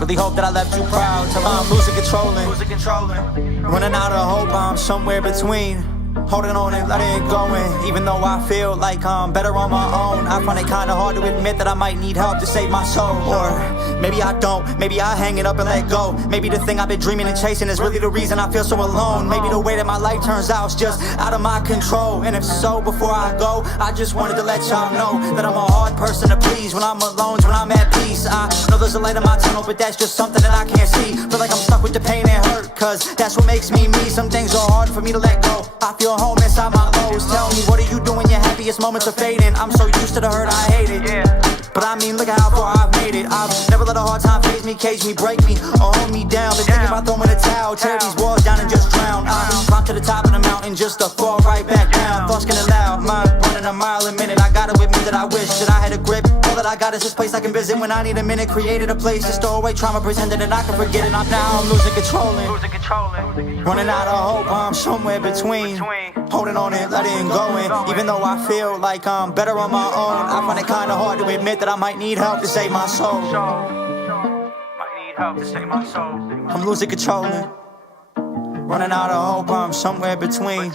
Really hope that I left you proud till I'm losing controlling. Running out of hope, I'm somewhere between. Holding on and letting it go in. Even though I feel like I'm better on my own, I find it kinda hard to admit that I might need help to save my soul. Or maybe I don't, maybe I hang it up and let go. Maybe the thing I've been dreaming and chasing is really the reason I feel so alone. Maybe the way that my life turns out is just out of my control. And if so, before I go, I just wanted to let y'all know that I'm a hard person to please. When I'm alone, when I'm at peace, I know there's a light in my tunnel, but that's just something that I can't see. Feel like I'm stuck with the pain and hurt, cause that's what makes me me. Some things are hard for me to let go. I feel home inside my lows. Tell me, what are you doing? Your happiest moments are fading. I'm so used to the hurt, I hate it. But I mean, look at how far I've made it. I've never let a hard time phase me, cage me, break me, or hold me down. Been thinking about throwing a towel, tear these walls down and just drown. I've climbed to the top of the mountain just to fall right back down. Thoughts getting loud, mind running a mile a minute. I got it with me that I wish that I had a grip. All that I got is this place I can visit when I need a minute. Created a place to store away trauma, pretending that I can forget it. I'm losing controlling. Running out of hope, I'm somewhere between. Holding on and letting go in. Even though I feel like I'm better on my own, I find it kinda hard to admit that I might need help to save my soul. I'm losing controlling. Running out of hope, I'm somewhere between.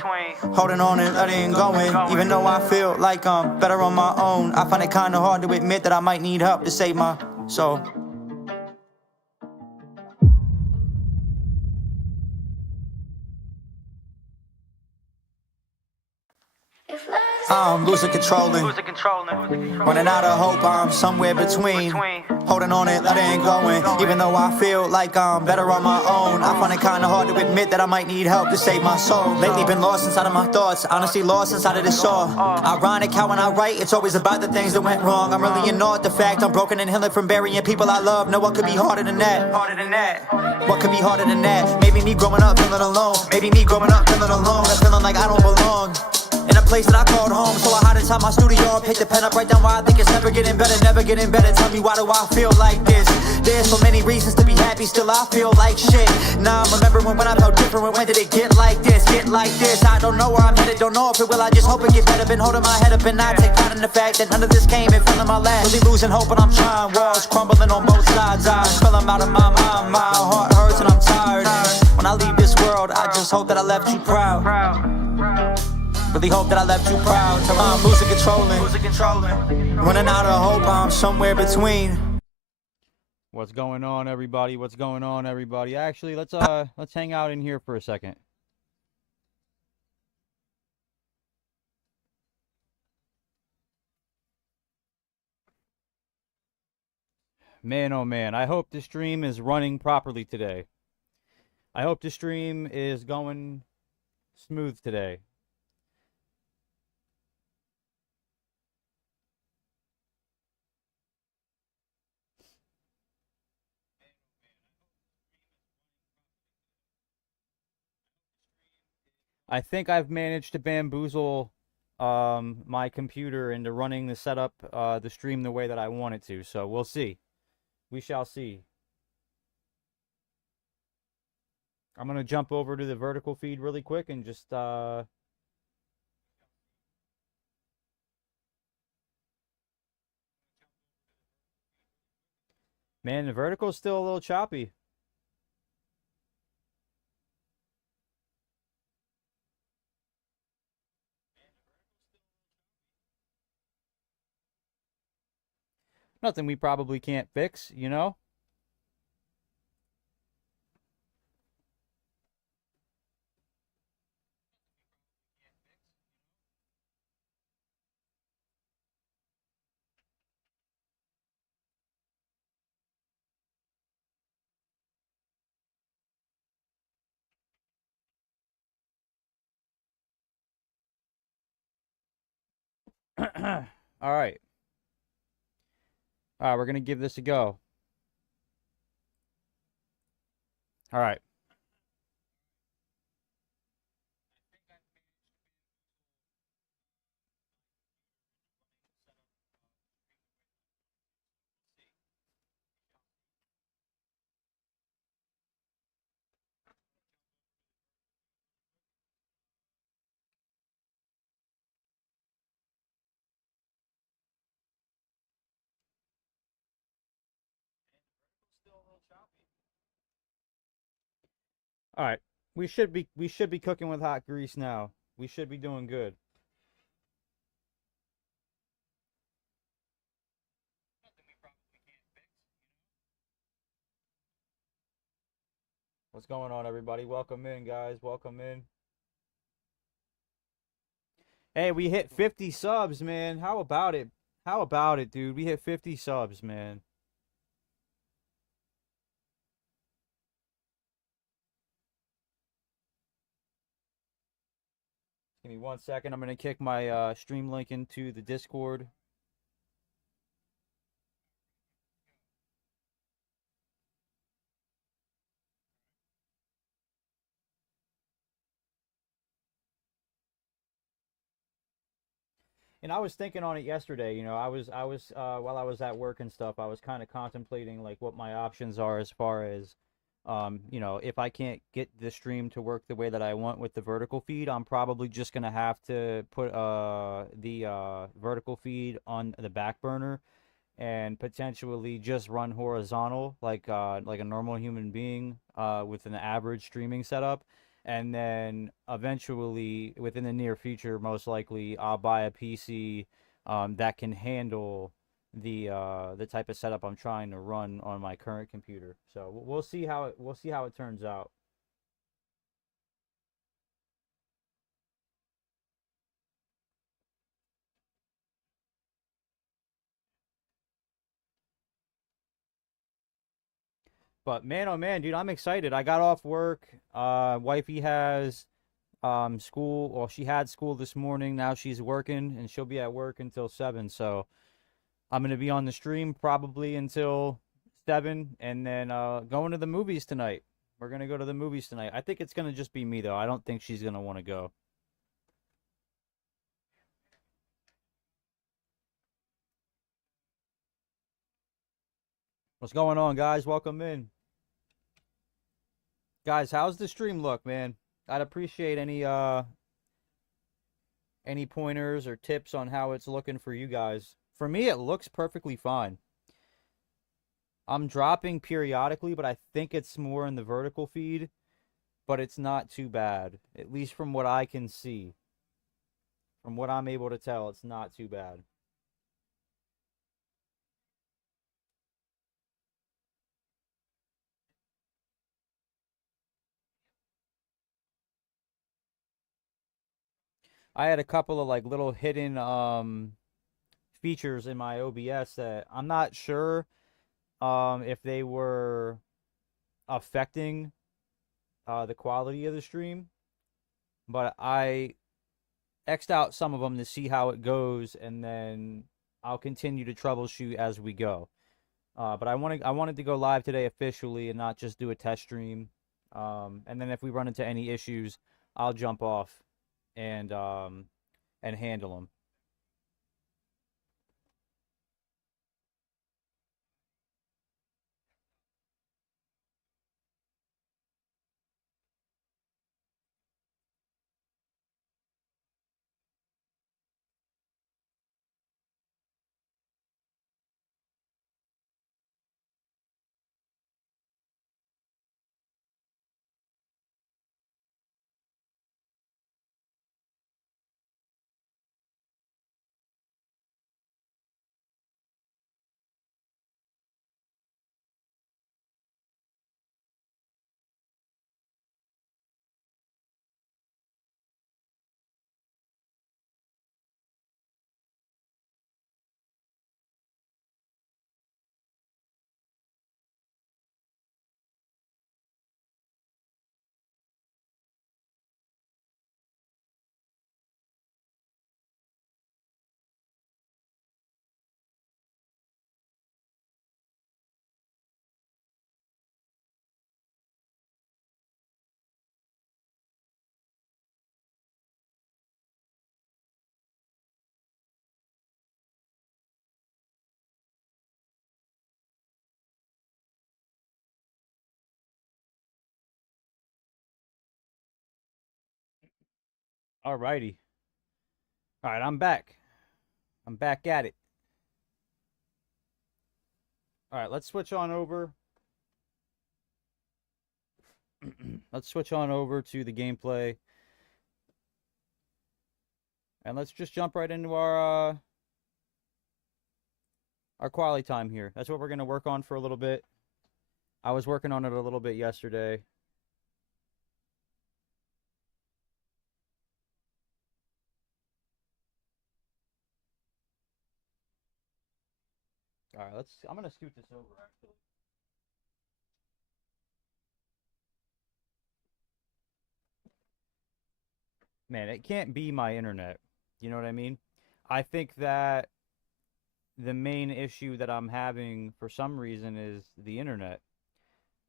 Holding on and letting go in. Even though I feel like I'm better on my own, I find it kinda hard to admit that I might need help to save my soul. I'm losing controlling. Running out of hope, I'm somewhere between. Holding on and letting go in. Even though I feel like I'm better on my own, I find it kinda hard to admit that I might need help to save my soul. Lately been lost inside of my thoughts, honestly lost inside of this saw. Ironic how when I write, it's always about the things that went wrong. I'm really in awe at the fact I'm broken and healing from burying people I love. No, what could be harder than that? What could be harder than that? Maybe me growing up feeling alone. Maybe me growing up feeling alone and feeling like I don't belong in a place that I called home. So I hide inside my studio and pick the pen up, write down why I think it's never getting better, never getting better. Tell me, why do I feel like this? There's so many reasons to be happy, still I feel like shit. Now I'm remembering when I felt different. When did it get like this? I don't know where I'm headed, don't know if it will. I just hope it get better. Been holding my head up and I take pride in the fact that none of this came in front of my last. Really losing hope, but I'm trying. Walls crumbling on both sides. I feel I'm out of my mind. My heart hurts and I'm tired. When I leave this world, I just hope that I left you proud. Really hope that I left you proud till I'm losing controlling. Running out of hope, I'm somewhere between. What's going on, everybody? What's going on, everybody? Actually, let's hang out in here for a second. Man, oh man, I hope the stream is running properly today. I hope the stream is going smooth today. I think I've managed to bamboozle my computer into running the setup, the stream the way that I want it to. So we'll see. We shall see. I'm going to jump over to the vertical feed really quick and just man, the vertical is still a little choppy. Nothing we probably can't fix, you know? All right. All right, we're going to give this a go. All right. All right. We should be cooking with hot grease now. We should be doing good. What's going on, everybody? Welcome in, guys. Welcome in. Hey, we hit 50 subs, man. How about it? How about it, dude? We hit 50 subs, man. Give me 1 second. I'm gonna kick my stream link into the Discord. And I was thinking on it yesterday. While I was at work and stuff, I was kind of contemplating like what my options are as far as, if I can't get the stream to work the way that I want with the vertical feed, I'm probably just gonna have to put the vertical feed on the back burner and potentially just run horizontal like a normal human being with an average streaming setup. And then eventually, within the near future, most likely, I'll buy a PC that can handle the type of setup I'm trying to run on my current computer. So we'll see how it turns out. But man, oh man, dude, I'm excited. I got off work. Wifey has school. Well, she had school this morning. Now she's working, and she'll be at work until 7. So I'm gonna be on the stream probably until 7, and then going to the movies tonight. We're gonna go to the movies tonight. I think it's gonna just be me though. I don't think she's gonna want to go. What's going on, guys? Welcome in, guys. How's the stream look, man? I'd appreciate any pointers or tips on how it's looking for you guys. For me, it looks perfectly fine. I'm dropping periodically, but I think it's more in the vertical feed, but it's not too bad. At least from what I can see. From what I'm able to tell, it's not too bad. I had a couple of like little hidden features in my OBS that I'm not sure if they were affecting the quality of the stream, but I X'd out some of them to see how it goes, and then I'll continue to troubleshoot as we go. But I wanted to go live today officially and not just do a test stream. And then if we run into any issues, I'll jump off and handle them. Alrighty. All right, I'm back. I'm back at it. All right, let's switch on over. Let's switch on over to the gameplay, and let's just jump right into our quality time here. That's what we're gonna work on for a little bit. I was working on it a little bit yesterday. All right, let's. I'm gonna scoot this over actually. Man, it can't be my internet. You know what I mean? I think that the main issue that I'm having for some reason is the internet,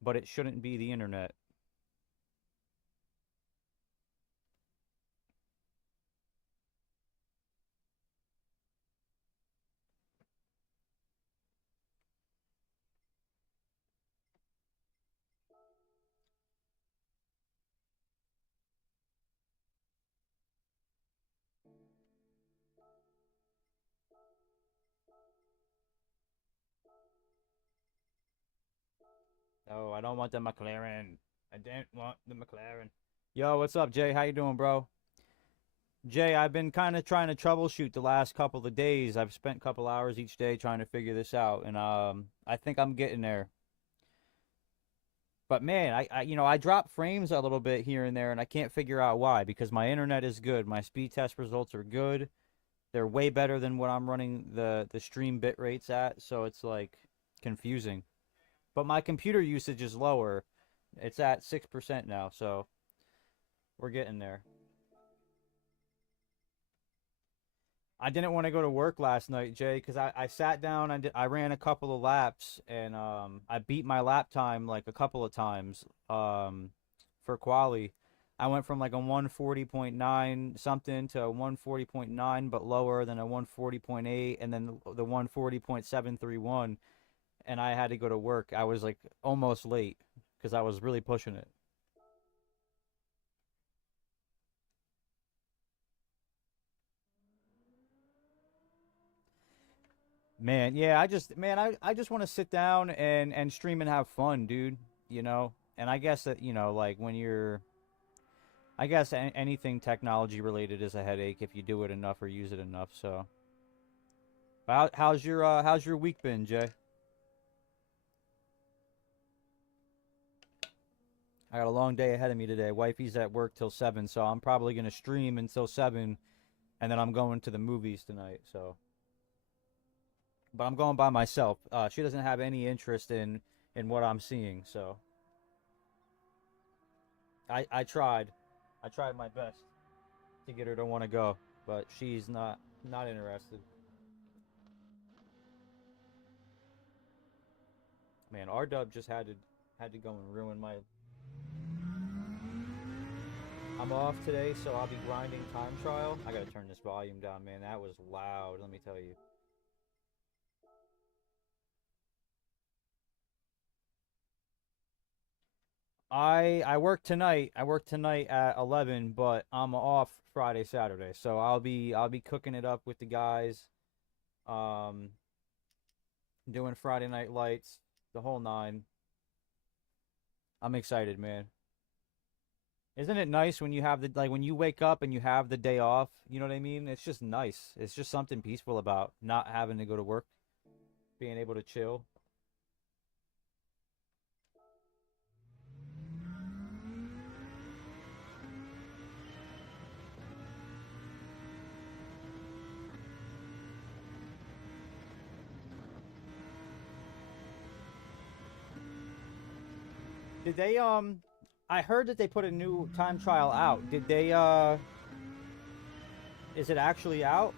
but it shouldn't be the internet. Oh, I don't want the McLaren. I don't want the McLaren. Yo, what's up, Jay? How you doing, bro? Jay, I've been kind of trying to troubleshoot the last couple of days. I've spent a couple hours each day trying to figure this out, and I think I'm getting there. But man, I drop frames a little bit here and there, and I can't figure out why because my internet is good. My speed test results are good. They're way better than what I'm running the stream bit rates at, so it's like confusing. But my computer usage is lower. It's at 6% now, so we're getting there. I didn't want to go to work last night, Jay, because I sat down and I ran a couple of laps and I beat my lap time like a couple of times for quali. I went from like a 140.9 something to a 140.9 but lower than a 140.8 and then the 140.731 and I had to go to work. I was like almost late because I was really pushing it. Man, yeah, I just want to sit down and stream and have fun, dude, you know? And I guess that, like when you're I guess anything technology related is a headache if you do it enough or use it enough, so. How's your week been, Jay? I got a long day ahead of me today. Wifey's at work till 7, so I'm probably going to stream until 7 and then I'm going to the movies tonight, so. But I'm going by myself. She doesn't have any interest in what I'm seeing, so I tried. I tried my best to get her to want to go, but she's not interested. Man, R Dub just had to go and ruin my. I'm off today, so I'll be grinding time trial. I gotta turn this volume down, man. That was loud, let me tell you. I work tonight. I work tonight at 11, but I'm off Friday, Saturday. So I'll be cooking it up with the guys. Um doing Friday night lights, the whole nine. I'm excited, man. Isn't it nice when you have the like when you wake up and you have the day off? You know what I mean? It's just nice. It's just something peaceful about not having to go to work, being able to chill. Did they I heard that they put a new time trial out. Did they is it actually out?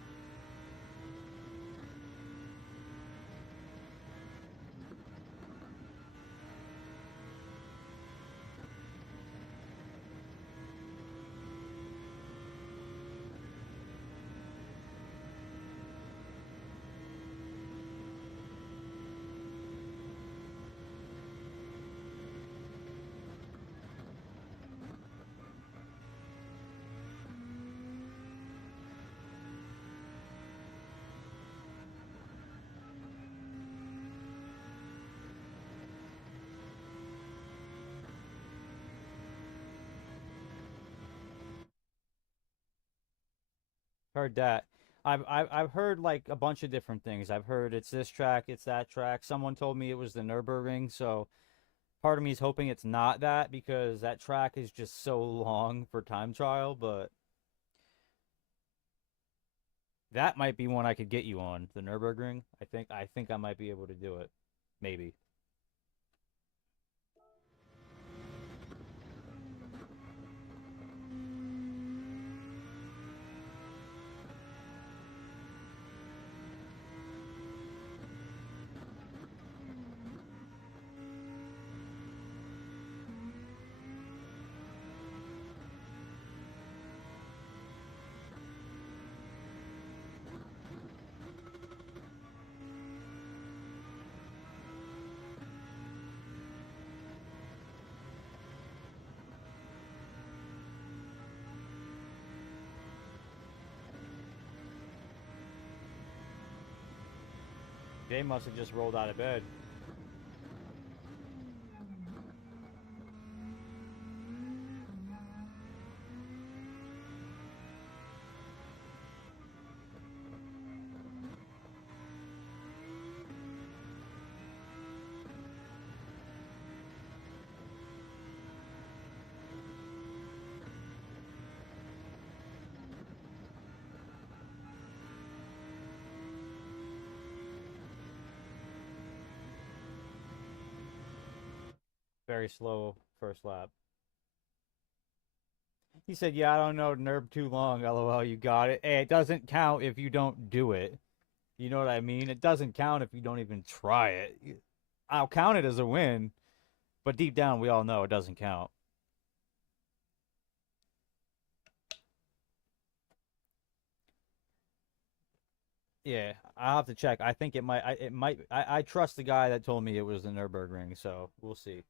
Heard that. I've heard like a bunch of different things. I've heard it's this track, it's that track. Someone told me it was the Nürburgring, so part of me is hoping it's not that because that track is just so long for time trial, but that might be one I could get you on, the Nürburgring. I think I might be able to do it. Maybe. Jay must have just rolled out of bed. Very slow first lap. He said, "Yeah, I don't know, Nerb too long. LOL, you got it. Hey, it doesn't count if you don't do it. You know what I mean? It doesn't count if you don't even try it. I'll count it as a win, but deep down, we all know it doesn't count." Yeah, I'll have to check. I think it might. It might. I trust the guy that told me it was the Nürburgring, so we'll see.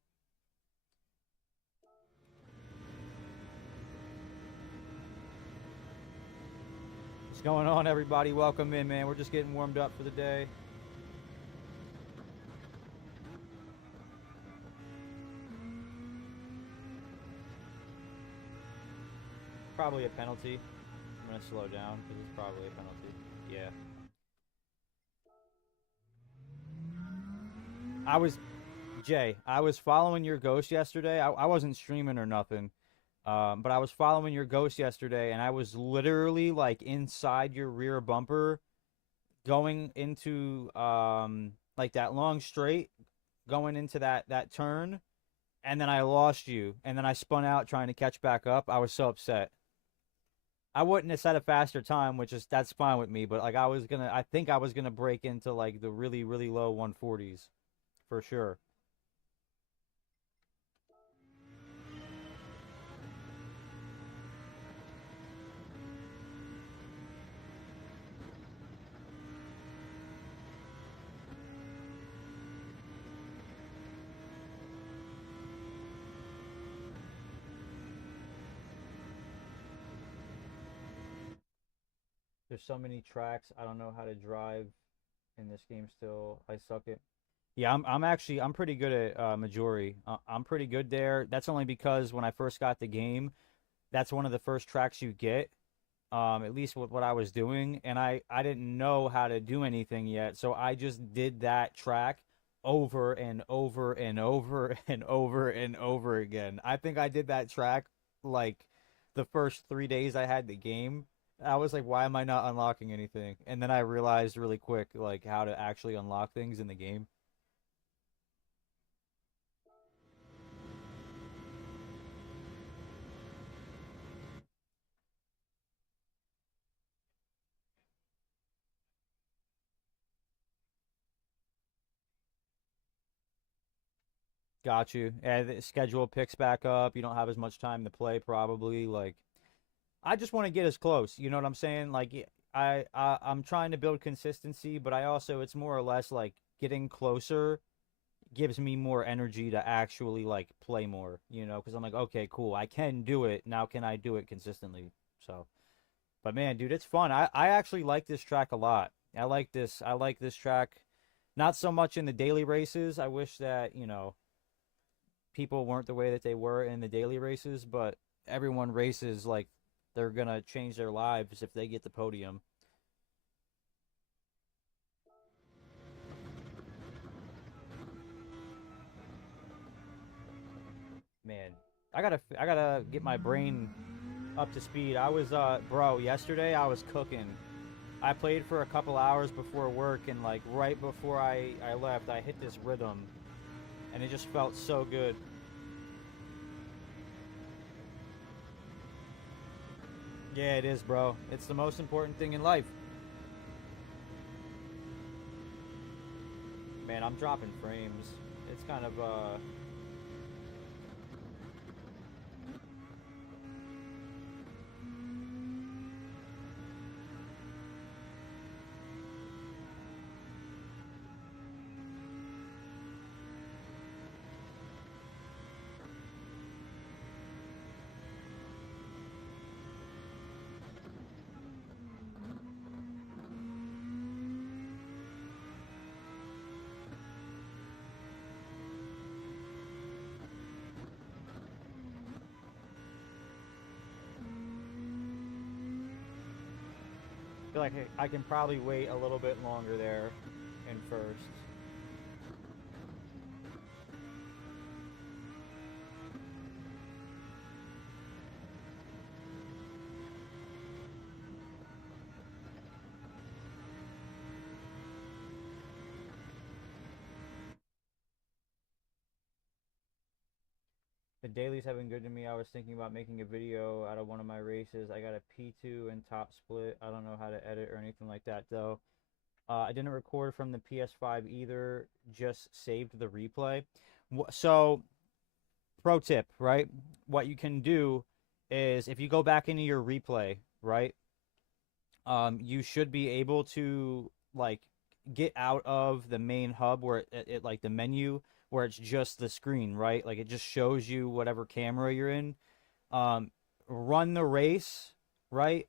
What's going on, everybody? Welcome in, man. We're just getting warmed up for the day. Probably a penalty. I'm gonna slow down because it's probably a penalty. Yeah. I was Jay. I was following your ghost yesterday. I wasn't streaming or nothing. But I was following your ghost yesterday, and I was literally like inside your rear bumper, going into like that long straight, going into that turn, and then I lost you, and then I spun out trying to catch back up. I was so upset. I wouldn't have set a faster time, which is that's fine with me, but like I think I was gonna break into like the really really low 140s for sure. There's so many tracks. I don't know how to drive in this game still. I suck at. Yeah, I'm pretty good at Majori. I'm pretty good there. That's only because when I first got the game, that's one of the first tracks you get. At least with what I was doing, and I didn't know how to do anything yet, so I just did that track over and over and over and over and over again. I think I did that track like the first 3 days I had the game. I was like, why am I not unlocking anything? And then I realized really quick like how to actually unlock things in the game. Got you. And the schedule picks back up. You don't have as much time to play probably. Like I just want to get as close. You know what I'm saying? Like I'm trying to build consistency, but I also it's more or less like getting closer gives me more energy to actually like play more, you know, because I'm like, okay, cool, I can do it. Now can I do it consistently? So, but man, dude, it's fun. I actually like this track a lot. I like this track. Not so much in the daily races. I wish that, you know, people weren't the way that they were in the daily races, but everyone races like they're gonna change their lives if they get the podium. Man, I gotta get my brain up to speed. I was bro, yesterday I was cooking. I played for a couple hours before work, and like right before I left, I hit this rhythm, and it just felt so good. Yeah, it is, bro. It's the most important thing in life. Man, I'm dropping frames. It's kind of feel like I can probably wait a little bit longer there in first. The dailies have been good to me. I was thinking about making a video out of one of my races. I got a P2 and top split. I don't know how to edit or anything like that, though. I didn't record from the PS5 either, just saved the replay. So, pro tip, right? What you can do is if you go back into your replay, right? You should be able to like get out of the main hub where it like the menu where it's just the screen, right? Like it just shows you whatever camera you're in. Um, Run the race, right?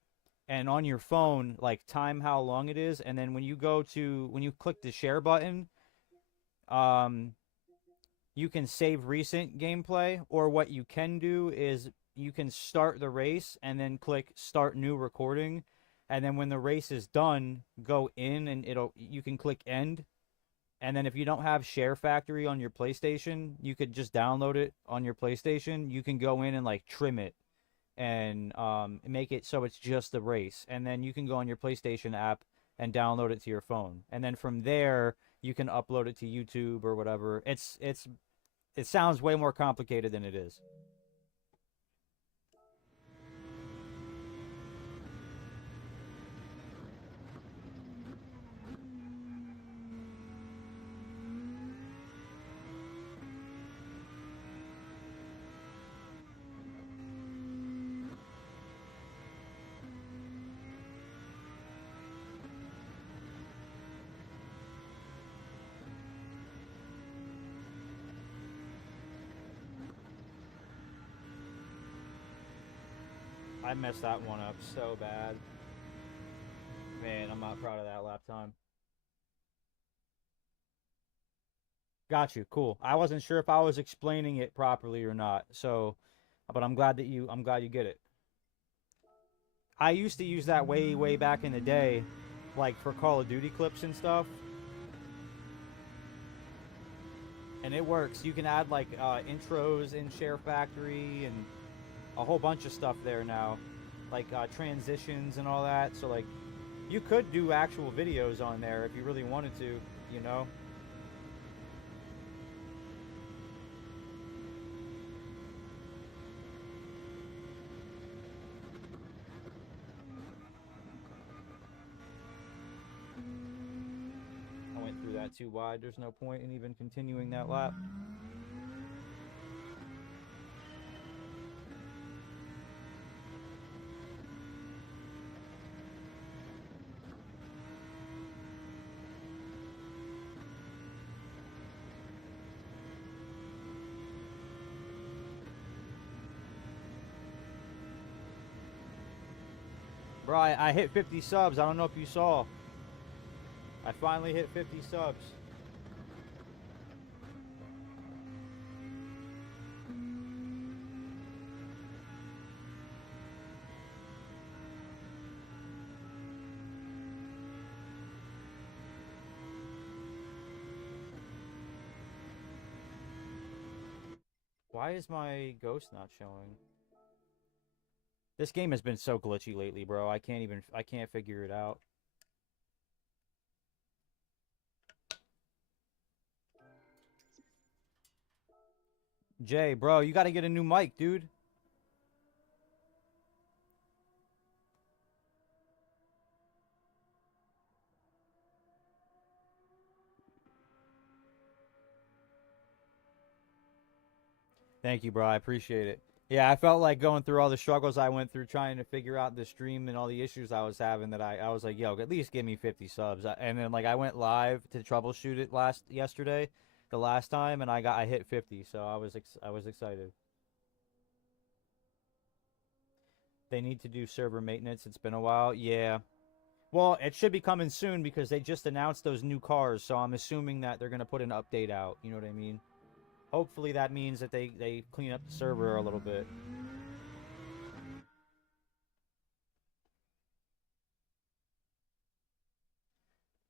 And on your phone, like time how long it is, and then when you click the share button, um, you can save recent gameplay, or what you can do is you can start the race and then click start new recording, and then when the race is done, go in and you can click end, and then if you don't have Share Factory on your PlayStation, you could just download it on your PlayStation. You can go in and like trim it and make it so it's just the race, and then you can go on your PlayStation app and download it to your phone, and then from there you can upload it to YouTube or whatever. It sounds way more complicated than it is. I messed that one up so bad. Man, I'm not proud of that lap time. Got you. Cool. I wasn't sure if I was explaining it properly or not. So, but I'm glad you get it. I used to use that way back in the day, like for Call of Duty clips and stuff. And it works. You can add like intros in Share Factory and a whole bunch of stuff there now, like transitions and all that. So like, you could do actual videos on there if you really wanted to, you know. I went through that too wide. There's no point in even continuing that lap. Bro, I hit 50 subs. I don't know if you saw. I finally hit 50 subs. Why is my ghost not showing? This game has been so glitchy lately, bro. I can't figure it out. Jay, bro, you got to get a new mic, dude. Thank you, bro. I appreciate it. Yeah, I felt like going through all the struggles I went through trying to figure out the stream and all the issues I was having that I was like, yo, at least give me 50 subs. And then like I went live to troubleshoot it yesterday, the last time, and I hit 50, so I was excited. They need to do server maintenance. It's been a while. Yeah. Well, it should be coming soon because they just announced those new cars, so I'm assuming that they're gonna put an update out. You know what I mean? Hopefully that means that they clean up the server a little bit.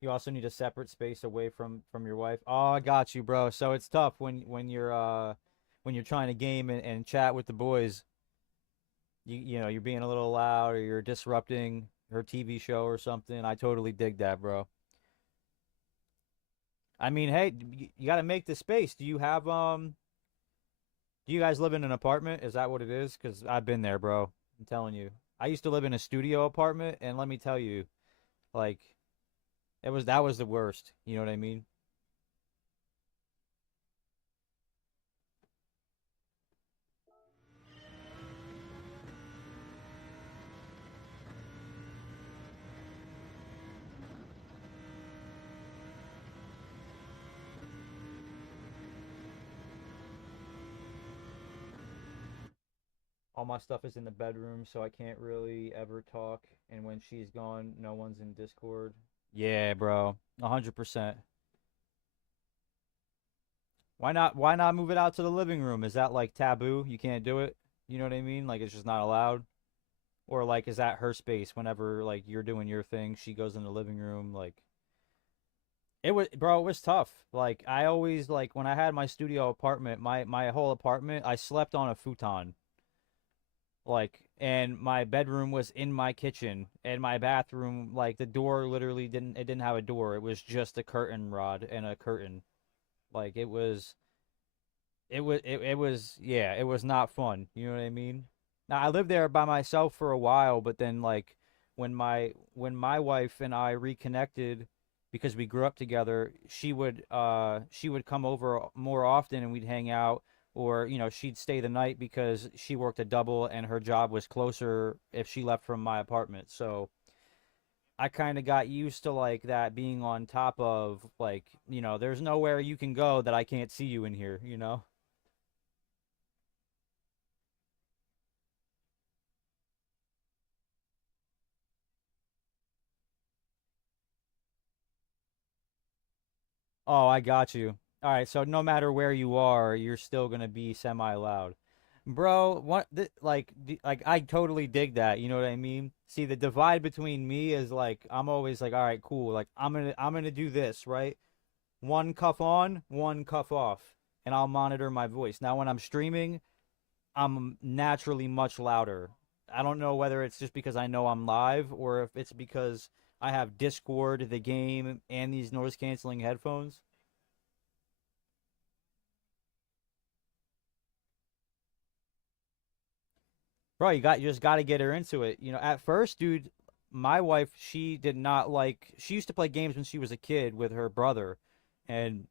You also need a separate space away from your wife. Oh, I got you, bro. So it's tough when you're trying to game and chat with the boys. You know, you're being a little loud or you're disrupting her TV show or something. I totally dig that, bro. I mean, hey, you got to make the space. Do you guys live in an apartment? Is that what it is? Because I've been there, bro. I'm telling you. I used to live in a studio apartment, and let me tell you, like, that was the worst. You know what I mean? All my stuff is in the bedroom, so I can't really ever talk. And when she's gone, no one's in Discord. Yeah, bro. 100%. Why not move it out to the living room? Is that like taboo? You can't do it? You know what I mean? Like it's just not allowed? Or like is that her space whenever like you're doing your thing, she goes in the living room like it was tough. Like I always like when I had my studio apartment, my whole apartment, I slept on a futon. Like and my bedroom was in my kitchen and my bathroom like the door literally didn't have a door. It was just a curtain rod and a curtain. Like it was yeah, it was not fun. You know what I mean? Now I lived there by myself for a while, but then like when my wife and I reconnected because we grew up together, she would come over more often and we'd hang out or you know, she'd stay the night because she worked a double and her job was closer if she left from my apartment. So I kind of got used to like that being on top of like, you know, there's nowhere you can go that I can't see you in here, you know? Oh, I got you. All right, so no matter where you are, you're still gonna be semi-loud, bro. Like I totally dig that. You know what I mean? See, the divide between me is like I'm always like, all right, cool. Like I'm gonna do this right. One cuff on, one cuff off, and I'll monitor my voice. Now, when I'm streaming, I'm naturally much louder. I don't know whether it's just because I know I'm live or if it's because I have Discord, the game, and these noise canceling headphones. Bro, you just got to get her into it. You know, at first, dude, my wife, she did not like she used to play games when she was a kid with her brother and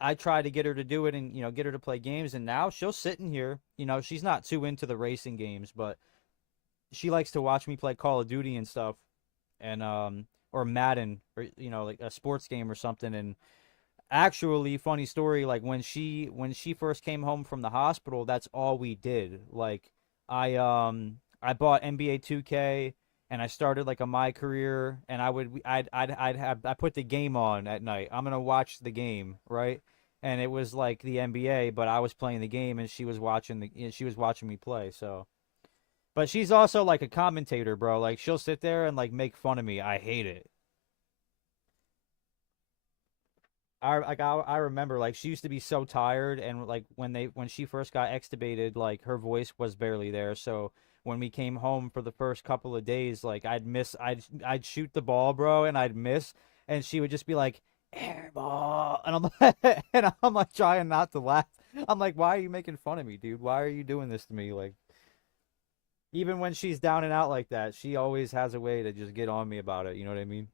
I tried to get her to do it and you know, get her to play games and now she'll sit in here. You know, she's not too into the racing games, but she likes to watch me play Call of Duty and stuff and or Madden or you know, like a sports game or something and actually funny story like when she first came home from the hospital that's all we did like I bought NBA 2K and I started like a my career and I'd have I put the game on at night. I'm going to watch the game, right? And it was like the NBA, but I was playing the game and she was watching me play. So, but she's also like a commentator, bro. Like she'll sit there and like make fun of me. I hate it. I remember like she used to be so tired, and like when she first got extubated, like her voice was barely there. So when we came home for the first couple of days, like I'd shoot the ball, bro, and I'd miss, and she would just be like air ball, and I'm like and I'm like trying not to laugh. I'm like, why are you making fun of me, dude? Why are you doing this to me? Like even when she's down and out like that, she always has a way to just get on me about it. You know what I mean?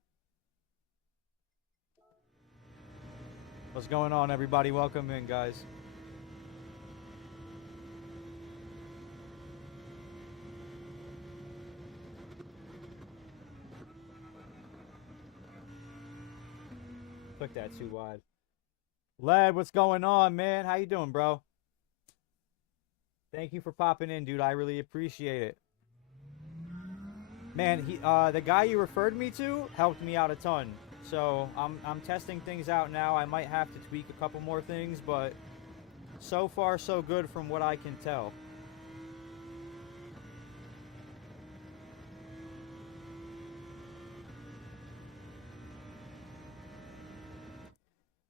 What's going on, everybody? Welcome in, guys. Click that too wide. Lad, what's going on, man? How you doing, bro? Thank you for popping in, dude. I really appreciate it. Man, the guy you referred me to helped me out a ton. So I'm testing things out now. I might have to tweak a couple more things, but so far so good from what I can tell.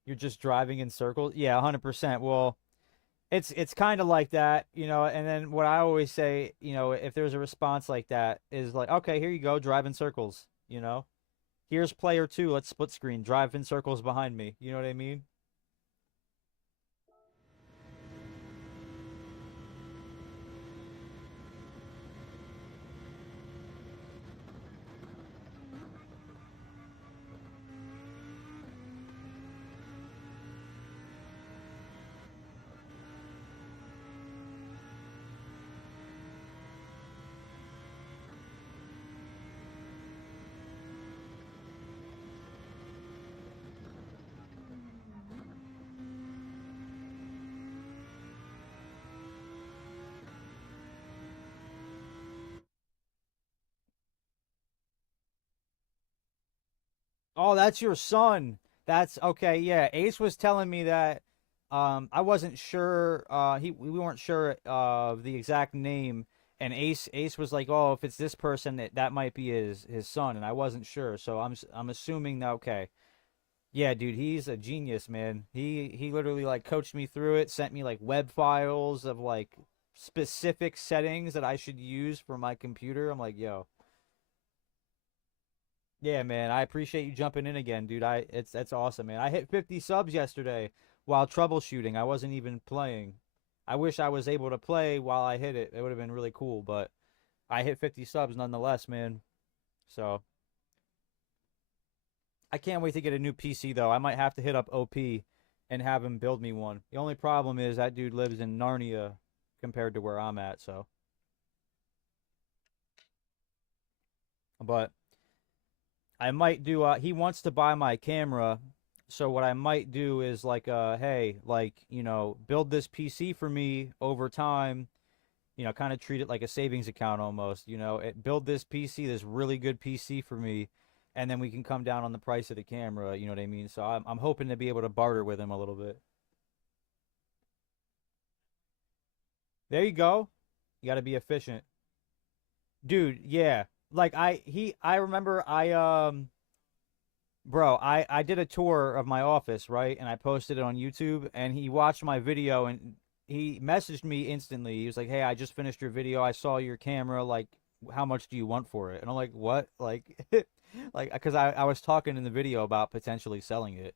You're just driving in circles? Yeah, 100%. Well, it's kind of like that, you know, and then what I always say, you know, if there's a response like that is like, okay, here you go, drive in circles, you know. Here's player 2, let's split screen, drive in circles behind me. You know what I mean? Oh, that's your son. That's okay. Yeah, Ace was telling me that. I wasn't sure. We weren't sure of the exact name, and Ace was like, "Oh, if it's this person, that might be his son," and I wasn't sure. So I'm assuming that. Okay, yeah, dude, he's a genius, man. He literally like coached me through it, sent me like web files of like specific settings that I should use for my computer. I'm like, yo, yeah, man, I appreciate you jumping in again, dude. It's that's awesome, man. I hit 50 subs yesterday while troubleshooting. I wasn't even playing. I wish I was able to play while I hit it. It would have been really cool, but I hit 50 subs nonetheless, man. So I can't wait to get a new PC though. I might have to hit up OP and have him build me one. The only problem is that dude lives in Narnia compared to where I'm at, so but I might do he wants to buy my camera, so what I might do is like hey, like, you know, build this PC for me over time, you know, kind of treat it like a savings account almost, you know, build this PC, this really good PC for me, and then we can come down on the price of the camera, you know what I mean? So I'm hoping to be able to barter with him a little bit. There you go. You got to be efficient. Dude, yeah. Like I remember bro, I did a tour of my office, right? And I posted it on YouTube, and he watched my video and he messaged me instantly. He was like, "Hey, I just finished your video. I saw your camera. Like, how much do you want for it?" And I'm like, "What?" Like like cuz I was talking in the video about potentially selling it.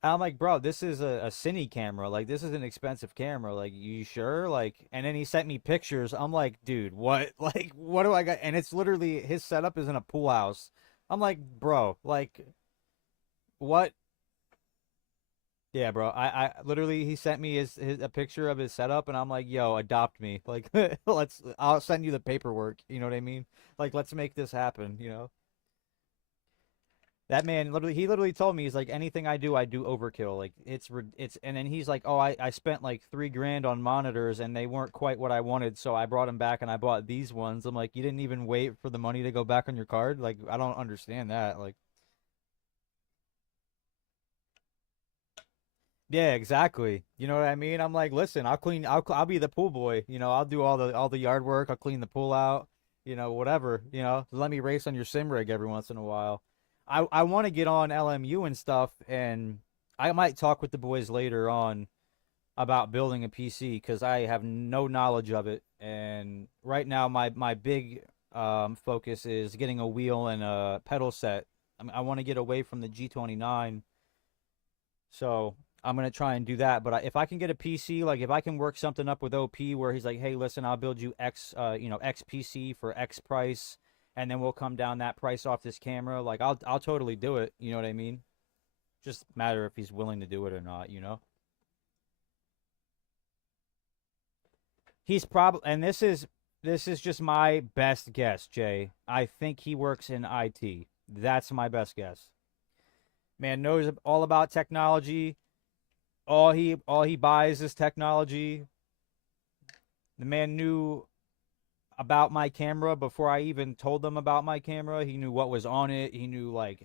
And I'm like, "Bro, this is a cine camera. Like, this is an expensive camera. Like, you sure?" Like, and then he sent me pictures. I'm like, "Dude, what? Like, what do I got?" And it's literally his setup is in a pool house. I'm like, "Bro, like what?" Yeah, bro. I literally he sent me his a picture of his setup, and I'm like, "Yo, adopt me. Like, I'll send you the paperwork. You know what I mean? Like, let's make this happen. You know." That man literally he literally told me, he's like, anything I do overkill. Like it's and then he's like, "Oh, I spent like 3 grand on monitors and they weren't quite what I wanted, so I brought them back and I bought these ones." I'm like, "You didn't even wait for the money to go back on your card? Like, I don't understand that." Like, yeah, exactly. You know what I mean? I'm like, "Listen, I'll be the pool boy. You know, I'll do all the yard work. I'll clean the pool out, you know, whatever, you know. Let me race on your sim rig every once in a while." I want to get on LMU and stuff, and I might talk with the boys later on about building a PC because I have no knowledge of it. And right now, my big focus is getting a wheel and a pedal set. I want to get away from the G29, so I'm gonna try and do that. But if I can get a PC, like if I can work something up with OP where he's like, "Hey, listen, I'll build you X PC for X price, and then we'll come down that price off this camera." Like I'll totally do it. You know what I mean? Just matter if he's willing to do it or not. He's probably, and this is just my best guess, Jay. I think he works in IT. That's my best guess. Man knows all about technology. All he buys is technology. The man knew about my camera before I even told them about my camera. He knew what was on it. He knew like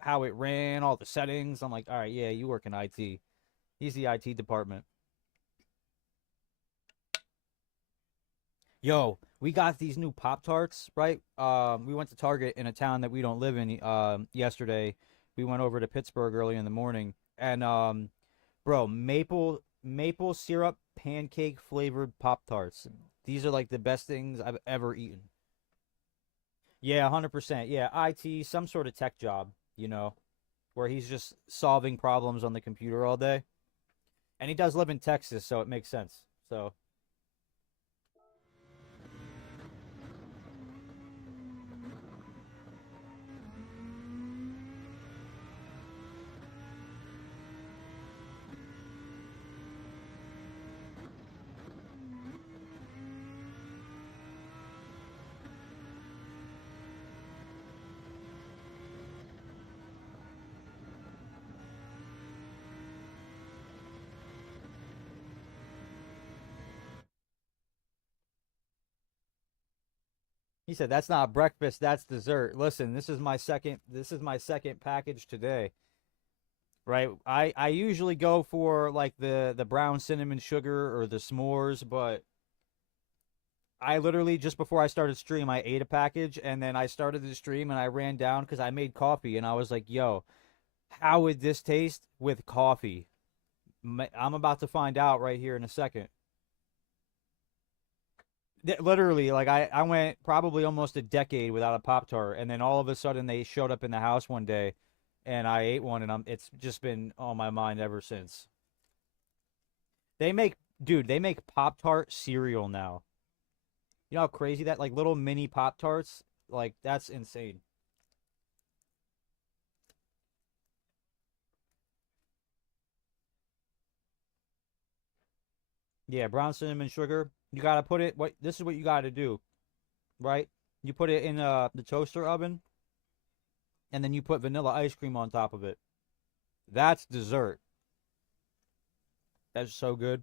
how it ran, all the settings. I'm like, all right, yeah, you work in IT. He's the IT department. Yo, we got these new Pop Tarts, right? We went to Target in a town that we don't live in. Yesterday, we went over to Pittsburgh early in the morning, and bro, maple syrup pancake flavored Pop Tarts. These are like the best things I've ever eaten. Yeah, 100%. Yeah, IT, some sort of tech job, where he's just solving problems on the computer all day. And he does live in Texas, so it makes sense. So, he said that's not breakfast, that's dessert. Listen, this is my second package today. Right? I usually go for like the brown cinnamon sugar or the s'mores, but I literally just before I started stream, I ate a package and then I started the stream and I ran down because I made coffee and I was like, "Yo, how would this taste with coffee?" I'm about to find out right here in a second. Literally, like I went probably almost a decade without a Pop Tart, and then all of a sudden they showed up in the house one day, and I ate one, and it's just been on my mind ever since. They make, dude, they make Pop Tart cereal now. You know how crazy that like little mini Pop Tarts, like that's insane. Yeah, brown cinnamon sugar. You gotta put it. What this is what you gotta do, right? You put it in the toaster oven, and then you put vanilla ice cream on top of it. That's dessert. That's so good.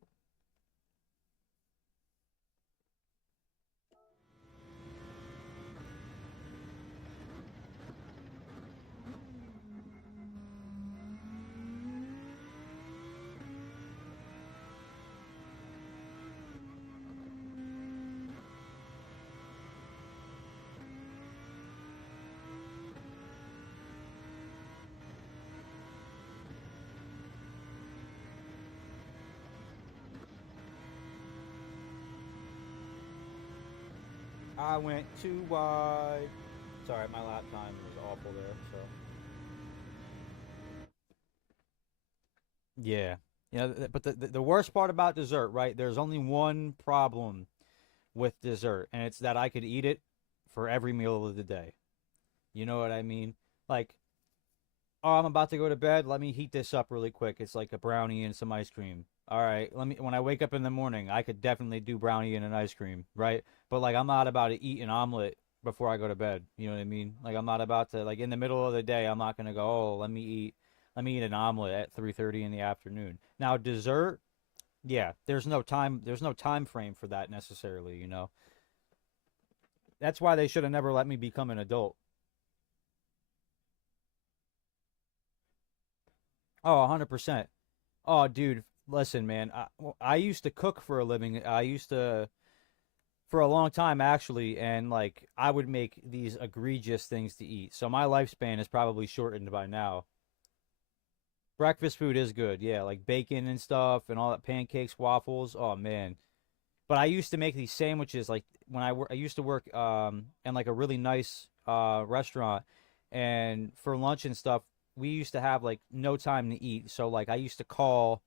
I went too wide. Sorry, my lap time was awful there. So yeah, but the worst part about dessert, right? There's only one problem with dessert, and it's that I could eat it for every meal of the day. You know what I mean? Like, oh, I'm about to go to bed. Let me heat this up really quick. It's like a brownie and some ice cream. All right, when I wake up in the morning, I could definitely do brownie and an ice cream, right? But like I'm not about to eat an omelet before I go to bed. You know what I mean? Like I'm not about to like in the middle of the day, I'm not gonna go, "Oh, let me eat an omelet at 3:30 in the afternoon." Now, dessert, yeah, there's no time frame for that necessarily. That's why they should have never let me become an adult. Oh, 100%. Oh, dude, listen, man. I used to cook for a living. I used to for a long time actually, and like I would make these egregious things to eat. So my lifespan is probably shortened by now. Breakfast food is good. Yeah, like bacon and stuff and all that pancakes, waffles. Oh man. But I used to make these sandwiches like when I used to work in like a really nice restaurant, and for lunch and stuff, we used to have like no time to eat. So like I used to call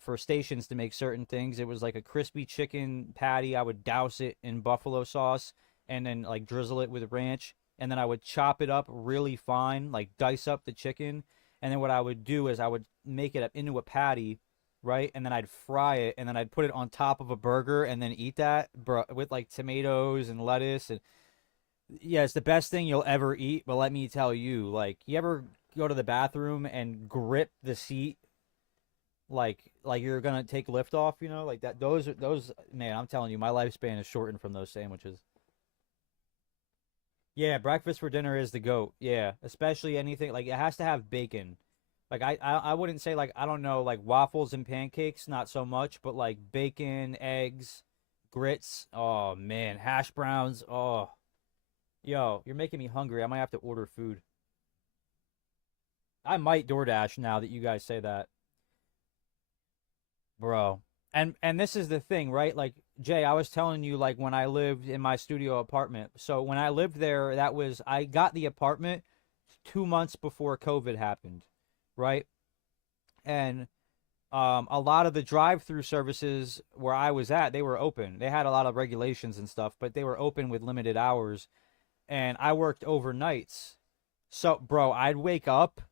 for stations to make certain things. It was like a crispy chicken patty. I would douse it in buffalo sauce and then like drizzle it with ranch. And then I would chop it up really fine, like dice up the chicken. And then what I would do is I would make it up into a patty, right? And then I'd fry it and then I'd put it on top of a burger and then eat that with like tomatoes and lettuce. And yeah, it's the best thing you'll ever eat. But let me tell you, like, you ever go to the bathroom and grip the seat like you're gonna take lift off, like that. Those man, I'm telling you, my lifespan is shortened from those sandwiches. Yeah, breakfast for dinner is the goat. Yeah, especially anything like it has to have bacon. Like I wouldn't say like I don't know like waffles and pancakes, not so much, but like bacon, eggs, grits. Oh man, hash browns. Oh, yo, you're making me hungry. I might have to order food. I might DoorDash now that you guys say that. Bro. And this is the thing, right? Like Jay, I was telling you like when I lived in my studio apartment. So when I lived there, I got the apartment 2 months before COVID happened, right? And a lot of the drive-through services where I was at, they were open. They had a lot of regulations and stuff, but they were open with limited hours. And I worked overnights. So, bro, I would wake up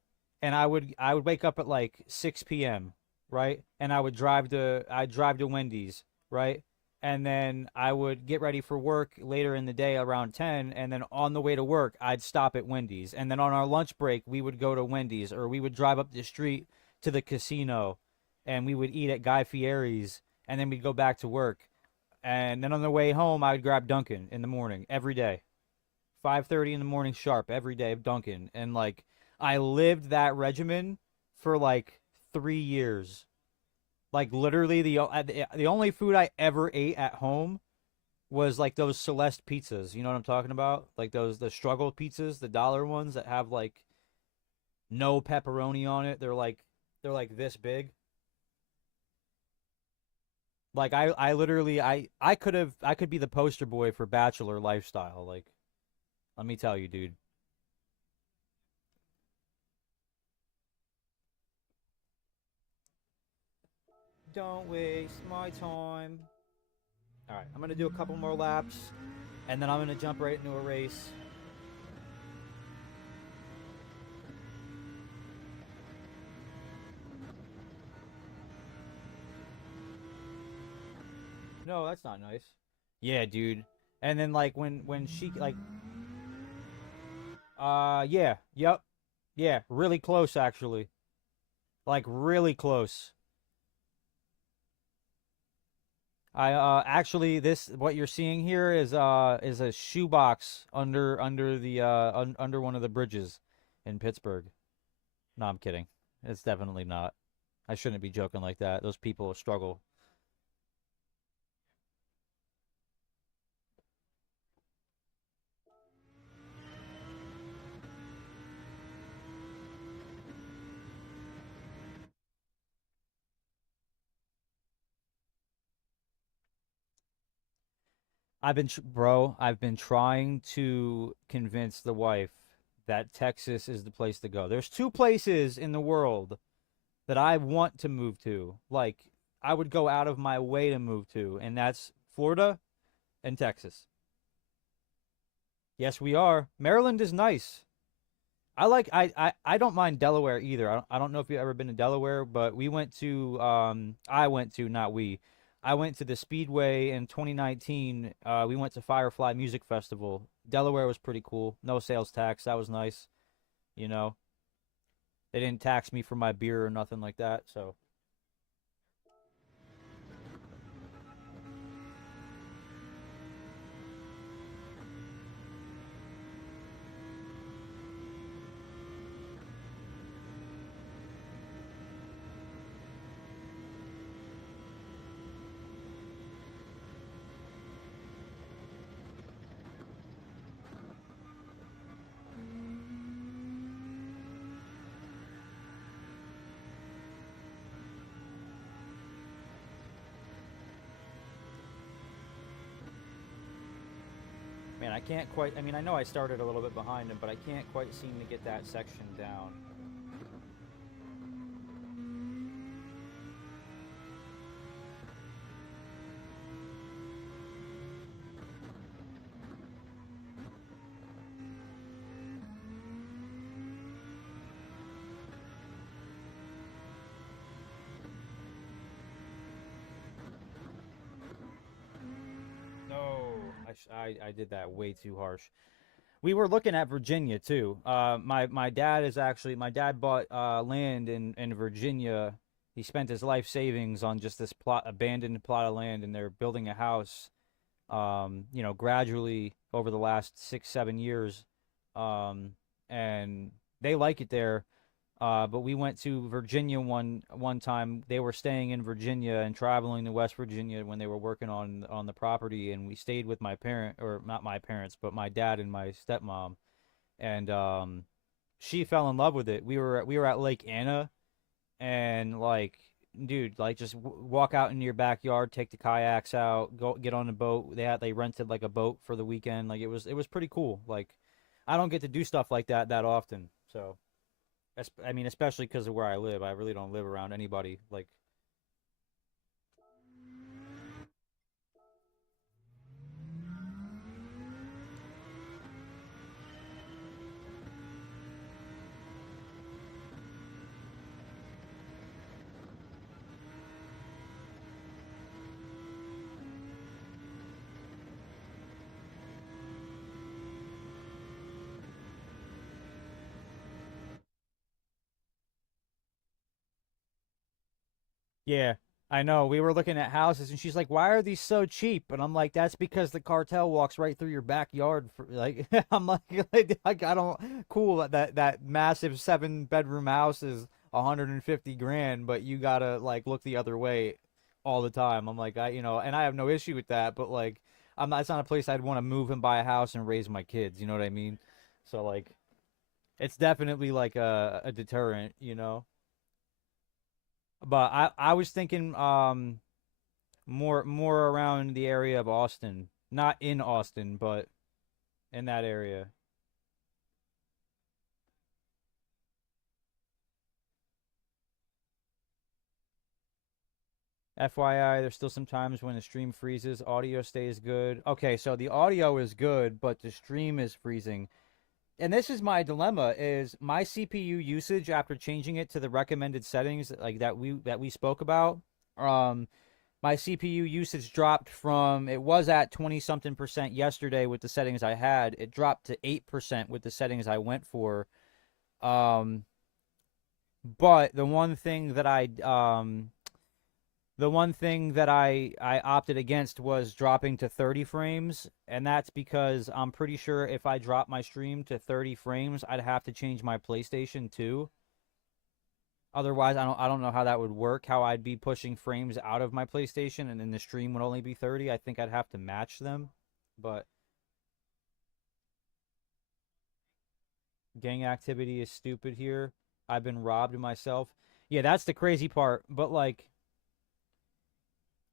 at like 6 p.m., right? And I'd drive to Wendy's, right? And then I would get ready for work later in the day around 10, and then on the way to work, I'd stop at Wendy's. And then on our lunch break, we would go to Wendy's or we would drive up the street to the casino and we would eat at Guy Fieri's and then we'd go back to work. And then on the way home, I would grab Dunkin' in the morning every day. 5:30 in the morning sharp every day of Dunkin', and like I lived that regimen for like 3 years. Like literally the only food I ever ate at home was like those Celeste pizzas. You know what I'm talking about? Like the struggle pizzas, the dollar ones that have like no pepperoni on it. They're like this big. Like I literally I could be the poster boy for bachelor lifestyle. Like let me tell you, dude. Don't waste my time. All right, I'm gonna do a couple more laps, and then I'm gonna jump right into a race. No, that's not nice. Yeah, dude. And then like when she like yeah, yep. Yeah, really close actually. Like really close. I actually this what you're seeing here is a shoebox under the under one of the bridges in Pittsburgh. No, I'm kidding. It's definitely not. I shouldn't be joking like that. Those people struggle. Bro, I've been trying to convince the wife that Texas is the place to go. There's two places in the world that I want to move to. Like, I would go out of my way to move to, and that's Florida and Texas. Yes, we are. Maryland is nice. I don't mind Delaware either. I don't know if you've ever been to Delaware, but I went to, not we. I went to the Speedway in 2019. We went to Firefly Music Festival. Delaware was pretty cool. No sales tax. That was nice. You know, they didn't tax me for my beer or nothing like that. So I can't quite. I mean, I know I started a little bit behind him, but I can't quite seem to get that section down. No, I did that way too harsh. We were looking at Virginia too. My dad is actually my dad bought land in Virginia. He spent his life savings on just this abandoned plot of land, and they're building a house. Gradually over the last 6 7 years, um, and they like it there. But we went to Virginia one time. They were staying in Virginia and traveling to West Virginia when they were working on the property, and we stayed with my parent, or not my parents, but my dad and my stepmom, and she fell in love with it. We were at Lake Anna, and like, dude, like just walk out into your backyard, take the kayaks out, go get on a boat. They rented like a boat for the weekend. Like it was pretty cool. Like I don't get to do stuff like that often, so. I mean, especially because of where I live. I really don't live around anybody. Like, yeah, I know. We were looking at houses, and she's like, "Why are these so cheap?" And I'm like, "That's because the cartel walks right through your backyard." Like, I'm like, I don't. Cool. That massive 7 bedroom house is 150 grand, but you gotta like look the other way all the time. I'm like, and I have no issue with that, but like, I'm not. It's not a place I'd want to move and buy a house and raise my kids. You know what I mean? So like, it's definitely like a deterrent. But I was thinking more around the area of Austin, not in Austin, but in that area. FYI, there's still some times when the stream freezes, audio stays good. Okay, so the audio is good, but the stream is freezing. And this is my dilemma is my CPU usage after changing it to the recommended settings like that we spoke about. Um my CPU usage dropped from it was at 20 something percent yesterday with the settings I had. It dropped to 8% with the settings I went for. Um, but the one thing that I opted against was dropping to 30 frames, and that's because I'm pretty sure if I drop my stream to 30 frames, I'd have to change my PlayStation too. Otherwise, I don't know how that would work. How I'd be pushing frames out of my PlayStation, and then the stream would only be 30. I think I'd have to match them. But gang activity is stupid here. I've been robbed myself. Yeah, that's the crazy part. But like,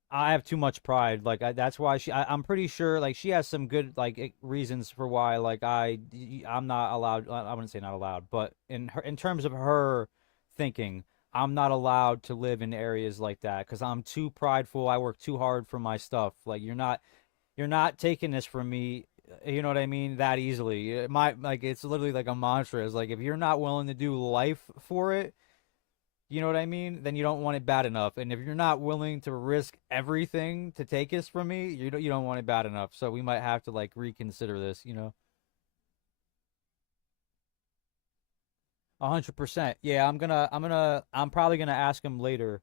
I have too much pride. Like, that's why I'm pretty sure like she has some good like reasons for why like I'm not allowed. I wouldn't say not allowed, but in terms of her thinking, I'm not allowed to live in areas like that because I'm too prideful. I work too hard for my stuff. Like, you're not taking this from me. You know what I mean? That easily. It's literally like a mantra. It's like if you're not willing to do life for it, you know what I mean? Then you don't want it bad enough. And if you're not willing to risk everything to take this from me, you don't want it bad enough. So we might have to like reconsider this. 100%. Yeah, I'm probably gonna ask him later.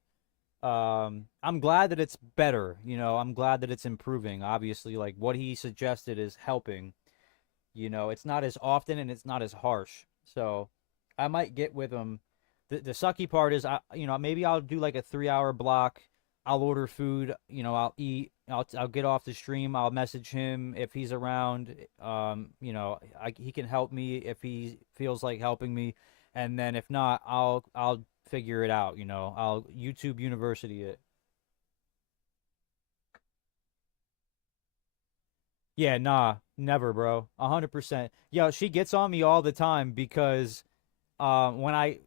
I'm glad that it's better. I'm glad that it's improving. Obviously, like what he suggested is helping. It's not as often and it's not as harsh. So I might get with him. The sucky part is, maybe I'll do like a 3 hour block. I'll order food. I'll eat. I'll get off the stream. I'll message him if he's around. He can help me if he feels like helping me, and then if not, I'll figure it out. I'll YouTube University it. Yeah, nah, never, bro. 100%. Yo, she gets on me all the time because when I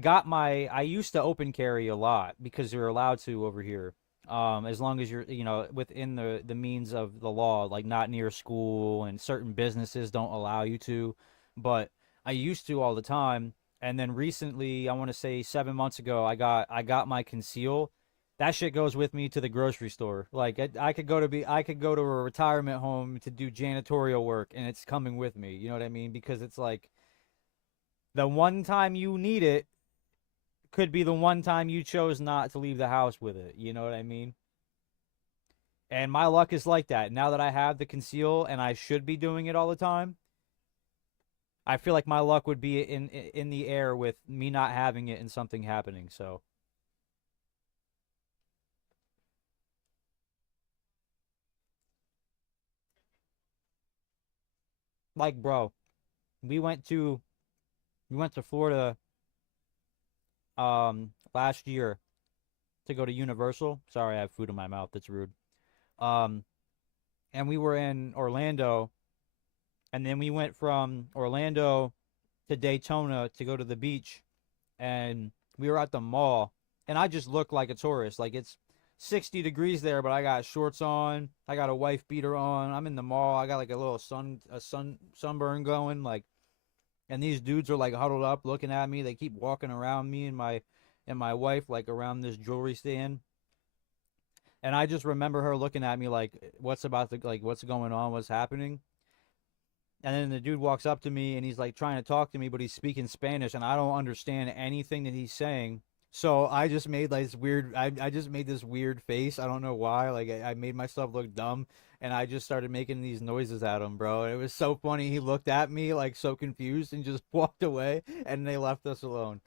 got my I used to open carry a lot because you're allowed to over here. As long as you're, within the means of the law, like not near school, and certain businesses don't allow you to. But I used to all the time, and then recently, I want to say 7 months ago, I got my conceal. That shit goes with me to the grocery store. Like I could go to a retirement home to do janitorial work, and it's coming with me. You know what I mean? Because it's like the one time you need it could be the one time you chose not to leave the house with it. You know what I mean? And my luck is like that. Now that I have the conceal and I should be doing it all the time, I feel like my luck would be in the air with me not having it and something happening. So, like, bro, we went to we went to Florida last year to go to Universal. Sorry, I have food in my mouth. That's rude. Um, and we were in Orlando, and then we went from Orlando to Daytona to go to the beach, and we were at the mall, and I just look like a tourist. Like it's 60 degrees there, but I got shorts on, I got a wife beater on. I'm in the mall. I got like a little sunburn going, like, and these dudes are like huddled up looking at me. They keep walking around me and my wife like around this jewelry stand. And I just remember her looking at me like, what's going on, what's happening? And then the dude walks up to me and he's like trying to talk to me, but he's speaking Spanish and I don't understand anything that he's saying. So I just made like this weird, I just made this weird face. I don't know why. Like I made myself look dumb, and I just started making these noises at him, bro. And it was so funny. He looked at me like so confused and just walked away, and they left us alone.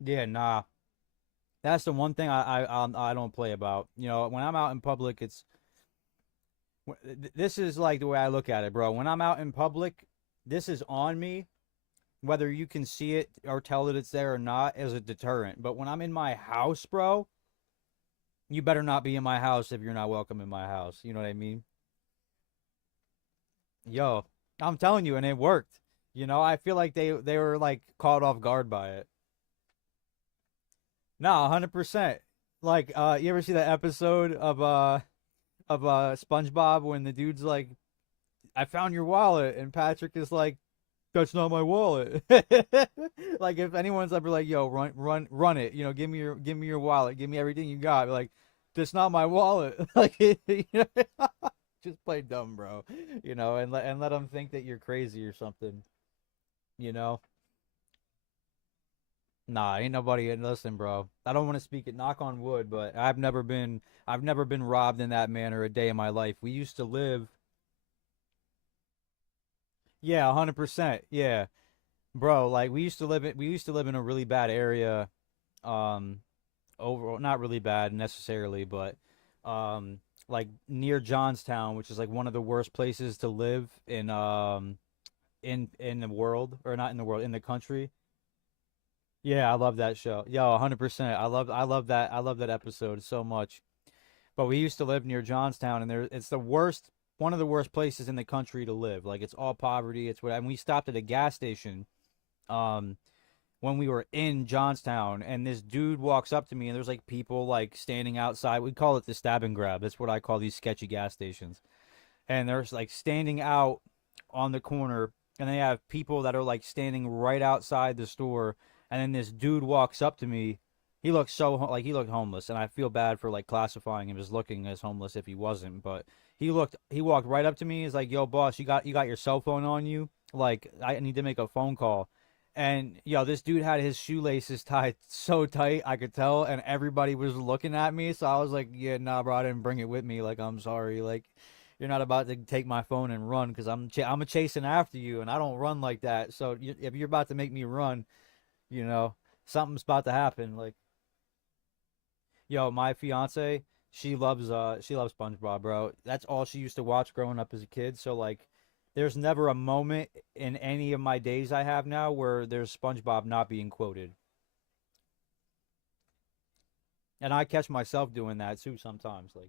Yeah, nah. That's the one thing I don't play about. When I'm out in public, this is like the way I look at it, bro. When I'm out in public, this is on me, whether you can see it or tell that it's there or not, as a deterrent. But when I'm in my house, bro, you better not be in my house if you're not welcome in my house. You know what I mean? Yo, I'm telling you, and it worked. I feel like they were like caught off guard by it. No, 100%. Like, you ever see that episode of SpongeBob when the dude's like, "I found your wallet," and Patrick is like, "That's not my wallet." Like if anyone's ever like, "Yo, run it," give me your wallet, give me everything you got. Like, that's not my wallet. Like, just play dumb, bro. And let them think that you're crazy or something. You know. Nah, ain't nobody. Listen, bro. I don't want to speak it. Knock on wood, but I've never been robbed in that manner a day in my life. We used to live. Yeah, 100%. Yeah, bro. Like we used to live in a really bad area. Um, Overall, not really bad necessarily, but like near Johnstown, which is like one of the worst places to live in the world, or not in the world, in the country. Yeah, I love that show. Yo, 100%. I love that episode so much. But we used to live near Johnstown, and it's the worst, one of the worst places in the country to live. Like it's all poverty. It's what, and we stopped at a gas station. Um, when we were in Johnstown, and this dude walks up to me, and there's like people like standing outside. We call it the stab and grab. That's what I call these sketchy gas stations. And there's like standing out on the corner, and they have people that are like standing right outside the store. And then this dude walks up to me. He looks like he looked homeless, and I feel bad for like classifying him as looking as homeless if he wasn't. But he walked right up to me. He's like, "Yo, boss, you got your cell phone on you? Like, I need to make a phone call." And yo, this dude had his shoelaces tied so tight I could tell, and everybody was looking at me. So I was like, "Yeah, nah, bro, I didn't bring it with me. Like, I'm sorry. Like, you're not about to take my phone and run, because I'm a chasing after you, and I don't run like that. So if you're about to make me run, you know, something's about to happen." Like, yo, my fiance, she loves SpongeBob, bro. That's all she used to watch growing up as a kid. So like, there's never a moment in any of my days I have now where there's SpongeBob not being quoted. And I catch myself doing that too sometimes. Like,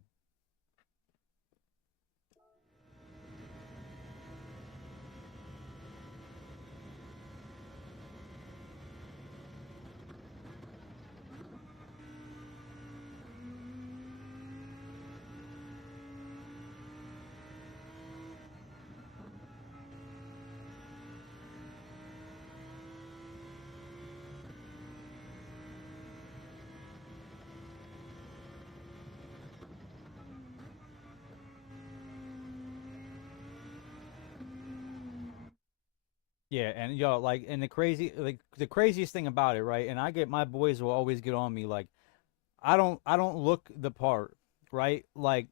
yeah, and yo, like, and the craziest thing about it, right? And I get my boys will always get on me, like, I don't look the part, right? Like,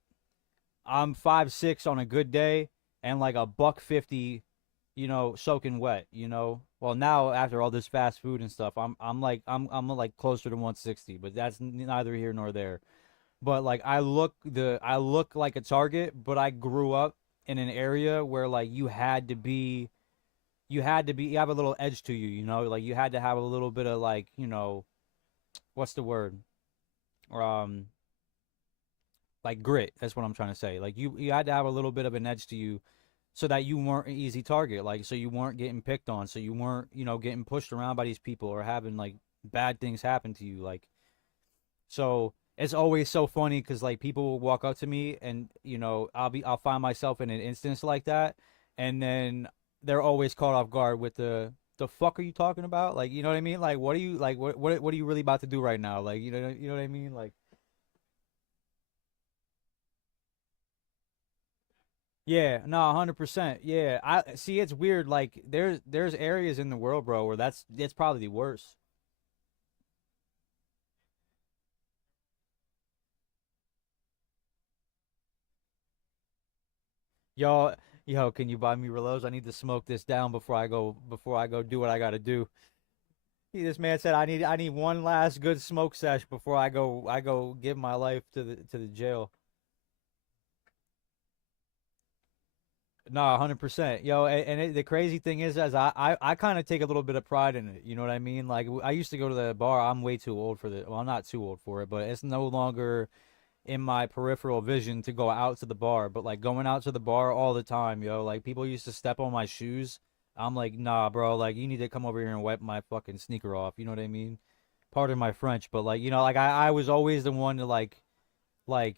I'm 5'6" on a good day, and like a buck 50, soaking wet, Well, now after all this fast food and stuff, I'm like closer to 160, but that's neither here nor there. But like I look like a target, but I grew up in an area where like you have a little edge to you, like you had to have a little bit of like, what's the word? Um like grit, that's what I'm trying to say. Like you had to have a little bit of an edge to you so that you weren't an easy target, like so you weren't getting picked on, so you weren't, getting pushed around by these people or having like bad things happen to you, like so it's always so funny because like people will walk up to me and I'll find myself in an instance like that, and then they're always caught off guard with the fuck are you talking about, like, you know what I mean, like what are you like what are you really about to do right now, like, you know what I mean, like yeah, no, 100%. Yeah, I see. It's weird. Like there's areas in the world, bro, where that's probably the worst. Yo, yo, can you buy me reloads? I need to smoke this down before I go do what I gotta do. This man said I need one last good smoke sesh before I go give my life to the jail. No, 100%. Yo, the crazy thing is I kind of take a little bit of pride in it. You know what I mean? Like I used to go to the bar. I'm way too old for the. Well, I'm not too old for it, but it's no longer in my peripheral vision to go out to the bar. But like going out to the bar all the time, yo, like people used to step on my shoes. I'm like, nah, bro. Like you need to come over here and wipe my fucking sneaker off. You know what I mean? Pardon my French, but like like I was always the one to like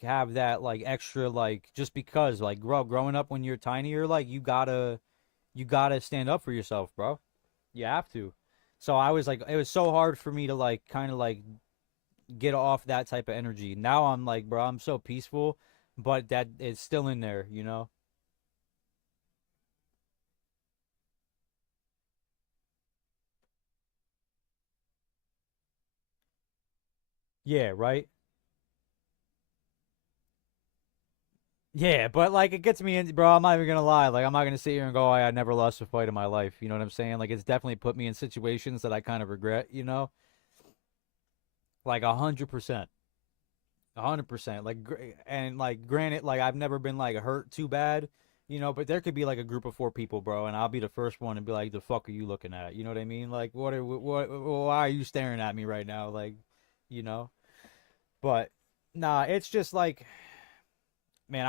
have that like extra like just because like growing up when you're tinier, like you gotta stand up for yourself, bro. You have to. So I was like, it was so hard for me to like kind of like get off that type of energy. Now I'm like, bro, I'm so peaceful, but that it's still in there. Yeah, right. Yeah, but like it gets me in, bro. I'm not even gonna lie. Like I'm not gonna sit here and go, I never lost a fight in my life. You know what I'm saying? Like it's definitely put me in situations that I kind of regret. Like 100%. 100%. Like, and like, granted, like I've never been like hurt too bad, but there could be like a group of four people, bro, and I'll be the first one to be like, "The fuck are you looking at?" You know what I mean? Like, why are you staring at me right now? Like, you know. But nah, it's just like, man,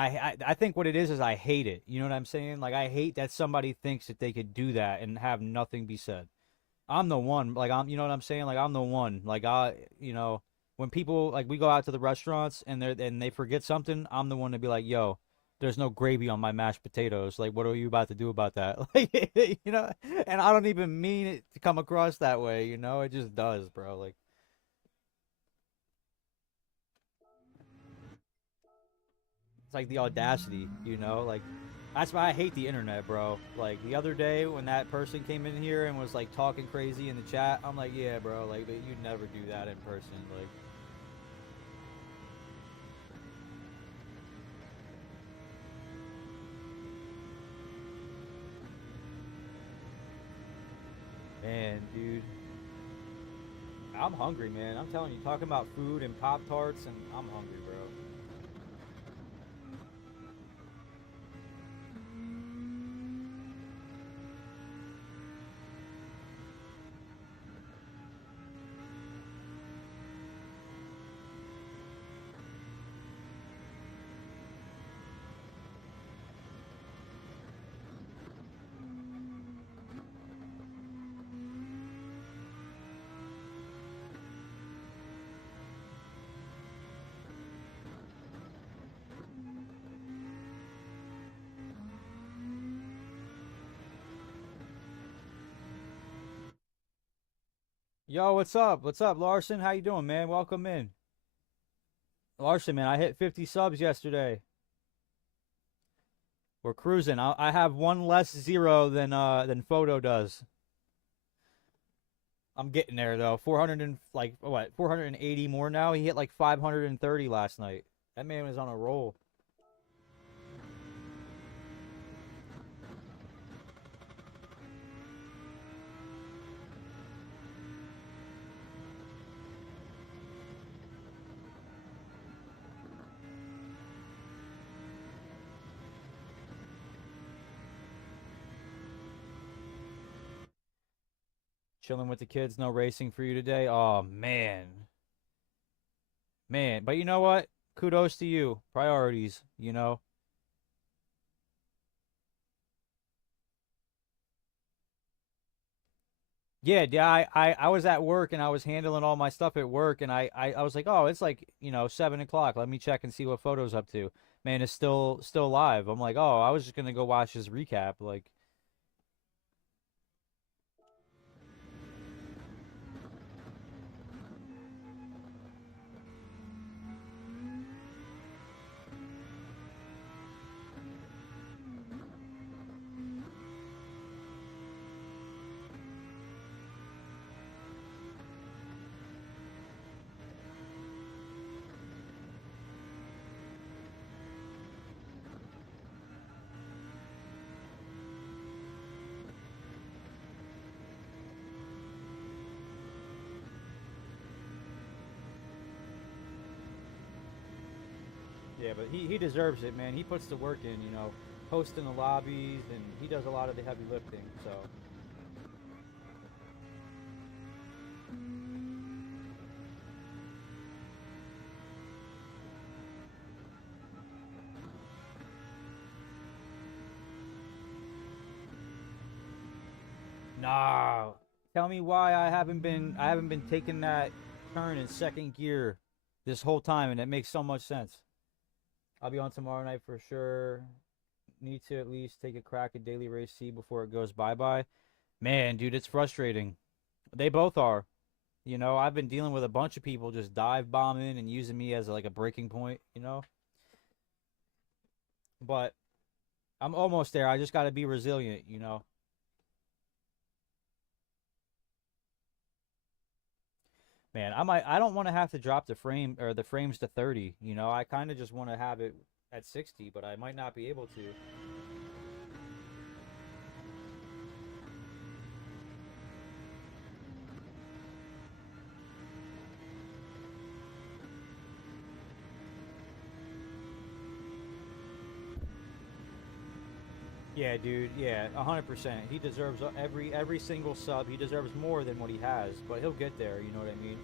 I think what it is I hate it. You know what I'm saying? Like, I hate that somebody thinks that they could do that and have nothing be said. I'm the one. Like you know what I'm saying? Like I'm the one. Like when people like we go out to the restaurants and they forget something, I'm the one to be like, "Yo, there's no gravy on my mashed potatoes. Like, what are you about to do about that?" Like, and I don't even mean it to come across that way. It just does, bro. Like, it's like the audacity. Like that's why I hate the internet, bro. Like the other day when that person came in here and was like talking crazy in the chat, I'm like, yeah, bro, like but you'd never do that in person. Like, man, dude, I'm hungry, man. I'm telling you, talking about food and Pop Tarts, and I'm hungry, bro. Yo, what's up? What's up, Larson? How you doing, man? Welcome in. Larson, man, I hit 50 subs yesterday. We're cruising. I have one less zero than Photo does. I'm getting there though. 400 and like what? 480 more now. He hit like 530 last night. That man was on a roll. Chilling with the kids. No racing for you today. Oh man, man. But you know what? Kudos to you. Priorities. You know. Yeah. I was at work and I was handling all my stuff at work and I was like, oh, it's like 7 o'clock. Let me check and see what Photo's up to. Man, it's still live. I'm like, oh, I was just gonna go watch his recap. Like, yeah, but he deserves it, man. He puts the work in. Hosting the lobbies and he does a lot of the heavy lifting. So. Nah. Tell me why I haven't been taking that turn in second gear this whole time, and it makes so much sense. I'll be on tomorrow night for sure. Need to at least take a crack at Daily Race C before it goes bye-bye. Man, dude, it's frustrating. They both are. I've been dealing with a bunch of people just dive bombing and using me as like a breaking point. But I'm almost there. I just got to be resilient. Man, I don't want to have to drop the frames to 30. I kind of just want to have it at 60, but I might not be able to. Yeah, dude. Yeah, 100%. He deserves every single sub. He deserves more than what he has, but he'll get there, you know what I mean?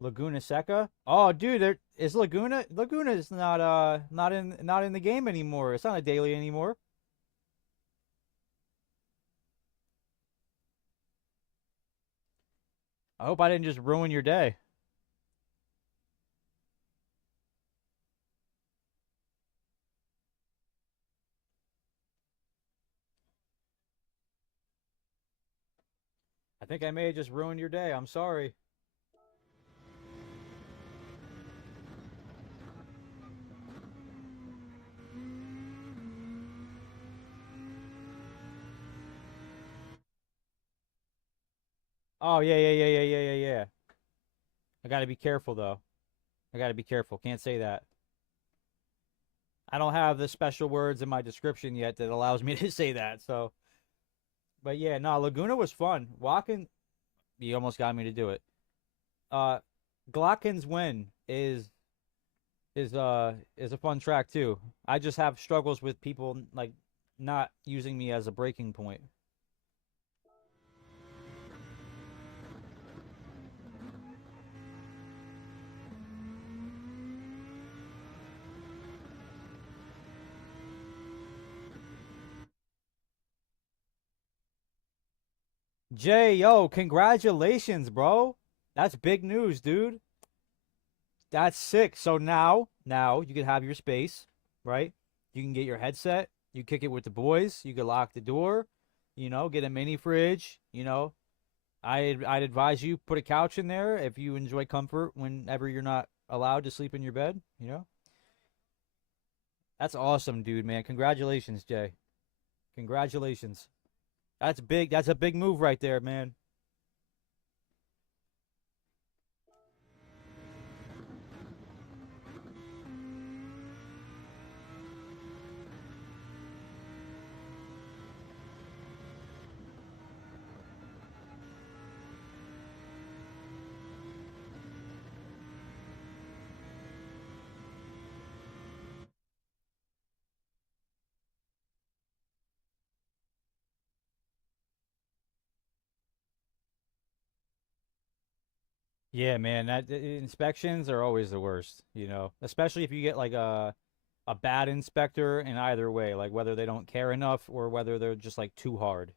Laguna Seca? Oh, dude, there is Laguna is not in the game anymore. It's not a daily anymore. I hope I didn't just ruin your day. I think I may have just ruined your day. I'm sorry. Oh, yeah, yeah, yeah, yeah, yeah, yeah, yeah. I got to be careful though. I got to be careful. Can't say that. I don't have the special words in my description yet that allows me to say that. So, but yeah, no, Laguna was fun. Walking, you almost got me to do it. Uh, Glocken's win is a fun track too. I just have struggles with people like not using me as a breaking point. Jay, yo, congratulations, bro. That's big news, dude. That's sick. So now you can have your space, right? You can get your headset. You kick it with the boys. You can lock the door. Get a mini fridge. I'd advise you put a couch in there if you enjoy comfort whenever you're not allowed to sleep in your bed. That's awesome, dude, man. Congratulations, Jay. Congratulations. That's big. That's a big move right there, man. Yeah, man. Inspections are always the worst, especially if you get like a bad inspector in either way, like whether they don't care enough or whether they're just like too hard.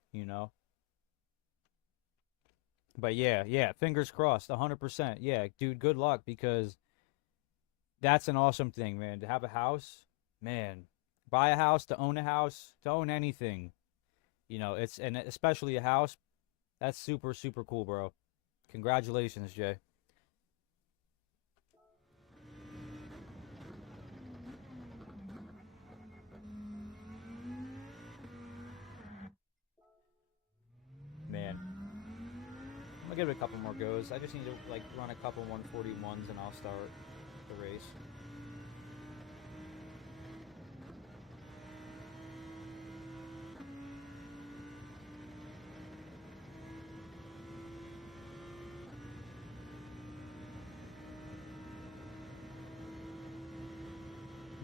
But yeah, yeah, fingers crossed, 100%. Yeah, dude, good luck because that's an awesome thing, man. To have a house, man, buy a house, to own a house, to own anything, it's and especially a house, that's super, super cool, bro. Congratulations, Jay. Man, I'm gonna give it a couple more goes. I just need to like run a couple 141s and I'll start the race.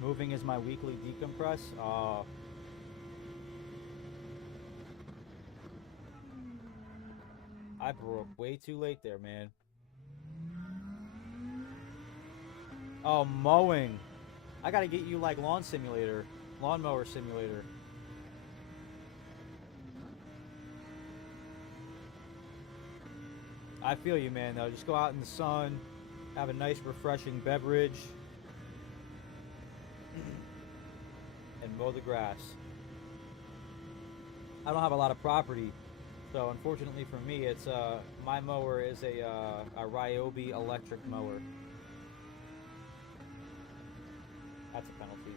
Moving is my weekly decompress. I broke way too late there, man. Oh, mowing. I gotta get you like lawnmower simulator. I feel you, man. Though, just go out in the sun, have a nice, refreshing beverage, and mow the grass. I don't have a lot of property, so unfortunately for me, it's my mower is a Ryobi electric mower. That's a penalty.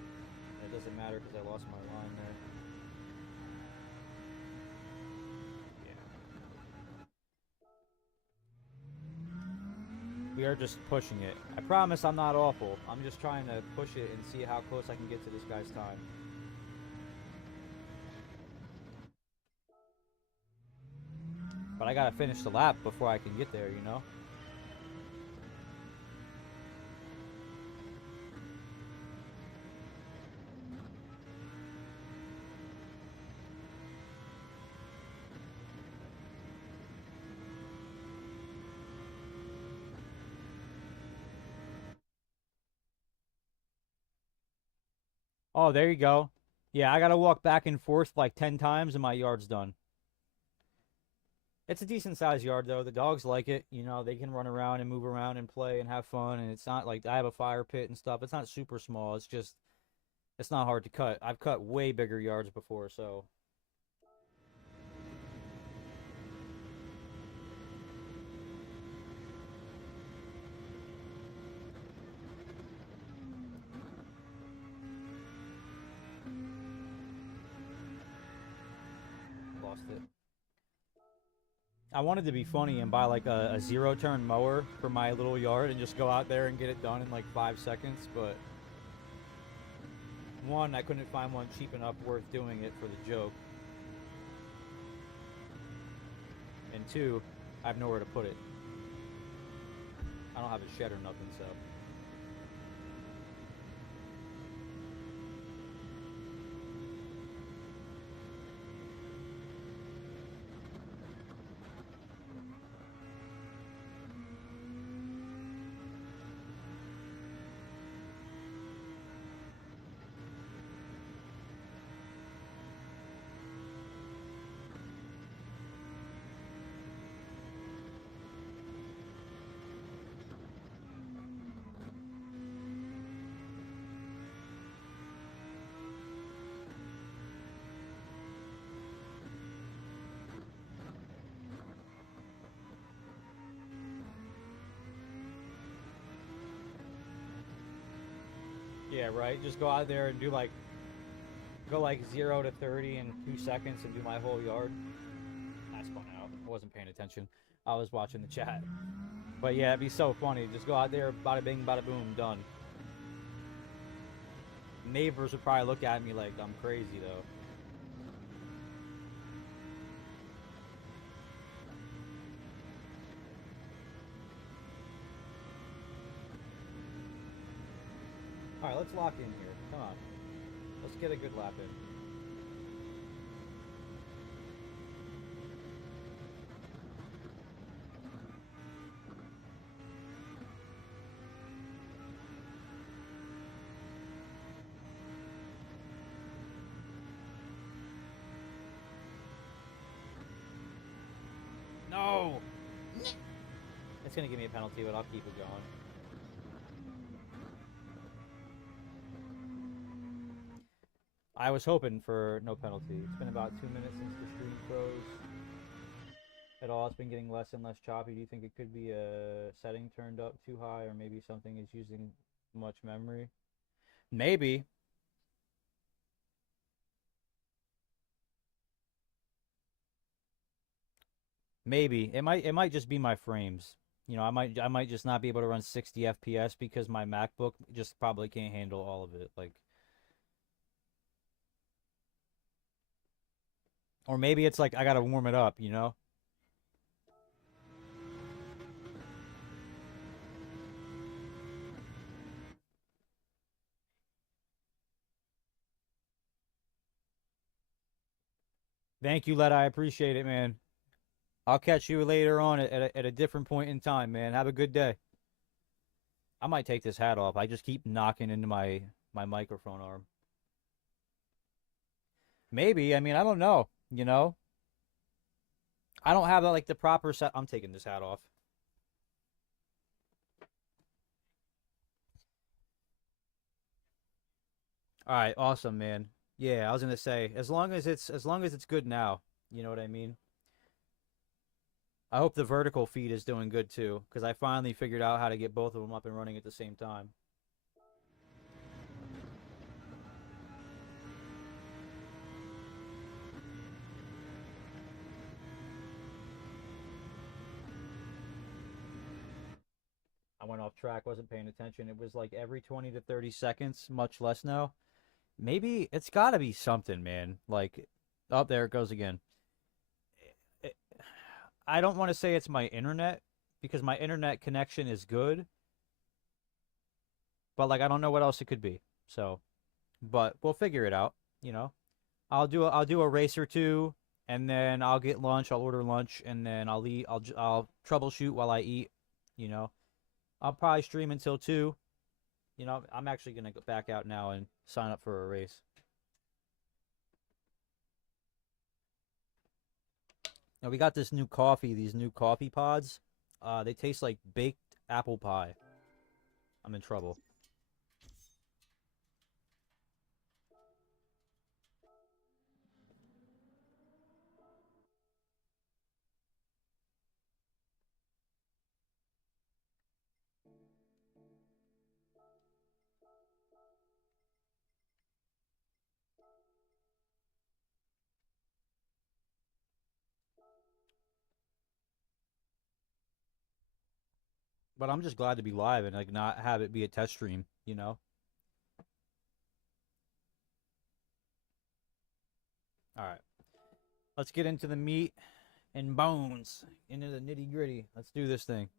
It doesn't matter because I lost my line there. We are just pushing it. I promise I'm not awful. I'm just trying to push it and see how close I can get to this guy's time. But I gotta finish the lap before I can get there. Oh, there you go. Yeah, I gotta walk back and forth like 10 times and my yard's done. It's a decent sized yard though. The dogs like it. They can run around and move around and play and have fun. And it's not like I have a fire pit and stuff. It's not super small. It's not hard to cut. I've cut way bigger yards before, so lost it. I wanted to be funny and buy like a zero turn mower for my little yard and just go out there and get it done in like 5 seconds, but one, I couldn't find one cheap enough worth doing it for the joke. And two, I have nowhere to put it. I don't have a shed or nothing, so. Yeah, right. Just go out there and do like go like 0 to 30 in 2 seconds and do my whole yard. I spun out. I wasn't paying attention. I was watching the chat. But yeah, it'd be so funny. Just go out there, bada bing, bada boom, done. Neighbors would probably look at me like I'm crazy though. All right, let's lock in here. Come on. Let's get a good lap in. No! It's going to give me a penalty, but I'll keep it going. I was hoping for no penalty. It's been about 2 minutes since the stream froze. At all, it's been getting less and less choppy. Do you think it could be a setting turned up too high, or maybe something is using much memory? Maybe. Maybe. It might just be my frames. You know, I might just not be able to run 60 FPS because my MacBook just probably can't handle all of it. Like, or maybe it's like I gotta warm it up, you know? Thank you, Led. I appreciate it, man. I'll catch you later on at a different point in time, man. Have a good day. I might take this hat off. I just keep knocking into my microphone arm. Maybe. I mean, I don't know. You know, I don't have like the proper set. I'm taking this hat off. All right, awesome, man. Yeah, I was gonna say as long as it's good now. You know what I mean? I hope the vertical feed is doing good too, because I finally figured out how to get both of them up and running at the same time. I went off track, wasn't paying attention. It was like every 20 to 30 seconds, much less now. Maybe it's got to be something, man. Like, oh, there it goes again. It, I don't want to say it's my internet because my internet connection is good, but like I don't know what else it could be. So, but we'll figure it out. You know, I'll do a race or two, and then I'll get lunch. I'll order lunch, and then I'll eat. I'll troubleshoot while I eat. You know, I'll probably stream until 2. You know, I'm actually gonna go back out now and sign up for a race. Now we got this new coffee, these new coffee pods. They taste like baked apple pie. I'm in trouble. But I'm just glad to be live and like not have it be a test stream, you know? All right. Let's get into the meat and bones, into the nitty gritty. Let's do this thing.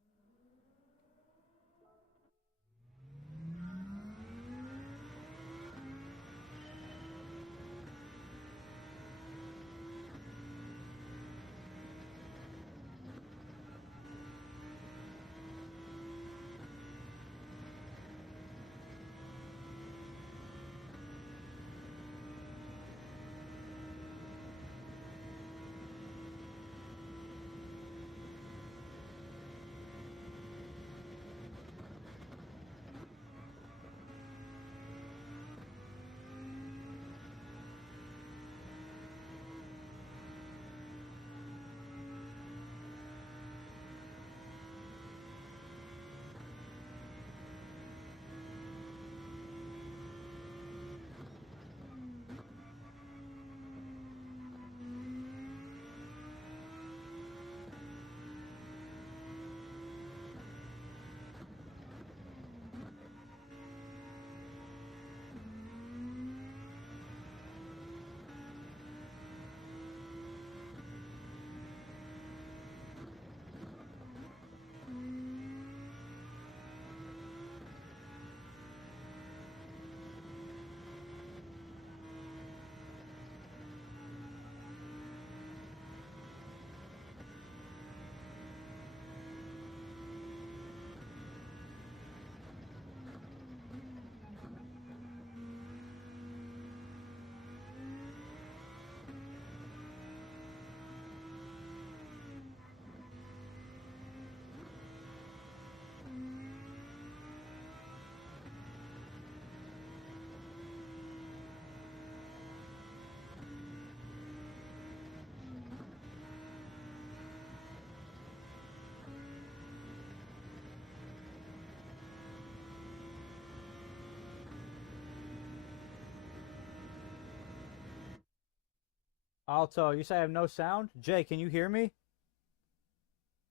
Alto, you say I have no sound? Jay, can you hear me?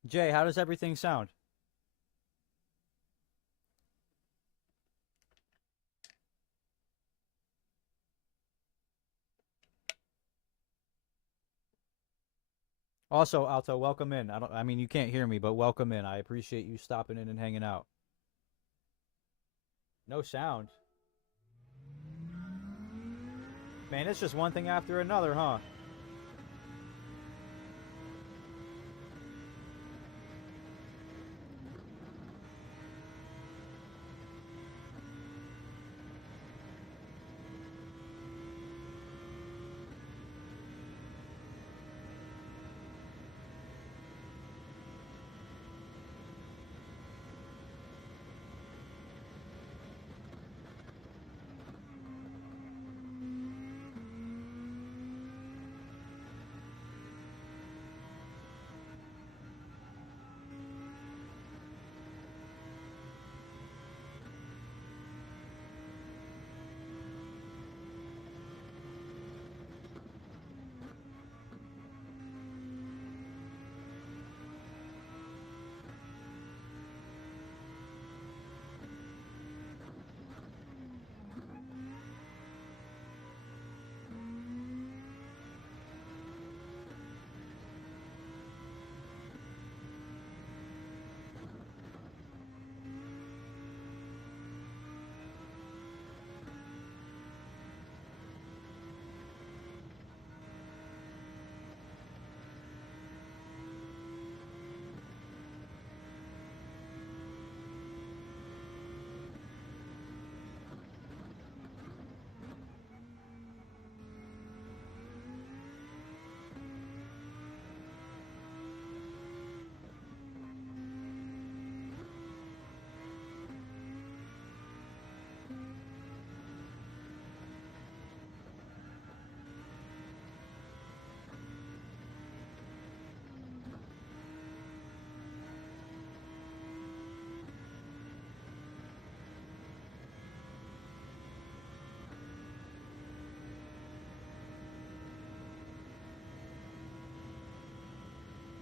Jay, how does everything sound? Also, Alto, welcome in. I mean you can't hear me, but welcome in. I appreciate you stopping in and hanging out. No sound. Man, it's just one thing after another, huh?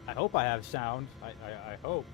I hope I have sound. I hope.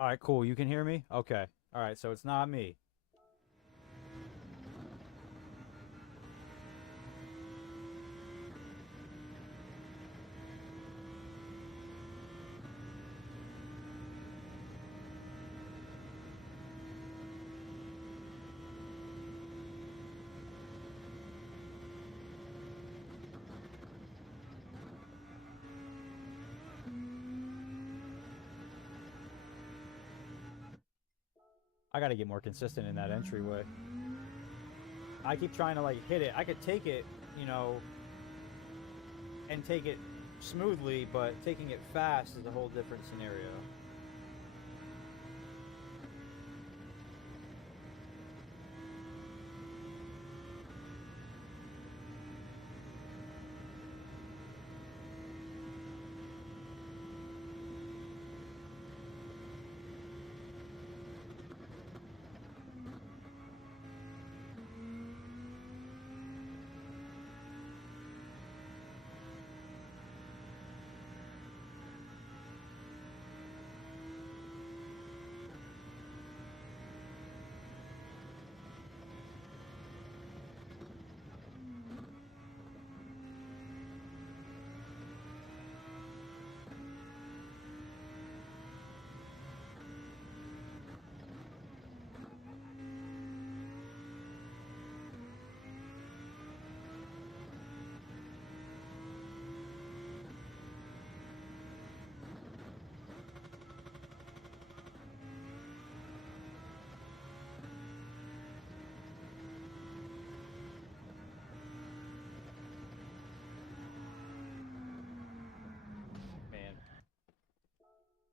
All right, cool. You can hear me? Okay. All right, so it's not me. I got to get more consistent in that entryway. I keep trying to like hit it. I could take it, you know, and take it smoothly, but taking it fast is a whole different scenario.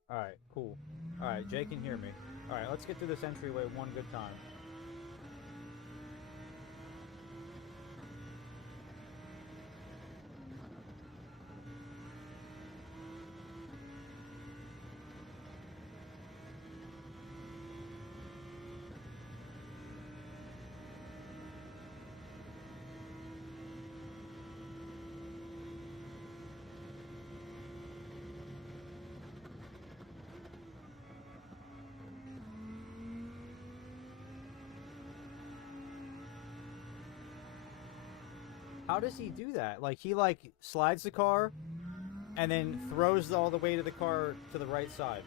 Alright, cool. Alright, Jay can hear me. Alright, let's get through this entryway one good time. How does he do that? Like, he, like, slides the car and then throws all the weight of the car to the right side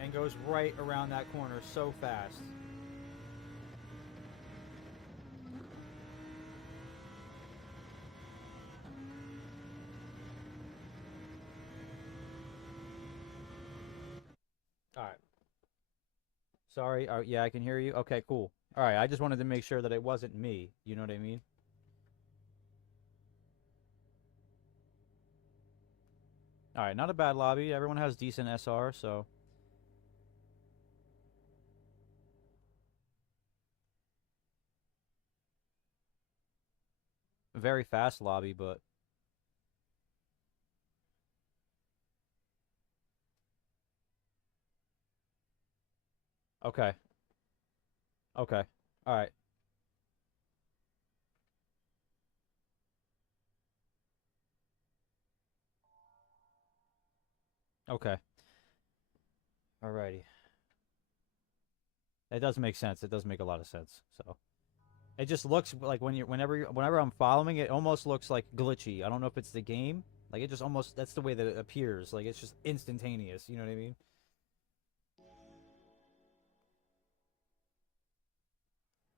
and goes right around that corner so fast. Alright. Sorry. Yeah, I can hear you. Okay, cool. Alright, I just wanted to make sure that it wasn't me. You know what I mean? Alright, not a bad lobby. Everyone has decent SR, so... Very fast lobby, but... Okay. Okay. Alright. Okay. Alrighty. It does make sense. It does make a lot of sense, so... It just looks like whenever I'm following it, almost looks like glitchy. I don't know if it's the game. Like it just almost that's the way that it appears. Like it's just instantaneous. You know what I mean?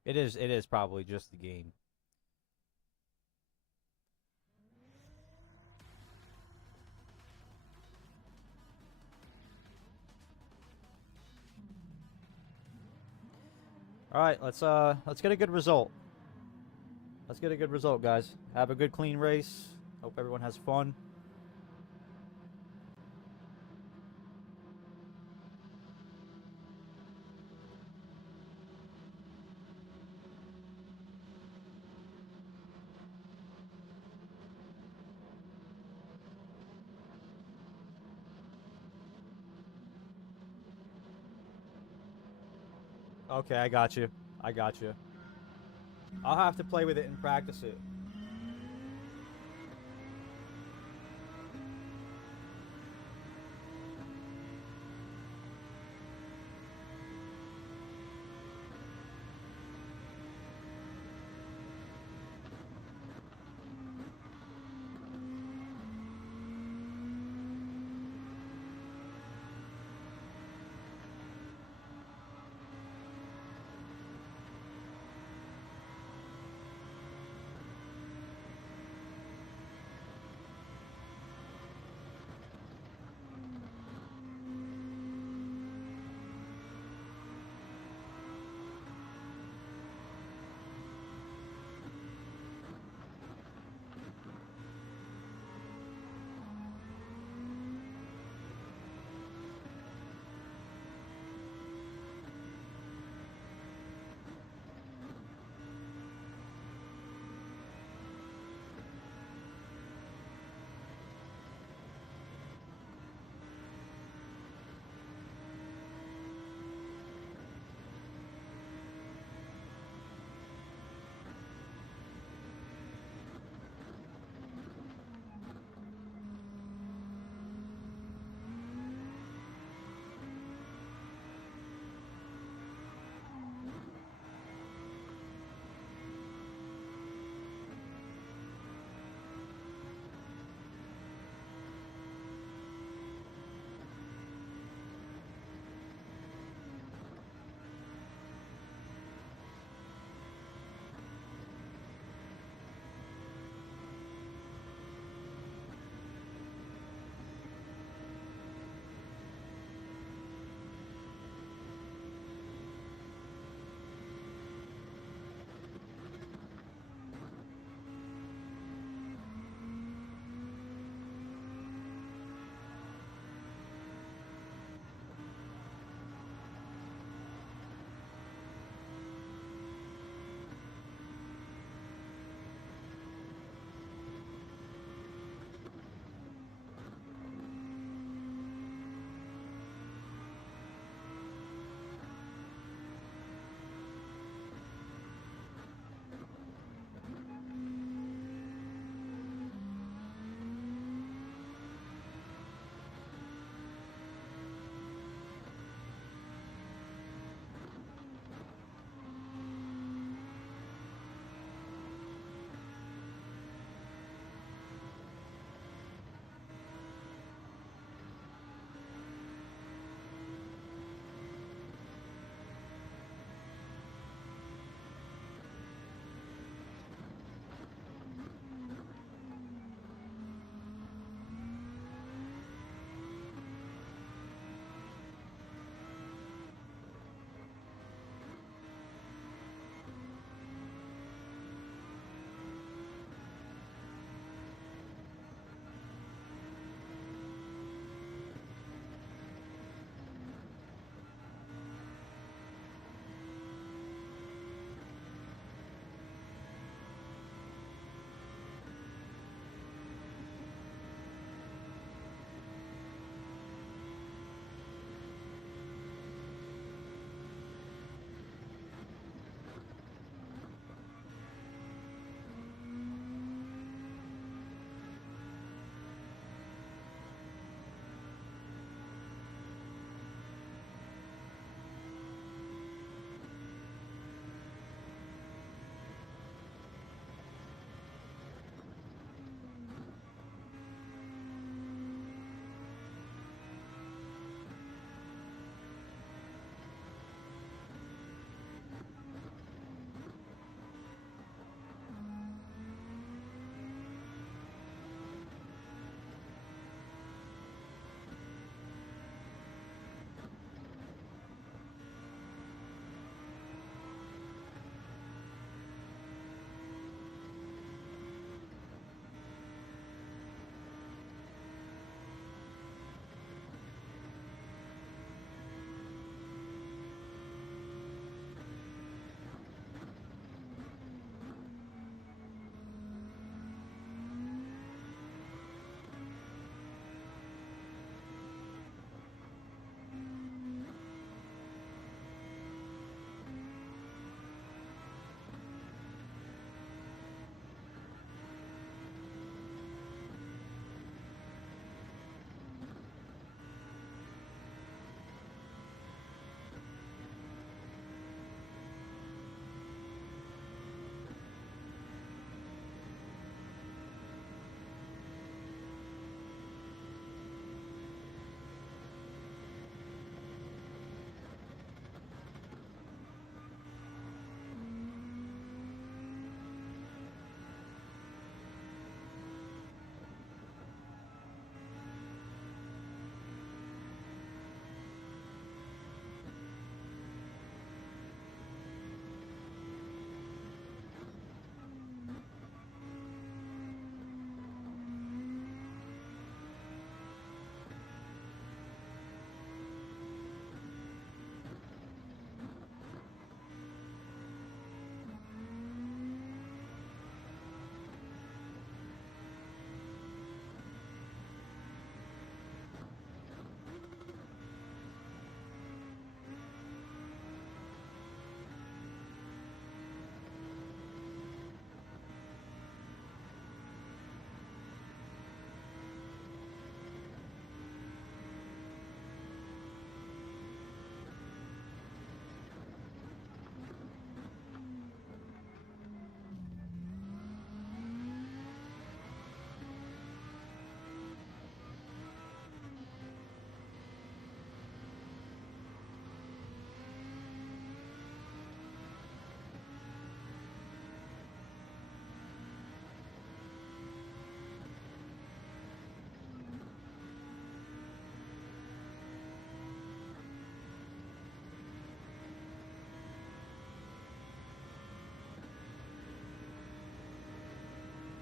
It is. It is probably just the game. All right, let's get a good result. Let's get a good result, guys. Have a good clean race. Hope everyone has fun. Okay, I got you. I got you. I'll have to play with it and practice it.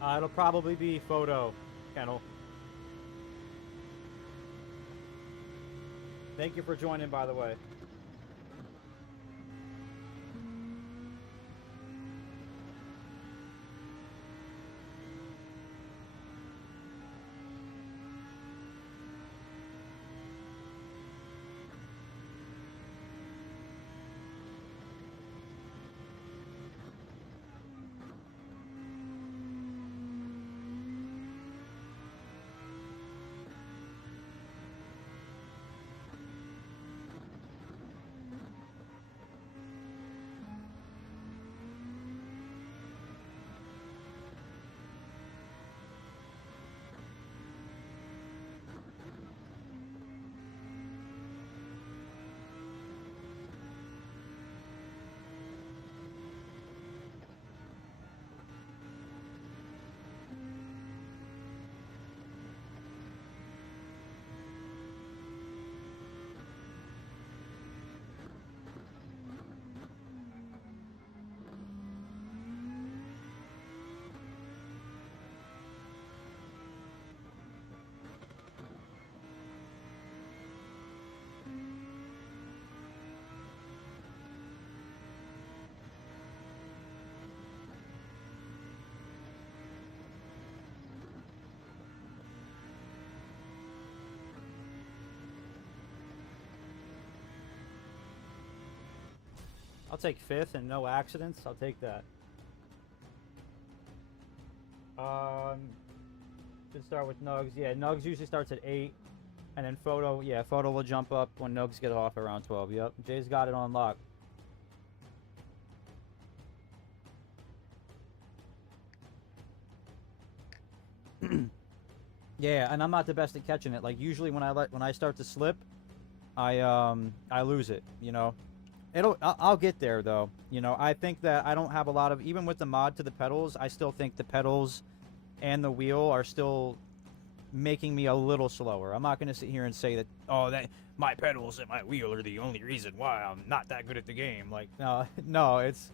It'll probably be photo, Kennel. Thank you for joining, by the way. I'll take fifth and no accidents. I'll take that. Should start with Nugs. Yeah, Nugs usually starts at 8. And then Photo, yeah, Photo will jump up when Nugs get off around 12. Yep, Jay's got it on lock. Yeah, and I'm not the best at catching it. Like usually when I start to slip, I lose it. You know, I'll get there though. You know, I think that I don't have a lot of, even with the mod to the pedals, I still think the pedals and the wheel are still making me a little slower. I'm not going to sit here and say that, oh, that my pedals and my wheel are the only reason why I'm not that good at the game. Like, no, no, it's,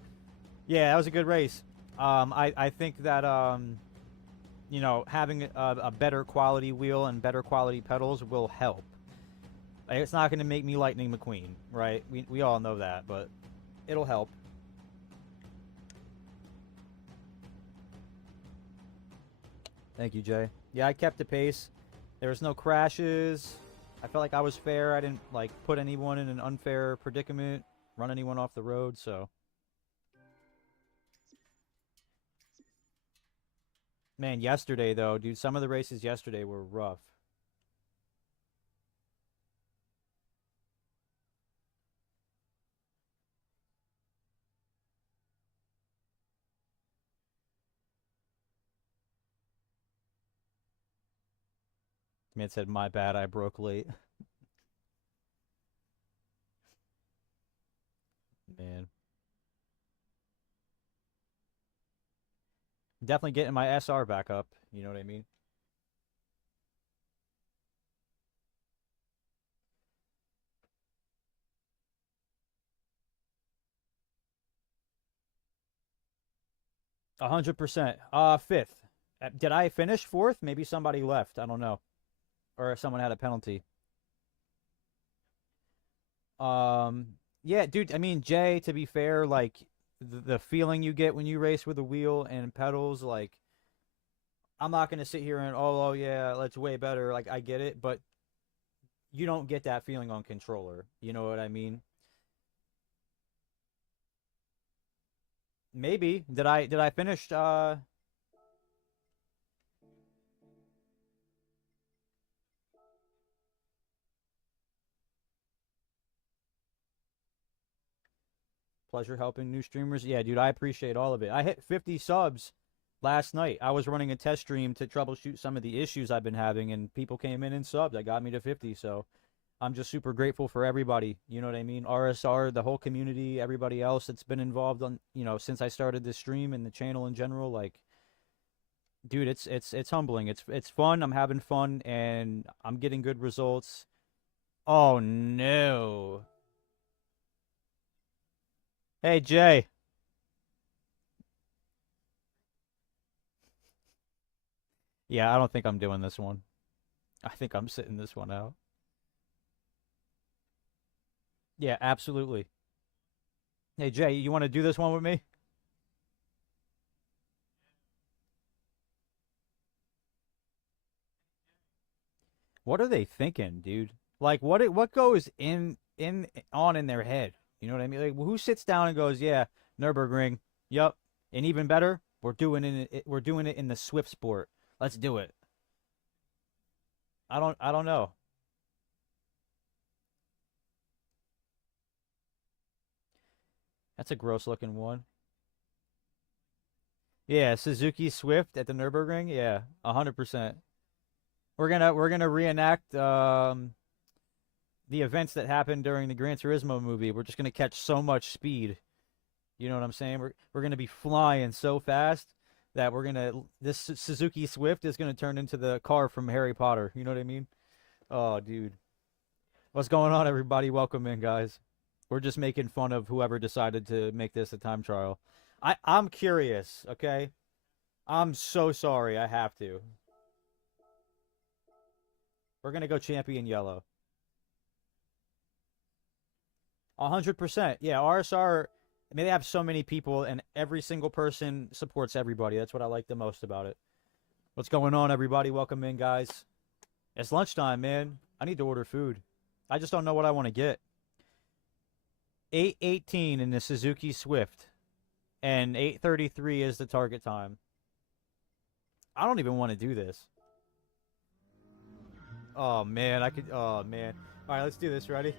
yeah, that was a good race. I think that, you know, having a better quality wheel and better quality pedals will help. It's not going to make me Lightning McQueen, right? We all know that, but it'll help. Thank you, Jay. Yeah, I kept the pace. There was no crashes. I felt like I was fair. I didn't, like, put anyone in an unfair predicament, run anyone off the road, so. Man, yesterday, though, dude, some of the races yesterday were rough. Man said, my bad, I broke late. Man. Definitely getting my SR back up, you know what I mean? A 100%. Fifth. Did I finish fourth? Maybe somebody left. I don't know. Or someone had a penalty. Um, yeah, dude. I mean, Jay. To be fair, like the feeling you get when you race with a wheel and pedals, like I'm not gonna sit here and oh yeah, that's way better. Like I get it, but you don't get that feeling on controller. You know what I mean? Maybe. Did I finish? Pleasure helping new streamers. Yeah, dude, I appreciate all of it. I hit 50 subs last night. I was running a test stream to troubleshoot some of the issues I've been having, and people came in and subbed. That got me to 50, so I'm just super grateful for everybody. You know what I mean? RSR, the whole community, everybody else that's been involved on, you know, since I started this stream and the channel in general. Like, dude, it's humbling. It's fun. I'm having fun, and I'm getting good results. Oh no. Hey Jay. Yeah, I don't think I'm doing this one. I think I'm sitting this one out. Yeah, absolutely. Hey, Jay, you want to do this one with me? What are they thinking, dude? Like, what goes in on in their head? You know what I mean? Like, who sits down and goes, "Yeah, Nurburgring, yup," and even better, we're doing it in the Swift sport. Let's do it. I don't know. That's a gross looking one. Yeah, Suzuki Swift at the Nurburgring. Yeah, 100%. We're gonna reenact the events that happened during the Gran-Turismo movie. We're just gonna catch so much speed. You know what I'm saying? We're gonna be flying so fast that this Suzuki Swift is gonna turn into the car from Harry Potter. You know what I mean? Oh, dude, what's going on, everybody? Welcome in, guys. We're just making fun of whoever decided to make this a time trial. I'm curious. Okay, I'm so sorry. I have to. We're gonna go champion yellow. 100%. Yeah, RSR. I mean, they have so many people, and every single person supports everybody. That's what I like the most about it. What's going on, everybody? Welcome in, guys. It's lunchtime, man. I need to order food. I just don't know what I want to get. 8:18 in the Suzuki Swift, and 8:33 is the target time. I don't even want to do this. Oh man, I could. Oh man. All right, let's do this. Ready?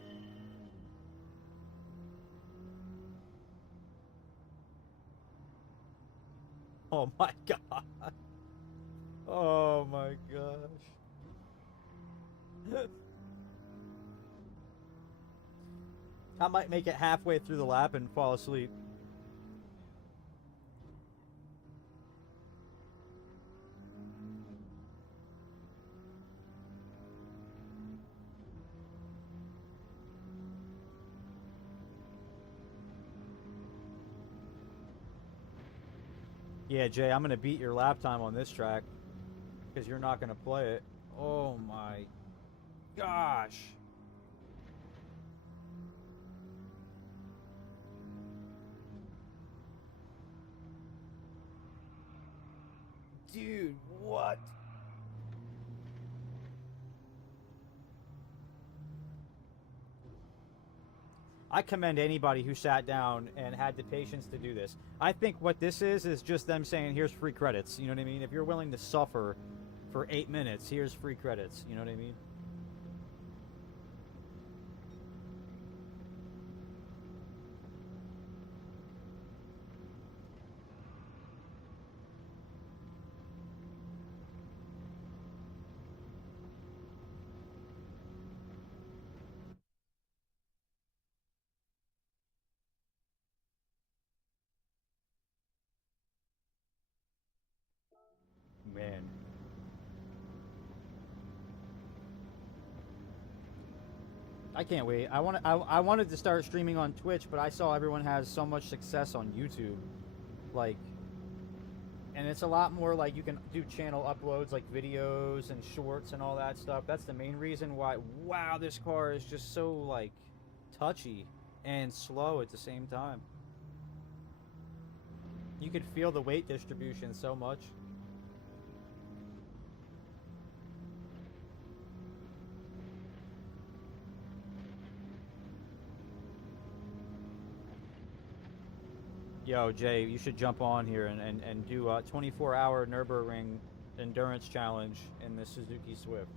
Oh my god. Oh my gosh. I might make it halfway through the lap and fall asleep. Yeah, Jay, I'm gonna beat your lap time on this track because you're not gonna play it. Oh my gosh. Dude, what? I commend anybody who sat down and had the patience to do this. I think what this is just them saying, here's free credits. You know what I mean? If you're willing to suffer for 8 minutes, here's free credits. You know what I mean? Man. I can't wait. I wanted to start streaming on Twitch, but I saw everyone has so much success on YouTube. Like, and it's a lot more like you can do channel uploads like videos and shorts and all that stuff. That's the main reason why. Wow, this car is just so like touchy and slow at the same time. You could feel the weight distribution so much. Yo, Jay, you should jump on here and do a 24-hour Nürburgring endurance challenge in the Suzuki Swift.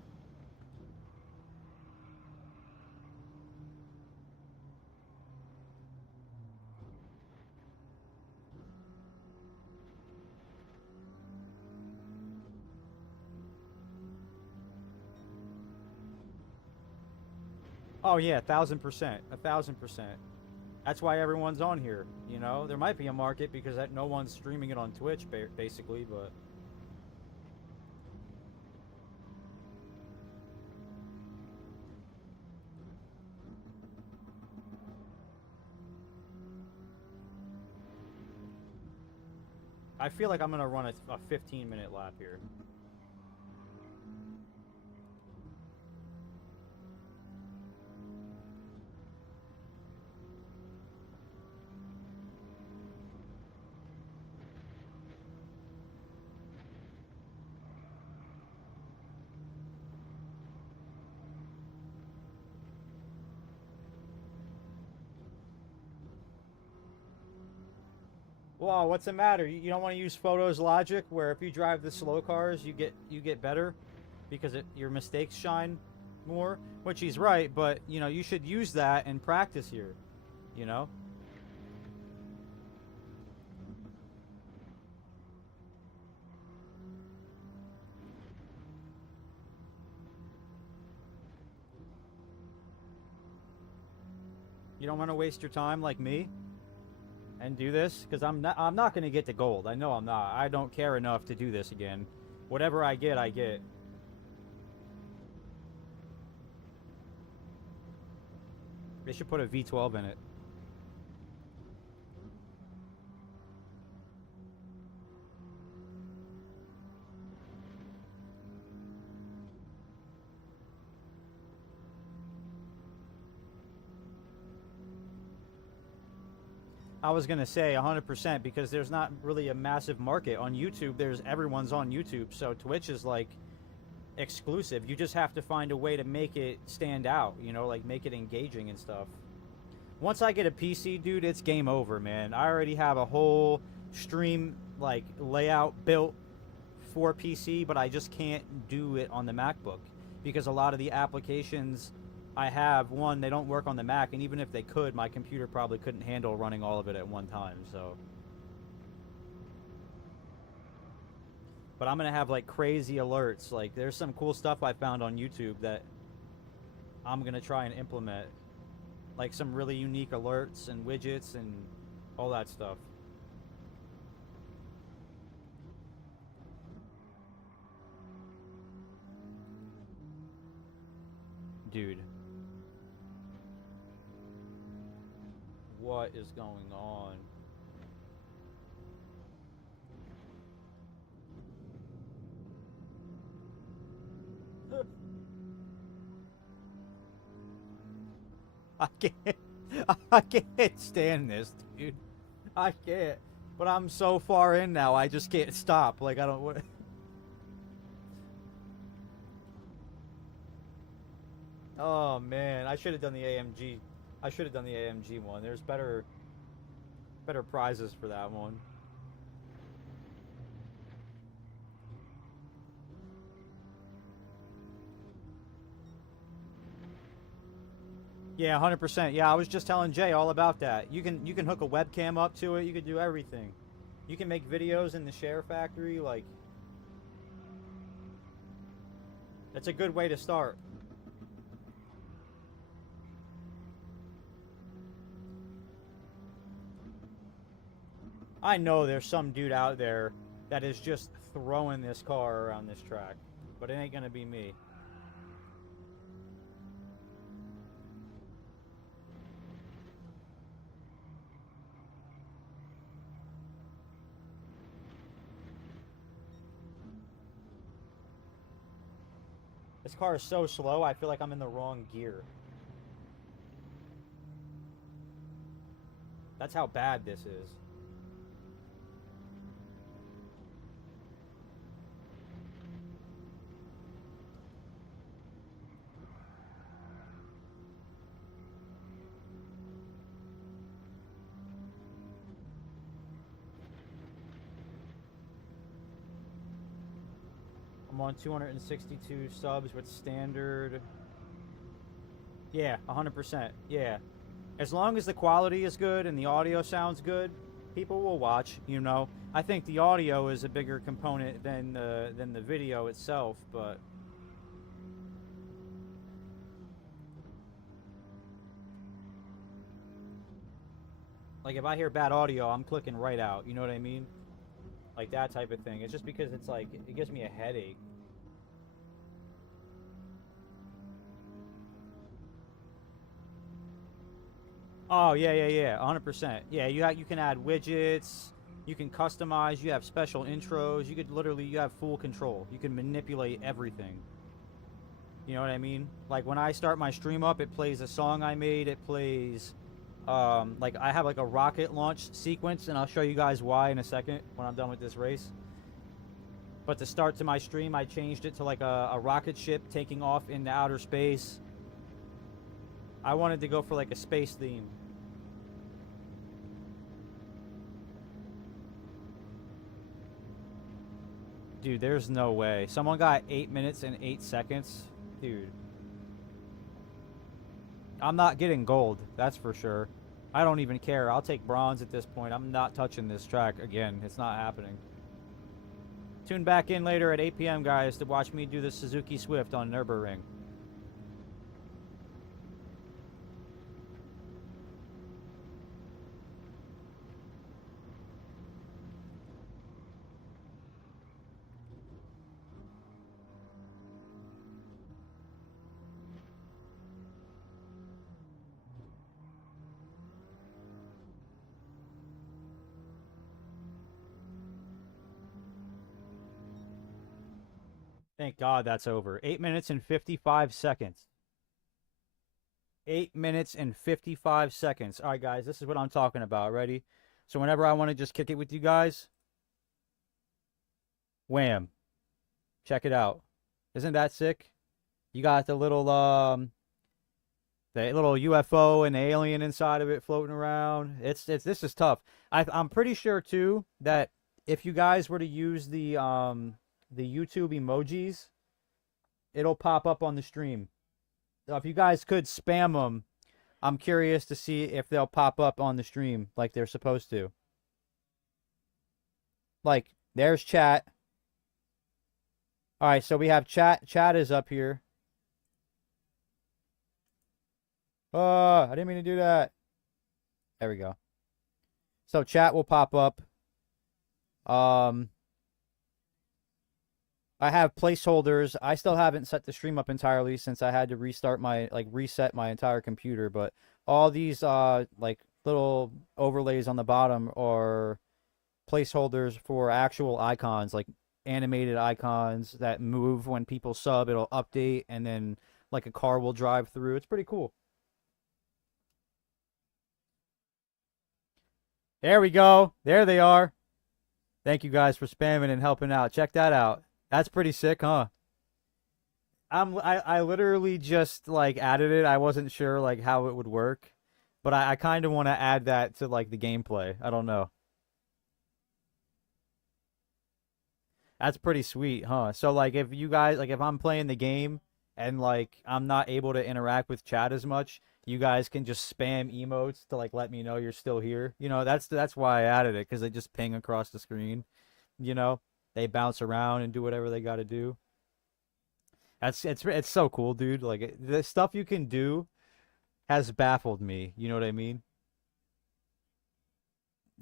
Oh yeah, 1,000%, 1,000%. That's why everyone's on here. You know, there might be a market because no one's streaming it on Twitch, basically, but I feel like I'm gonna run a 15-minute lap here. Well, what's the matter? You don't want to use Photos Logic, where if you drive the slow cars, you get better because your mistakes shine more. Which he's right, but you know you should use that and practice here. You know. You don't want to waste your time like me and do this because I'm not going to get to gold. I know I'm not. I don't care enough to do this again. Whatever I get, I get. They should put a V12 in it. I was gonna say 100% because there's not really a massive market on YouTube. Everyone's on YouTube, so Twitch is like exclusive. You just have to find a way to make it stand out, you know, like make it engaging and stuff. Once I get a PC, dude, it's game over, man. I already have a whole stream like layout built for PC, but I just can't do it on the MacBook because a lot of the applications I have, one, they don't work on the Mac, and even if they could, my computer probably couldn't handle running all of it at one time, so. But I'm gonna have like crazy alerts. Like there's some cool stuff I found on YouTube that I'm gonna try and implement. Like some really unique alerts and widgets and all that stuff. Dude. What is going on? I can't. I can't stand this, dude. I can't. But I'm so far in now, I just can't stop. Like, I don't. Oh man, I should have done the AMG. I should have done the AMG one. There's better prizes for that one. Yeah, 100%. Yeah, I was just telling Jay all about that. You can hook a webcam up to it. You can do everything. You can make videos in the Share Factory. Like, it's a good way to start. I know there's some dude out there that is just throwing this car around this track, but it ain't gonna be me. This car is so slow, I feel like I'm in the wrong gear. That's how bad this is. I'm on 262 subs with standard. Yeah, 100%. Yeah. As long as the quality is good and the audio sounds good, people will watch, you know. I think the audio is a bigger component than the video itself, but like if I hear bad audio, I'm clicking right out, you know what I mean? Like that type of thing. It's just because it's like it gives me a headache. Oh yeah, 100%. Yeah, you can add widgets, you can customize, you have special intros, you have full control. You can manipulate everything. You know what I mean? Like when I start my stream up, it plays a song I made. It plays, like I have like a rocket launch sequence, and I'll show you guys why in a second when I'm done with this race. But to start to my stream, I changed it to like a rocket ship taking off into outer space. I wanted to go for like a space theme. Dude, there's no way. Someone got 8 minutes and 8 seconds? Dude. I'm not getting gold, that's for sure. I don't even care. I'll take bronze at this point. I'm not touching this track again. It's not happening. Tune back in later at 8 p.m., guys, to watch me do the Suzuki Swift on Nürburgring. Thank God that's over. 8 minutes and 55 seconds. 8 minutes and 55 seconds. All right, guys, this is what I'm talking about. Ready? So whenever I want to just kick it with you guys, wham. Check it out. Isn't that sick? You got the little UFO and alien inside of it floating around. This is tough. I'm pretty sure too that if you guys were to use the YouTube emojis, it'll pop up on the stream. So if you guys could spam them, I'm curious to see if they'll pop up on the stream like they're supposed to. Like, there's chat. All right, so we have chat. Chat is up here. Oh, I didn't mean to do that. There we go. So chat will pop up. I have placeholders. I still haven't set the stream up entirely since I had to reset my entire computer, but all these like little overlays on the bottom are placeholders for actual icons, like animated icons that move when people sub. It'll update and then like a car will drive through. It's pretty cool. There we go. There they are. Thank you guys for spamming and helping out. Check that out. That's pretty sick, huh? I literally just like added it. I wasn't sure like how it would work, but I kind of want to add that to like the gameplay. I don't know. That's pretty sweet, huh? So like if you guys like if I'm playing the game and like I'm not able to interact with chat as much, you guys can just spam emotes to like let me know you're still here. You know, that's why I added it, because they just ping across the screen. You know, they bounce around and do whatever they got to do. It's so cool, dude. Like the stuff you can do has baffled me. You know what I mean?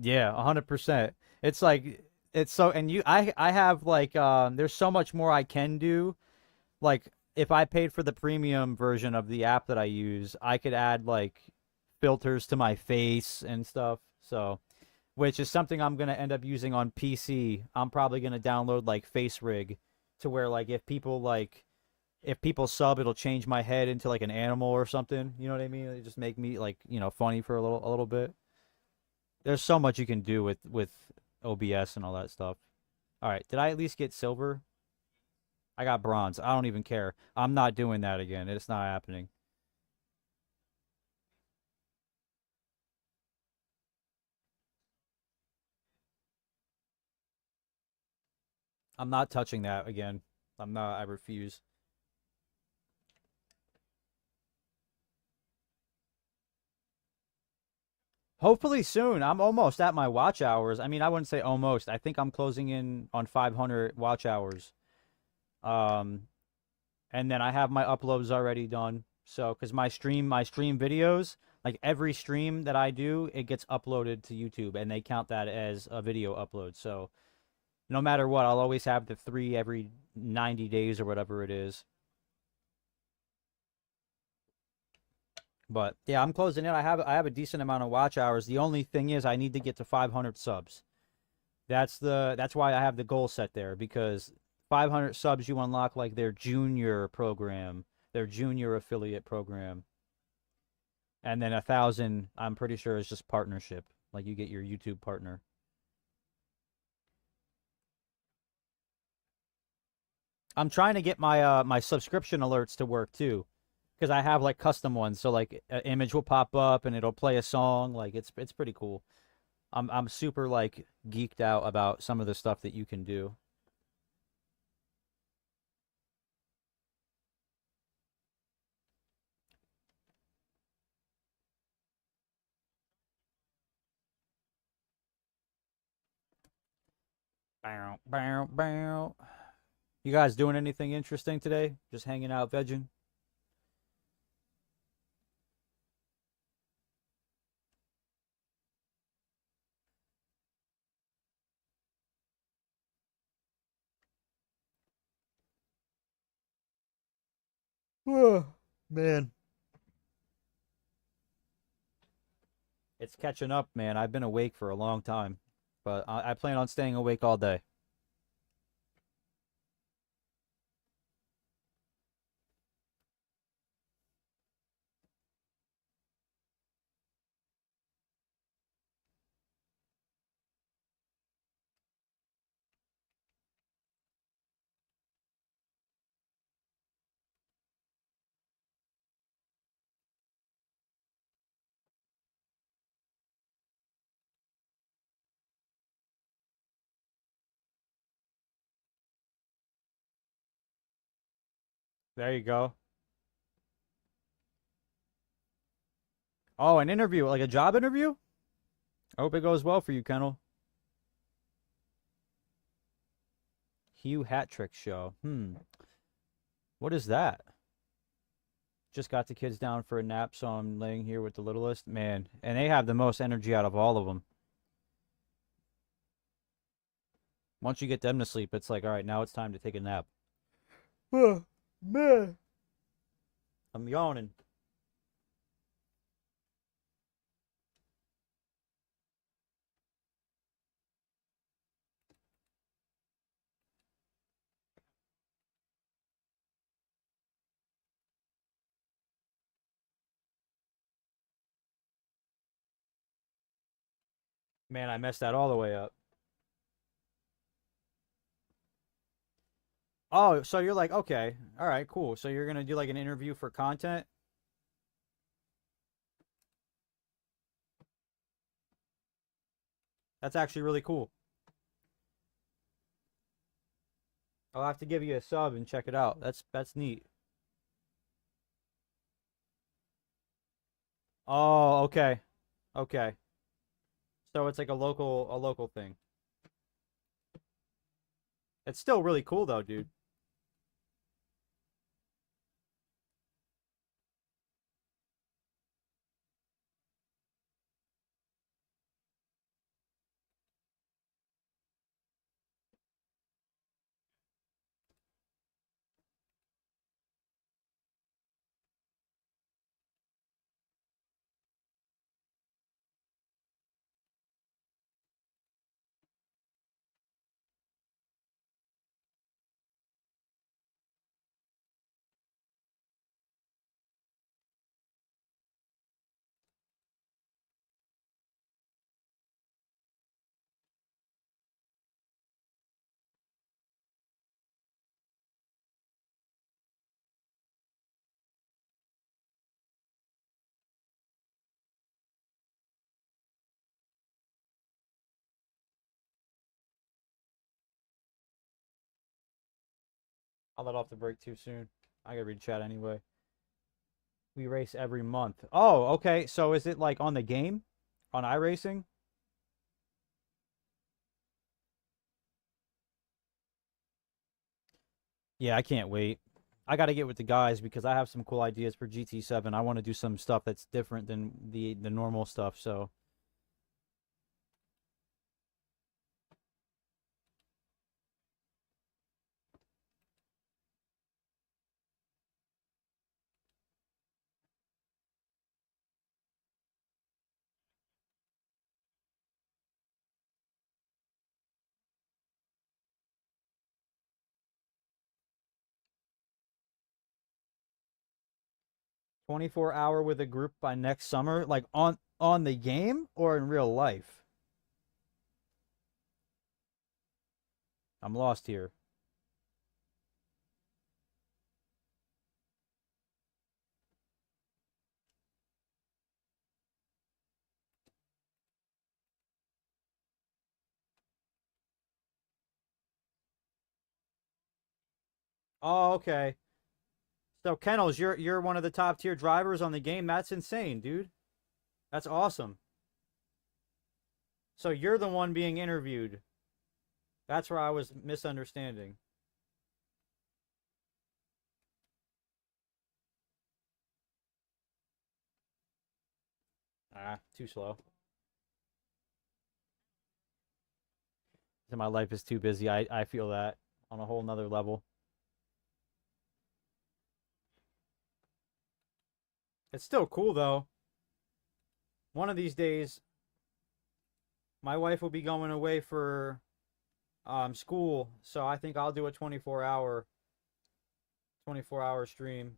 Yeah, 100%. It's like it's so and you I have like there's so much more I can do. Like if I paid for the premium version of the app that I use, I could add like filters to my face and stuff. So, which is something I'm going to end up using on PC. I'm probably going to download like Face Rig to where like if people sub, it'll change my head into like an animal or something. You know what I mean? It just make me like, funny for a little bit. There's so much you can do with OBS and all that stuff. All right, did I at least get silver? I got bronze. I don't even care. I'm not doing that again. It's not happening. I'm not touching that again. I'm not. I refuse. Hopefully soon. I'm almost at my watch hours. I mean, I wouldn't say almost. I think I'm closing in on 500 watch hours. Um, and then I have my uploads already done. So, because my stream videos, like every stream that I do, it gets uploaded to YouTube, and they count that as a video upload. So, no matter what, I'll always have the 3 every 90 days or whatever it is. But yeah, I'm closing in. I have a decent amount of watch hours. The only thing is I need to get to 500 subs. That's why I have the goal set there, because 500 subs you unlock like their junior program, their junior affiliate program. And then 1,000 I'm pretty sure is just partnership. Like you get your YouTube partner. I'm trying to get my subscription alerts to work too, because I have like custom ones. So like an image will pop up and it'll play a song. Like it's pretty cool. I'm super like geeked out about some of the stuff that you can do. Bow, bow, bow. You guys doing anything interesting today? Just hanging out, vegging? Oh, man. It's catching up, man. I've been awake for a long time, but I plan on staying awake all day. There you go. Oh, an interview, like a job interview? I hope it goes well for you, Kennel. Hugh Hattrick Show. What is that? Just got the kids down for a nap, so I'm laying here with the littlest. Man, and they have the most energy out of all of them. Once you get them to sleep, it's like, all right, now it's time to take a nap. Oh, man. I'm yawning. Man, I messed that all the way up. Oh, so you're like, okay, all right, cool. So you're gonna do like an interview for content? That's actually really cool. I'll have to give you a sub and check it out. That's neat. Oh, okay. Okay. So it's like a local thing. It's still really cool though, dude. 'll let off the break too soon. I gotta read chat anyway. We race every month. Oh, okay. So is it like on the game? On iRacing? Yeah, I can't wait. I got to get with the guys because I have some cool ideas for GT7. I want to do some stuff that's different than the normal stuff. So 24-hour with a group by next summer, like on the game or in real life. I'm lost here. Oh, okay. So Kennels, you're one of the top tier drivers on the game. That's insane, dude. That's awesome. So you're the one being interviewed. That's where I was misunderstanding. Ah, too slow. So my life is too busy. I feel that on a whole nother level. It's still cool though. One of these days, my wife will be going away for school, so I think I'll do a 24-hour stream.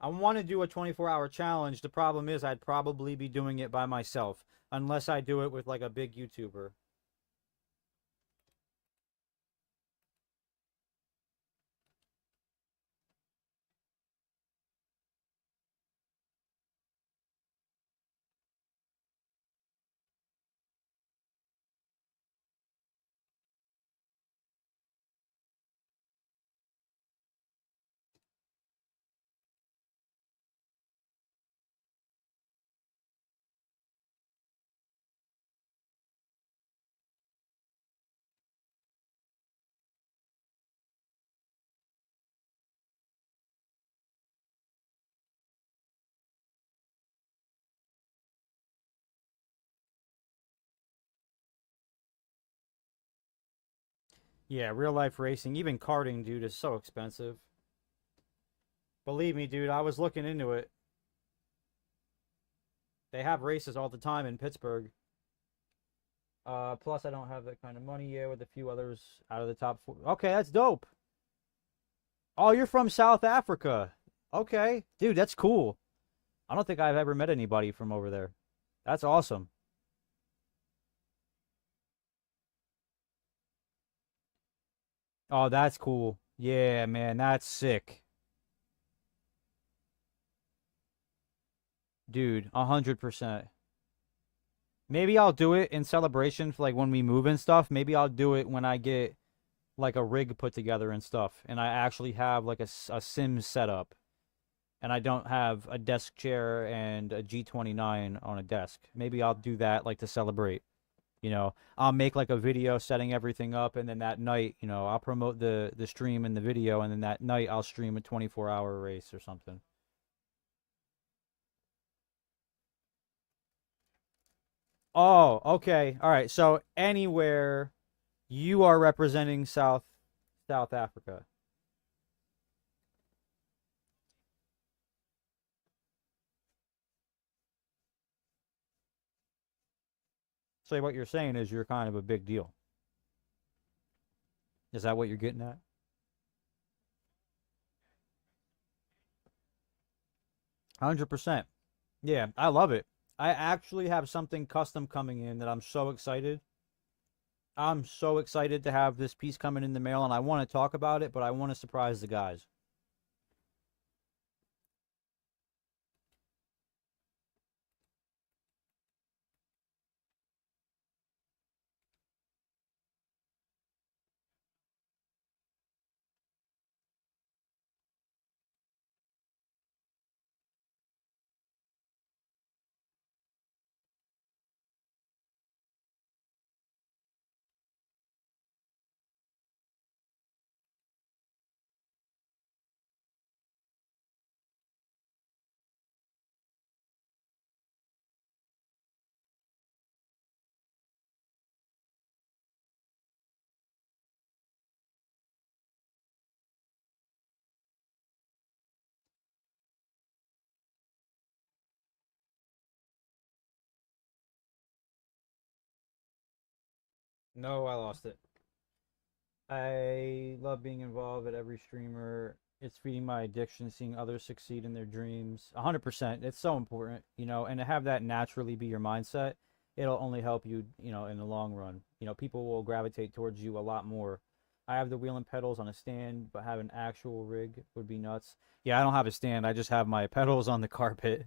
I want to do a 24-hour challenge. The problem is I'd probably be doing it by myself unless I do it with like a big YouTuber. Yeah, real life racing, even karting, dude, is so expensive. Believe me, dude, I was looking into it. They have races all the time in Pittsburgh. Plus I don't have that kind of money yet with a few others out of the top four. Okay, that's dope. Oh, you're from South Africa. Okay. Dude, that's cool. I don't think I've ever met anybody from over there. That's awesome. Oh, that's cool. Yeah, man, that's sick. Dude, 100%. Maybe I'll do it in celebration for like when we move and stuff. Maybe I'll do it when I get like a rig put together and stuff and I actually have like a sim setup and I don't have a desk chair and a G29 on a desk. Maybe I'll do that like to celebrate. I'll make like a video setting everything up, and then that night, I'll promote the stream and the video, and then that night I'll stream a 24-hour race or something. Oh, okay. All right. So anywhere you are representing South Africa. So what you're saying is you're kind of a big deal. Is that what you're getting at? 100%. Yeah, I love it. I actually have something custom coming in that I'm so excited. I'm so excited to have this piece coming in the mail, and I want to talk about it, but I want to surprise the guys. No, I lost it. I love being involved at every streamer. It's feeding my addiction, seeing others succeed in their dreams. 100%. It's so important, and to have that naturally be your mindset, it'll only help you, in the long run. People will gravitate towards you a lot more. I have the wheel and pedals on a stand, but have an actual rig would be nuts. Yeah, I don't have a stand. I just have my pedals on the carpet.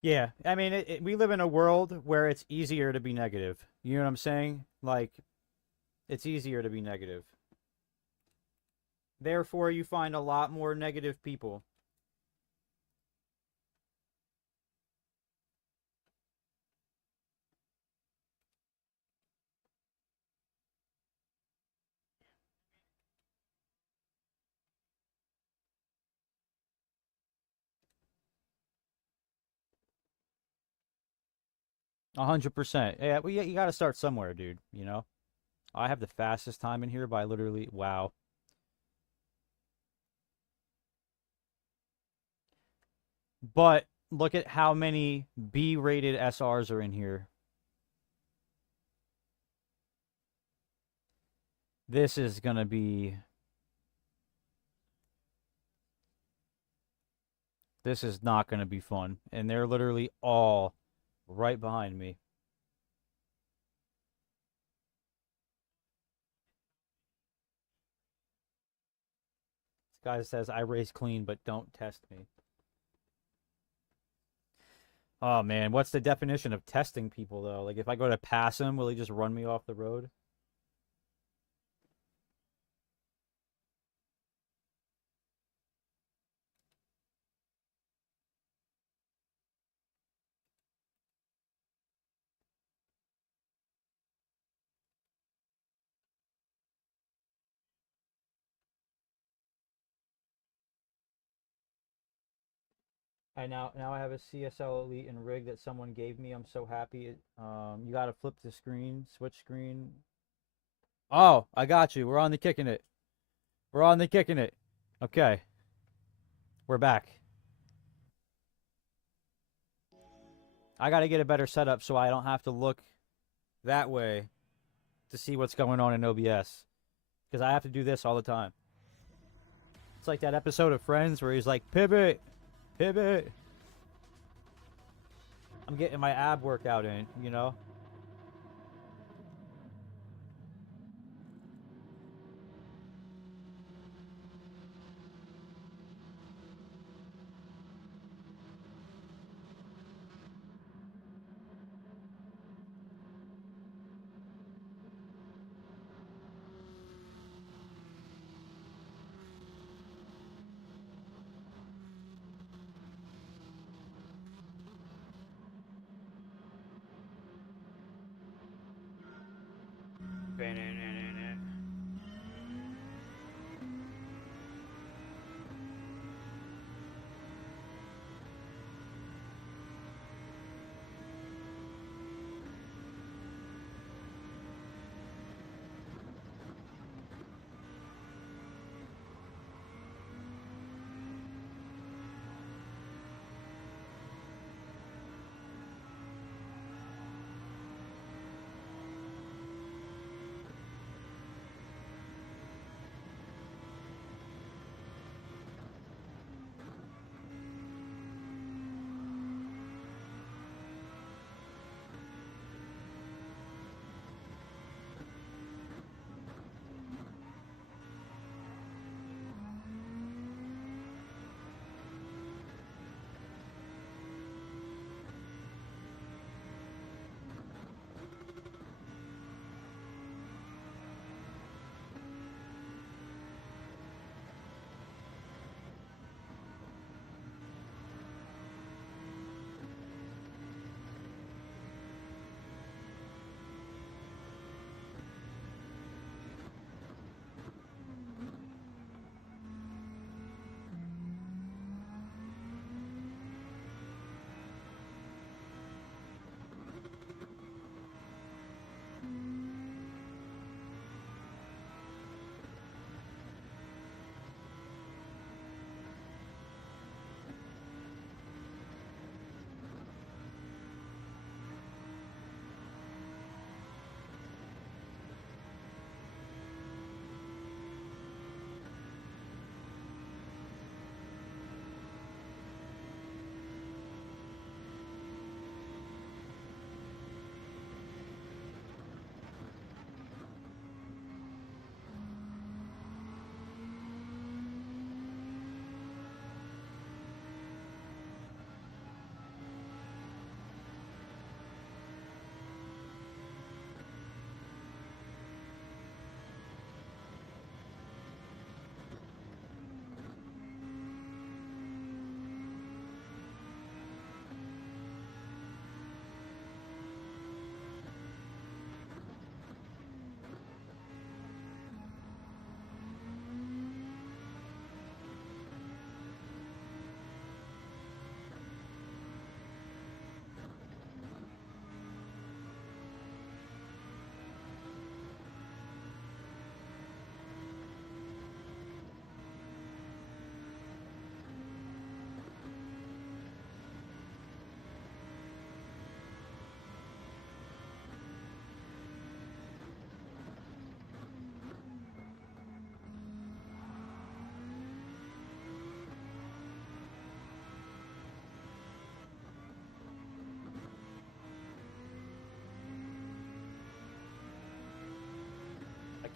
Yeah, I mean, we live in a world where it's easier to be negative. You know what I'm saying? Like, it's easier to be negative. Therefore, you find a lot more negative people. 100%. Yeah, well, you got to start somewhere, dude. You know, I have the fastest time in here by literally wow. But look at how many B-rated SRs are in here. This is gonna be. This is not gonna be fun, and they're literally all right behind me. This guy says I race clean, but don't test me. Oh man, what's the definition of testing people though? Like if I go to pass him, will he just run me off the road? Now I have a CSL Elite and rig that someone gave me. I'm so happy. You got to flip the screen, switch screen. Oh, I got you. We're on the kicking it. We're on the kicking it. Okay, we're back. I got to get a better setup so I don't have to look that way to see what's going on in OBS because I have to do this all the time. It's like that episode of Friends where he's like, pivot, pivot. I'm getting my ab workout in, you know?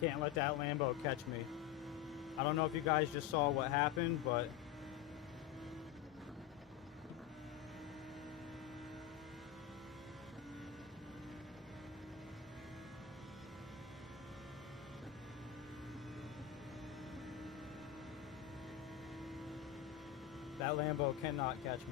Can't let that Lambo catch me. I don't know if you guys just saw what happened, but that Lambo cannot catch me.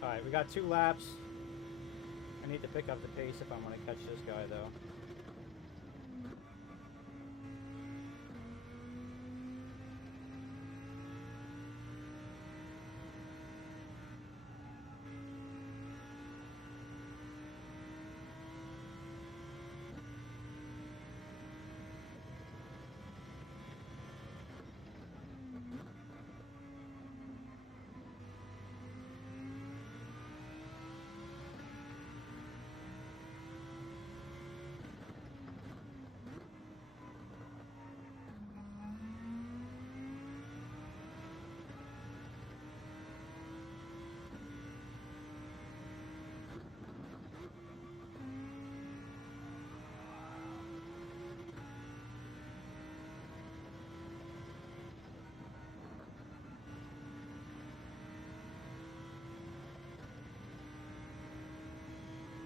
Alright, we got 2 laps. I need to pick up the pace if I'm going to catch this guy, though.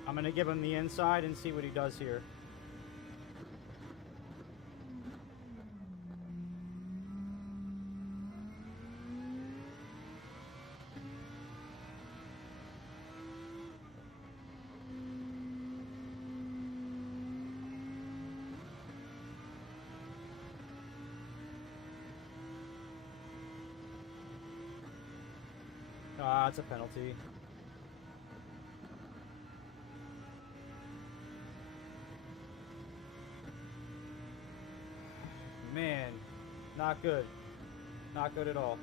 I'm going to give him the inside and see what he does here. Ah, it's a penalty. Man, not good. Not good at all.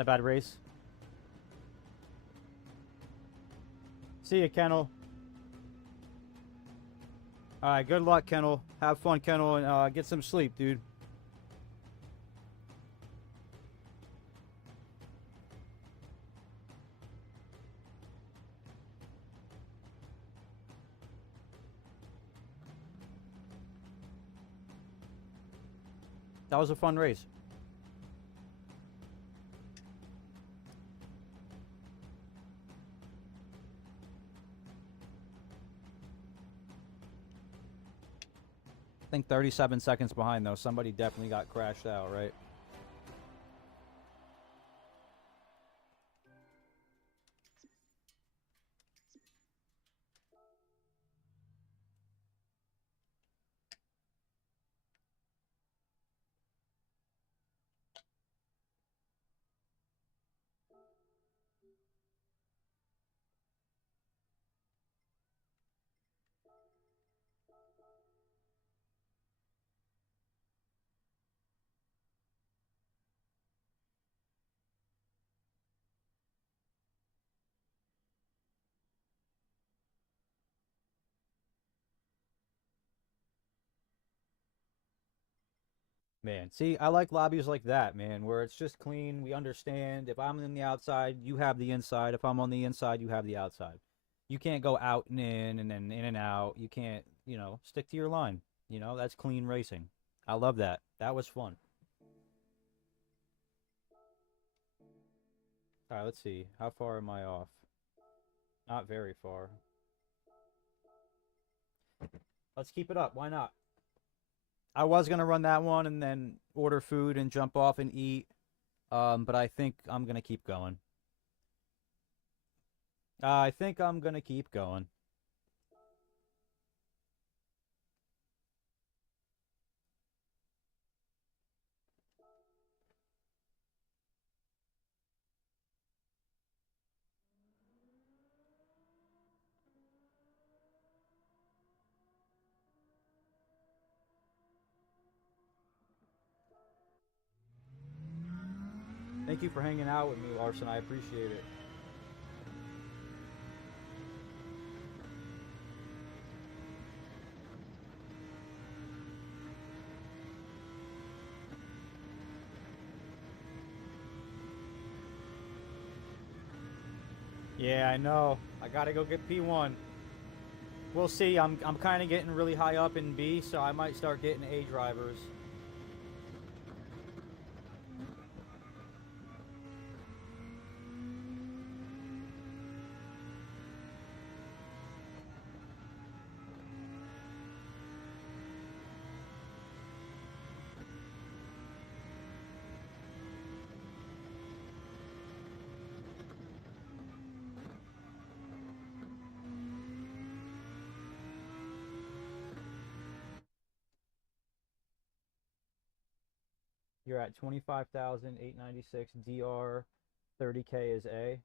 Not a bad race. See ya, Kennel. Alright, good luck, Kennel. Have fun, Kennel, and get some sleep, dude. That was a fun race. I think 37 seconds behind, though. Somebody definitely got crashed out, right? Man, see, I like lobbies like that, man, where it's just clean. We understand. If I'm in the outside, you have the inside. If I'm on the inside, you have the outside. You can't go out and in and then in and out. You can't, stick to your line. That's clean racing. I love that. That was fun. All right, let's see. How far am I off? Not very far. Let's keep it up. Why not? I was gonna run that one and then order food and jump off and eat, but I think I'm gonna keep going. I think I'm gonna keep going. Thank you for hanging out with me, Larson. I appreciate it. Yeah, I know. I gotta go get P1. We'll see. I'm kind of getting really high up in B, so I might start getting A drivers. You're at 25,896 DR, 30K is A.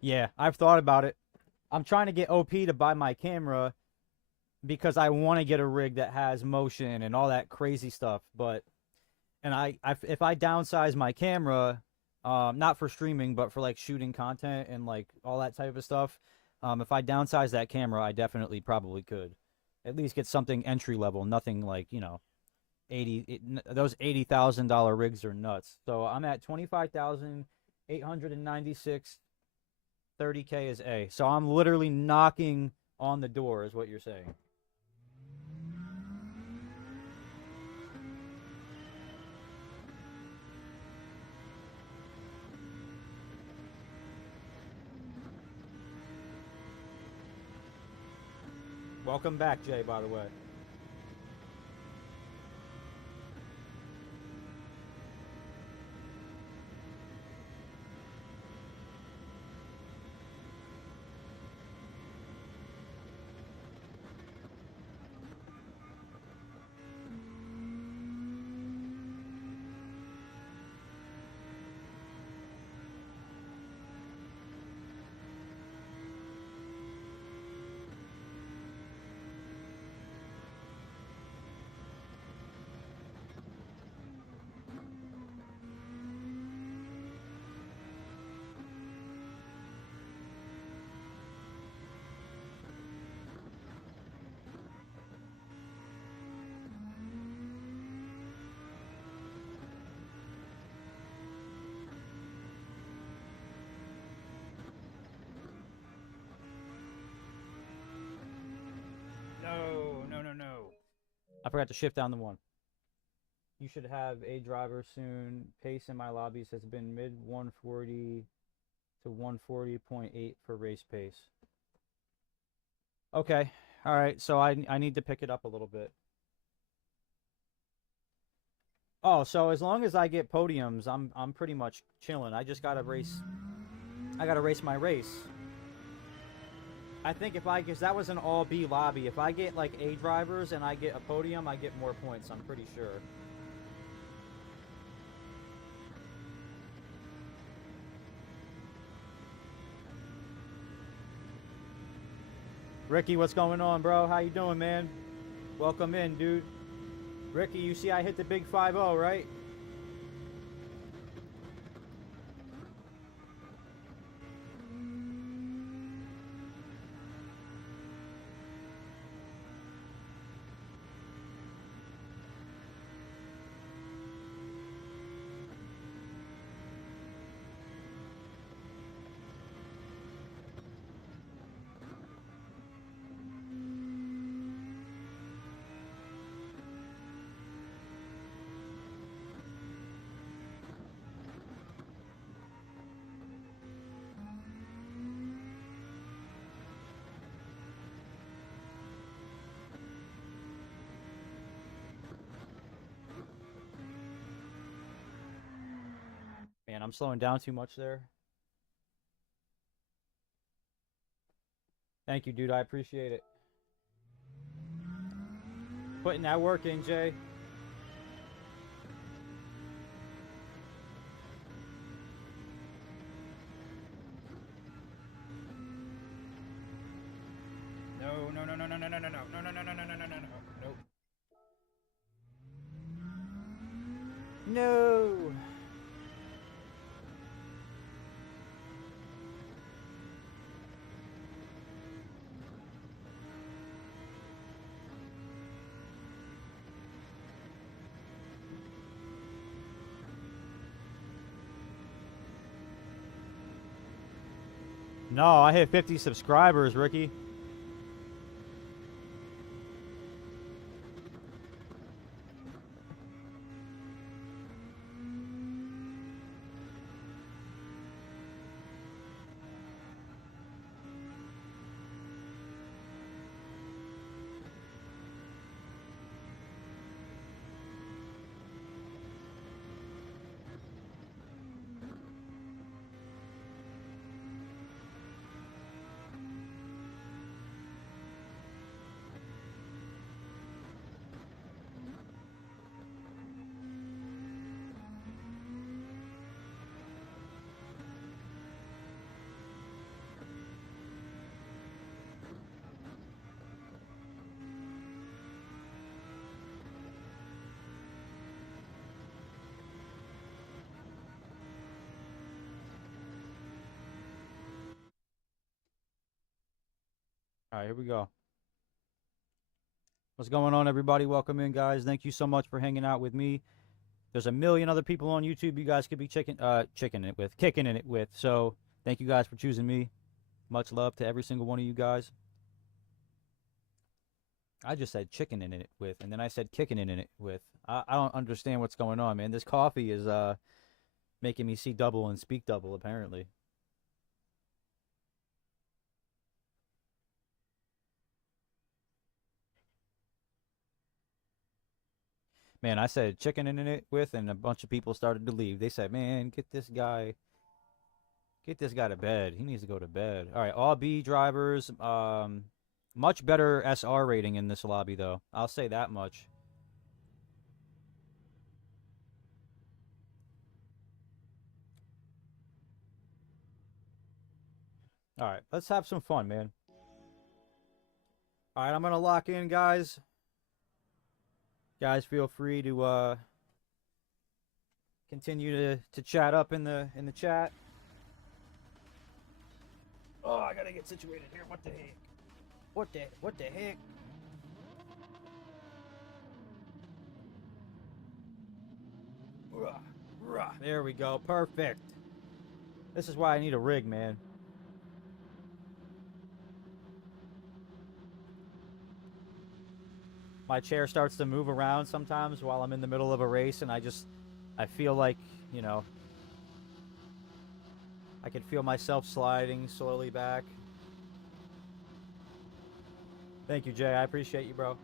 Yeah, I've thought about it. I'm trying to get OP to buy my camera because I want to get a rig that has motion and all that crazy stuff. But if I downsize my camera, not for streaming, but for like shooting content and like all that type of stuff, if I downsize that camera, I definitely probably could at least get something entry level. Nothing like 80. Those $80,000 rigs are nuts. So I'm at 25,896. 30K is A. So I'm literally knocking on the door, is what you're saying. Welcome back, Jay, by the way. No. I forgot to shift down the one. You should have a driver soon. Pace in my lobbies has been mid 140 to 140.8 for race pace. Okay. All right. So I need to pick it up a little bit. Oh, so as long as I get podiums, I'm pretty much chilling. I just gotta race. I gotta race my race. I think because that was an all B lobby. If I get like A drivers and I get a podium, I get more points. I'm pretty sure. Ricky, what's going on, bro? How you doing, man? Welcome in, dude. Ricky, you see I hit the big 5-0, right? Man, I'm slowing down too much there. Thank you, dude. I appreciate it. Putting that work in, Jay. No. No, I hit 50 subscribers, Ricky. All right, here we go. What's going on, everybody? Welcome in, guys. Thank you so much for hanging out with me. There's a million other people on YouTube you guys could be kicking it with. So thank you guys for choosing me. Much love to every single one of you guys. I just said chicken in it with, and then I said kicking in it with. I don't understand what's going on, man. This coffee is making me see double and speak double, apparently. Man, I said chicken in it with, and a bunch of people started to leave. They said, man, get this guy to bed. He needs to go to bed. All right, all B drivers. Much better SR rating in this lobby, though. I'll say that much. All right, let's have some fun, man. All right, I'm gonna lock in, guys. Guys, feel free to continue to chat up in the chat. Oh, I gotta get situated here. What the heck? What the heck? There we go. Perfect. This is why I need a rig, man. my chair starts to move around sometimes while I'm in the middle of a race, and I feel like, you know, I can feel myself sliding slowly back. Thank you, Jay. I appreciate you, bro.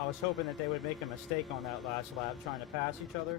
I was hoping that they would make a mistake on that last lap trying to pass each other.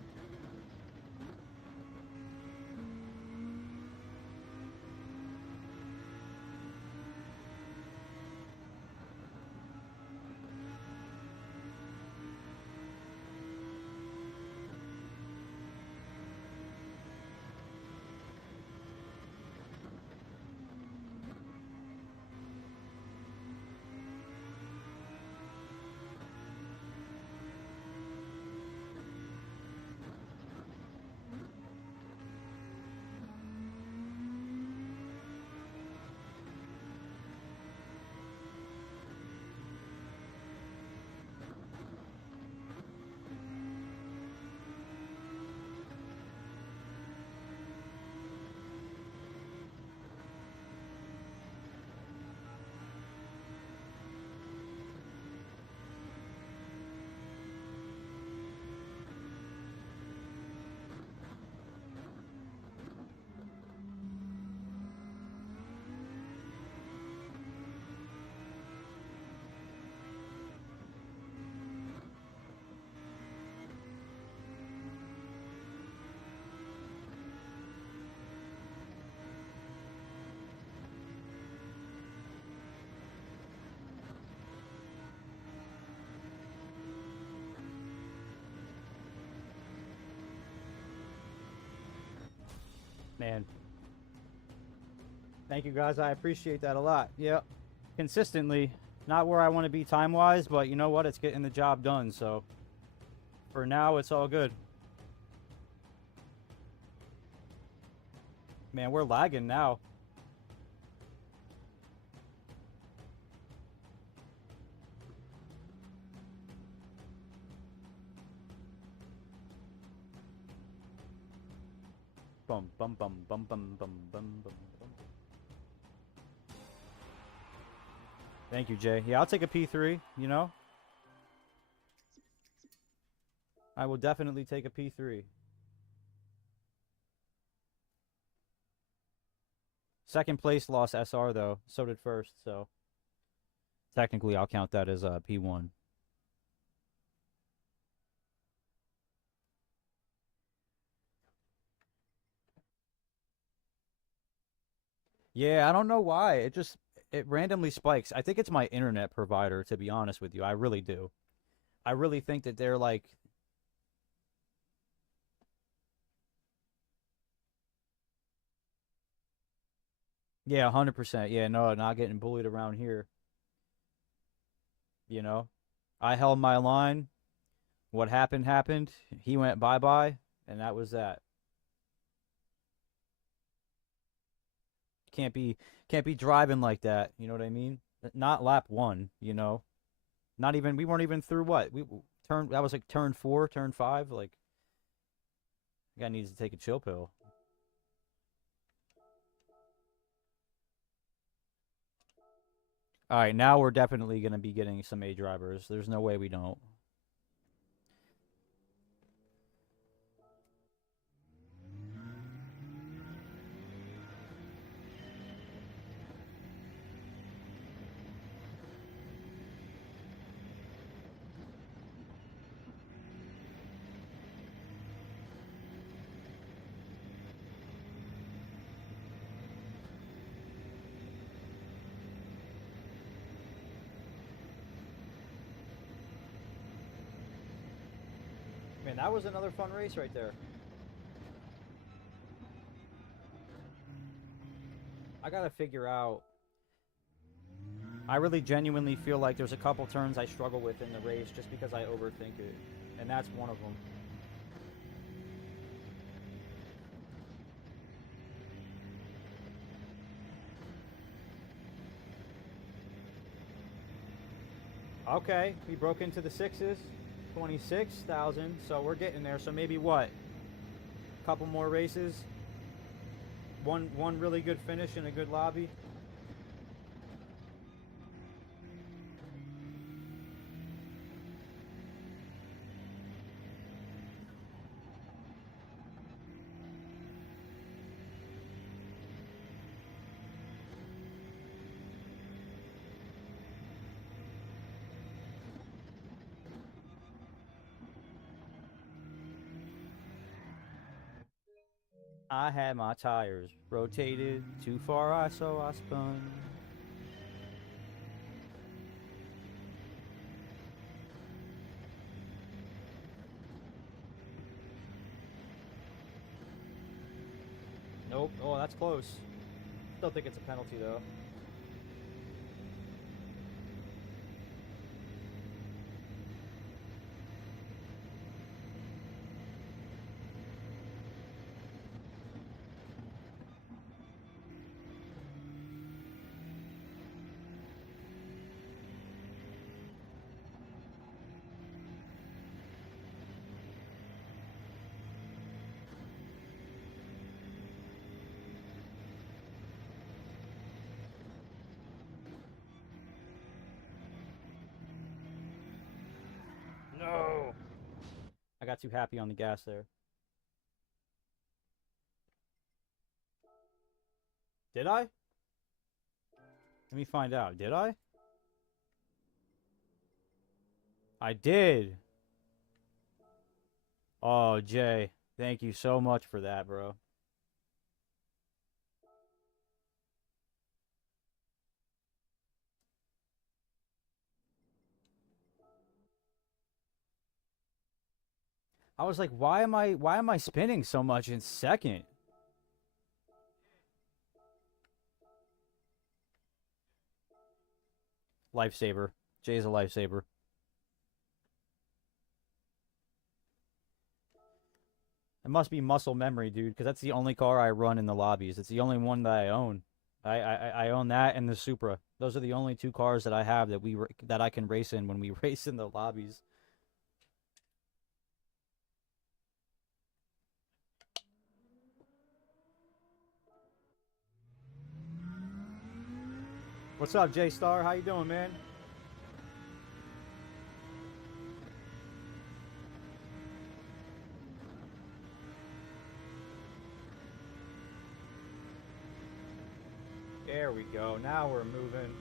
Man. Thank you guys, I appreciate that a lot. Yep. Consistently, not where I want to be time-wise, but you know what? It's getting the job done, so for now, it's all good. Man, we're lagging now. Bum bum bum bum bum bum bum bum bum. Thank you, Jay. Yeah, I'll take a P3, you know? I will definitely take a P3. Second place lost SR, though. So did first, so technically I'll count that as a P1. Yeah, I don't know why. It randomly spikes. I think it's my internet provider, to be honest with you. I really do. I really think that they're like, yeah, 100%. Yeah, no, not getting bullied around here, you know? I held my line. What happened happened. He went bye-bye, and that was that. Can't be can't be driving like that, you know what I mean? Not lap 1, you know. Not even we weren't even through what? We turned that was like turn 4, turn 5, like guy needs to take a chill pill. All right, now we're definitely going to be getting some A drivers. There's no way we don't. Man, that was another fun race right there. I got to figure out. I really genuinely feel like there's a couple turns I struggle with in the race just because I overthink it. And that's one of them. Okay, we broke into the sixes. 26,000, so we're getting there. So maybe what? A couple more races. One really good finish and a good lobby. I had my tires rotated too far, so I spun. Nope. Oh, that's close. Still think it's a penalty, though. No! I got too happy on the gas there. Did I? Let me find out. Did I? I did. Oh, Jay. Thank you so much for that, bro. I was like, why am I spinning so much in second? Lifesaver. Jay's a lifesaver. It must be muscle memory, dude, because that's the only car I run in the lobbies. It's the only one that I own. I own that and the Supra. Those are the only two cars that I have that I can race in when we race in the lobbies. What's up, J Star? How you doing, man? There we go. Now we're moving.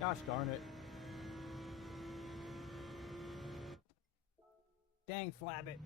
Gosh darn it. Dang, Flabbit.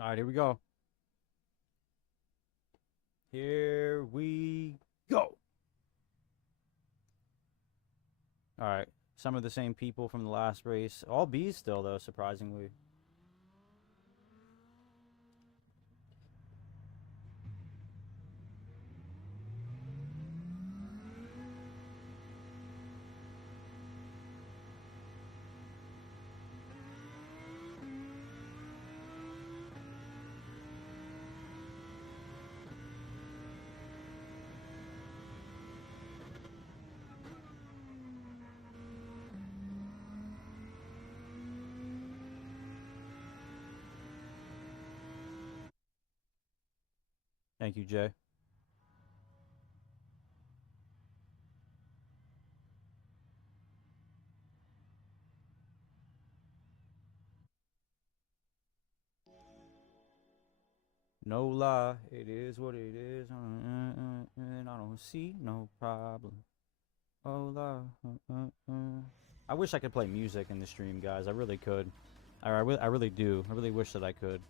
All right, here we go. Here we go. All right. Some of the same people from the last race. All B's still, though, surprisingly. Thank you, Jay. No lie, it is what it is. And I don't see no problem. Oh, lie. I wish I could play music in the stream, guys. I really could. I really do. I really wish that I could.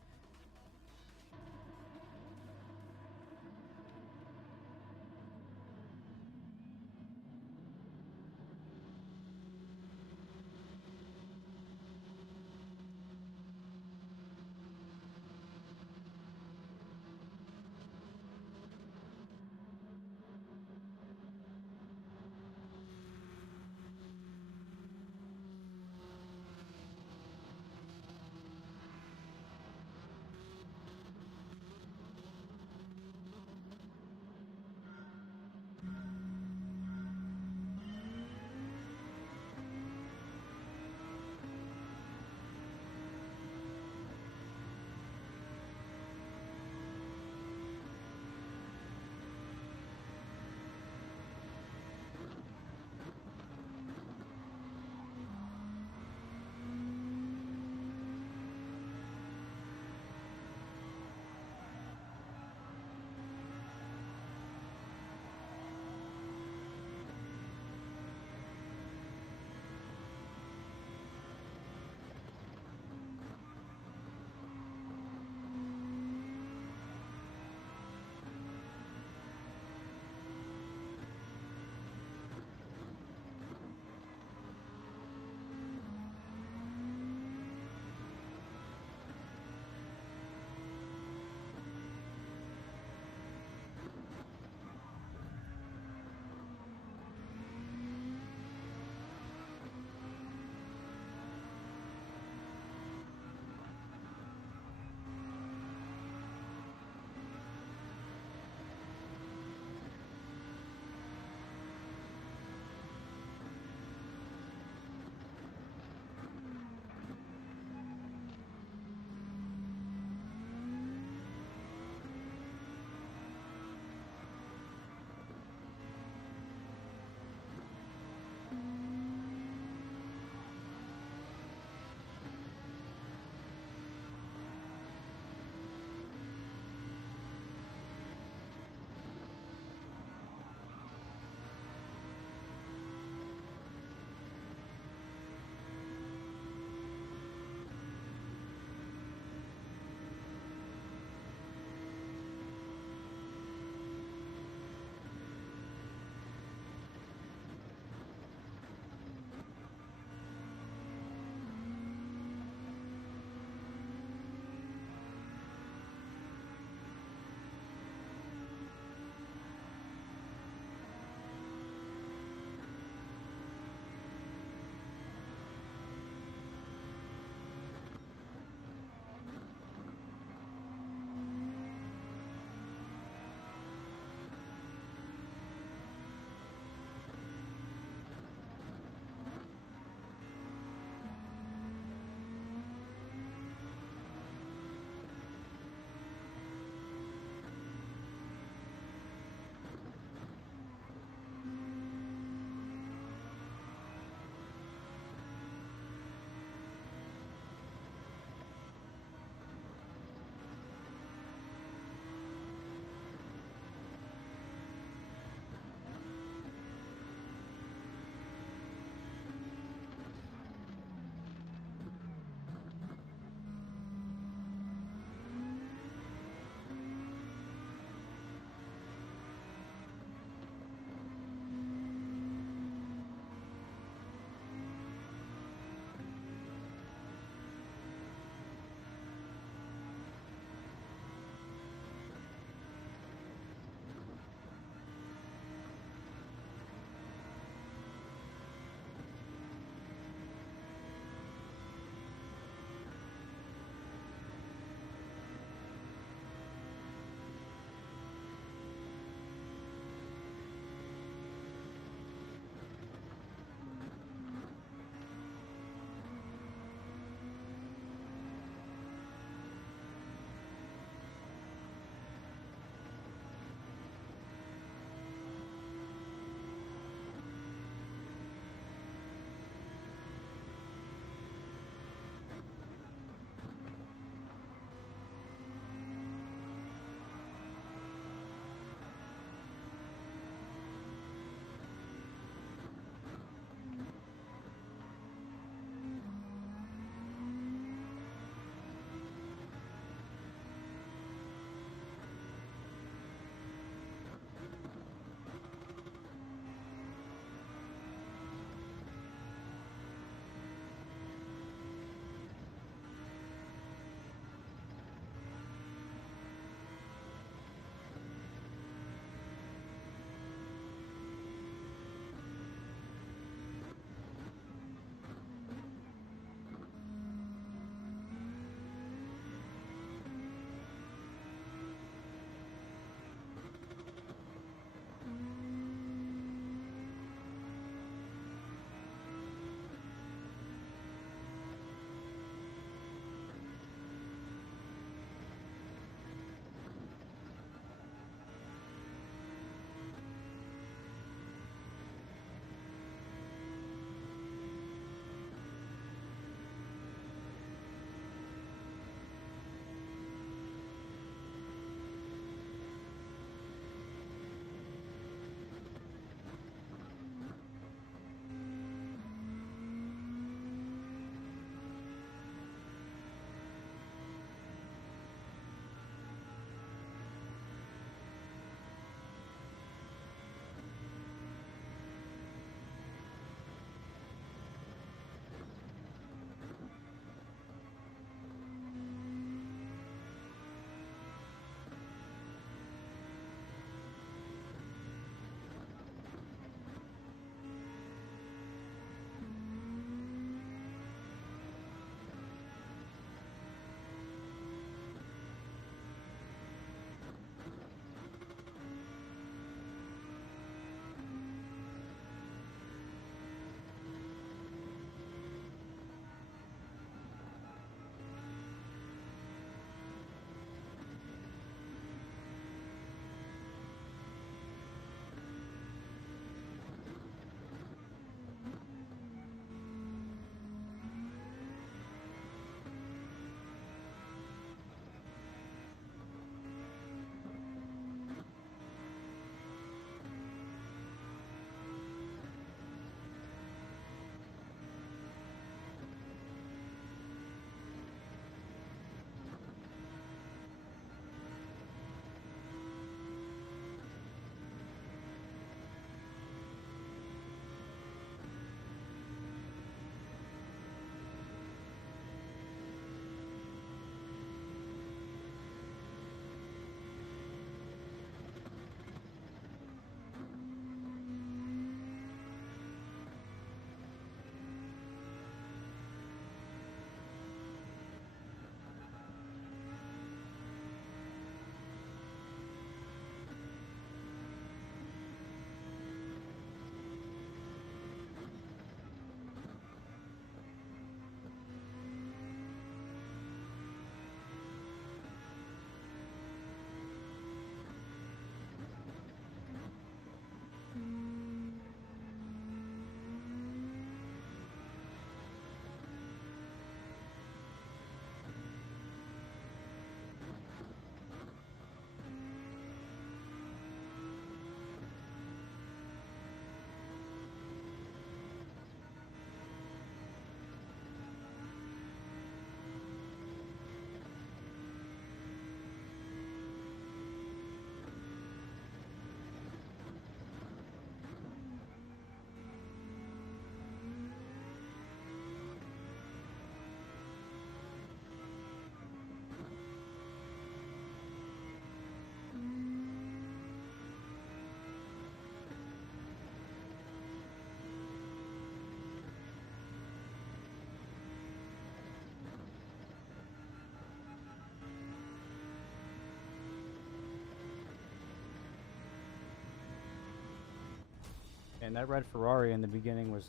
Man, that red Ferrari in the beginning was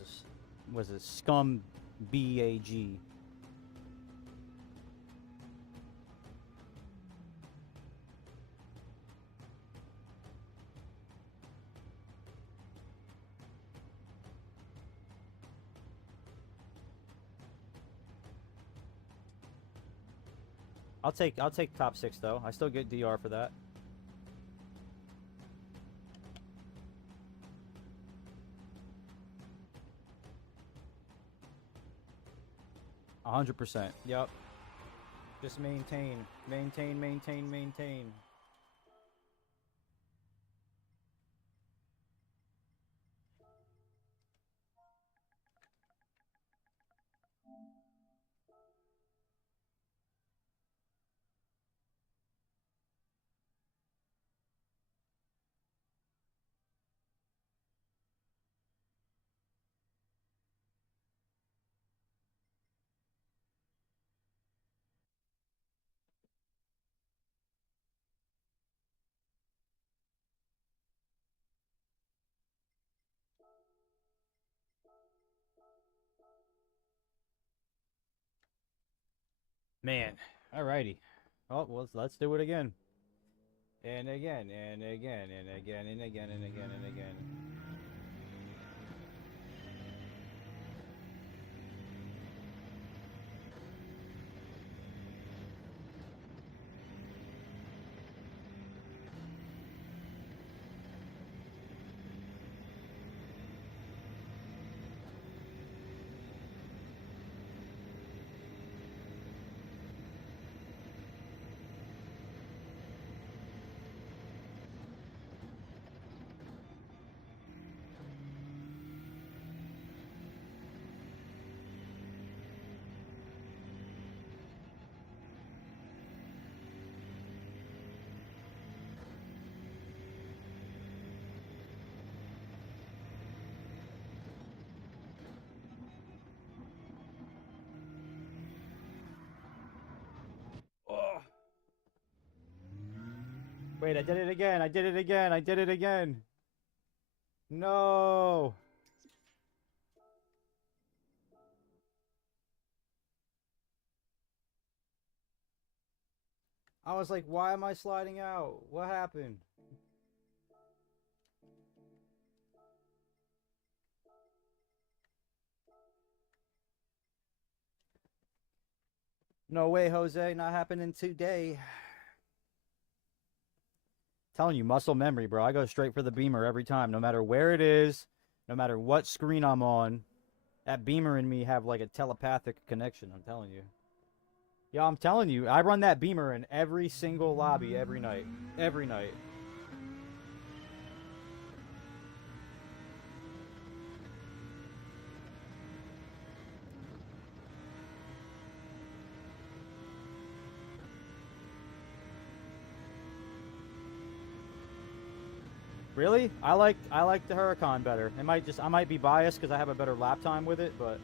a scum BAG. I'll take top 6 though. I still get DR for that. 100%. Yep. Just maintain. Maintain, maintain, maintain. Man. Alrighty. Oh, well, let's do it again. And again, and again, and again, and again, and again, and again. Oh. Wait, I did it again. I did it again. I did it again. No. I was like, why am I sliding out? What happened? No way, Jose. Not happening today. Telling you, muscle memory, bro. I go straight for the beamer every time, no matter where it is, no matter what screen I'm on. That beamer and me have like a telepathic connection, I'm telling you. Yeah, I'm telling you, I run that beamer in every single lobby every night. Every night. Really? I like the Huracan better. I might be biased because I have a better lap time with it, but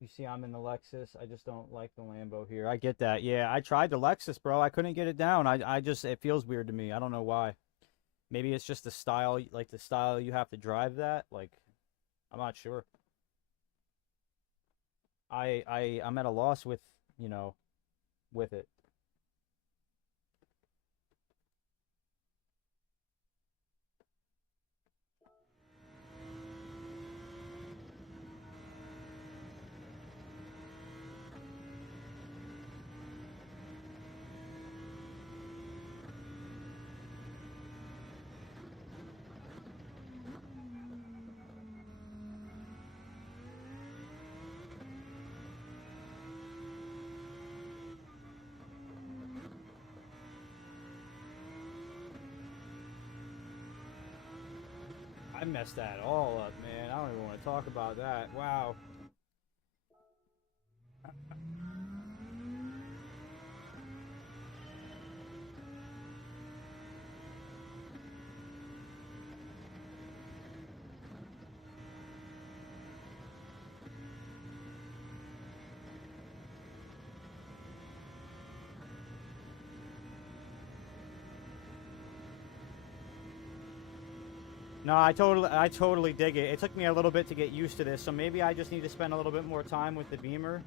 you see I'm in the Lexus. I just don't like the Lambo here. I get that. Yeah, I tried the Lexus, bro. I couldn't get it down. I just, it feels weird to me. I don't know why. Maybe it's just the style, like the style you have to drive that. Like, I'm not sure. I'm at a loss with, you know, with it. messed that all up, man. I don't even want to talk about that. Wow. No, I totally dig it. It took me a little bit to get used to this, so maybe I just need to spend a little bit more time with the Beamer.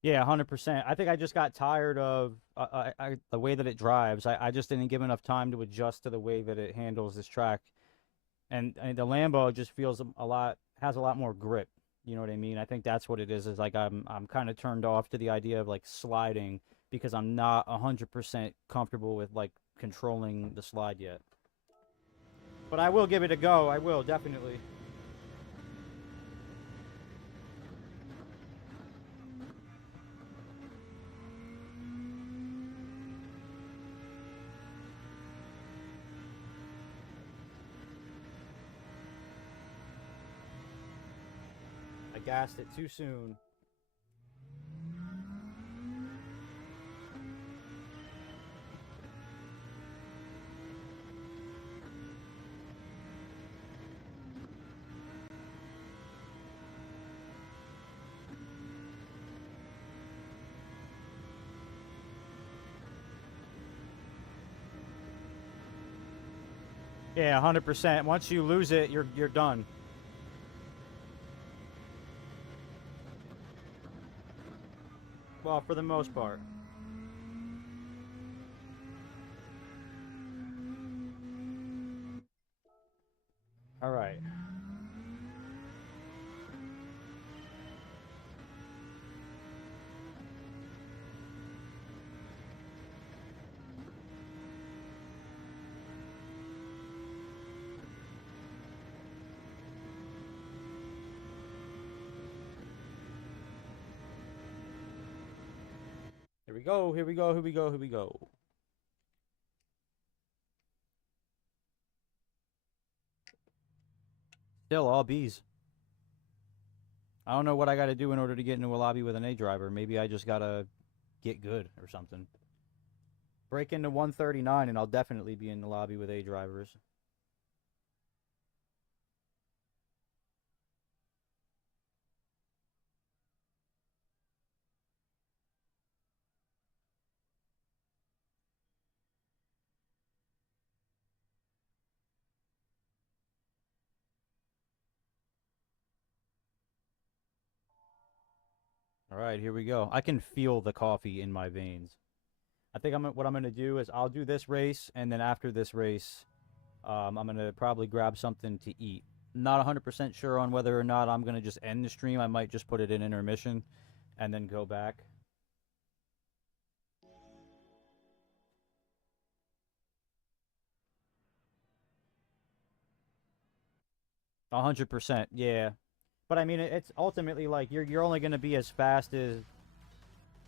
Yeah, 100%. I think I just got tired of the way that it drives. I just didn't give enough time to adjust to the way that it handles this track. And the Lambo just feels a lot, has a lot more grip. You know what I mean? I think that's what it is like I'm kind of turned off to the idea of like sliding because I'm not 100% comfortable with like controlling the slide yet. But I will give it a go. I will, definitely. I gassed it too soon. Yeah, 100%. Once you lose it, you're done. Well, for the most part. All right. Here we go. Here we go. Here we go. Here we go. Still all B's. I don't know what I got to do in order to get into a lobby with an A driver. Maybe I just got to get good or something. Break into 139 and I'll definitely be in the lobby with A drivers. All right, here we go. I can feel the coffee in my veins. I think what I'm going to do is I'll do this race, and then after this race, I'm going to probably grab something to eat. Not 100% sure on whether or not I'm going to just end the stream. I might just put it in intermission and then go back. 100%, yeah. But I mean, it's ultimately like you're only going to be as fast as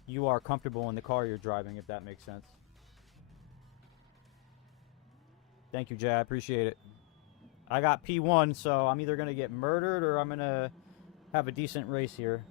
you are comfortable in the car you're driving, if that makes sense. Thank you, Jay. I appreciate it. I got P1, so I'm either going to get murdered or I'm going to have a decent race here.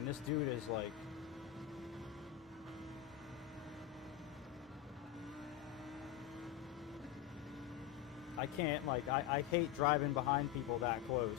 And this dude is like... I can't, like, I hate driving behind people that close.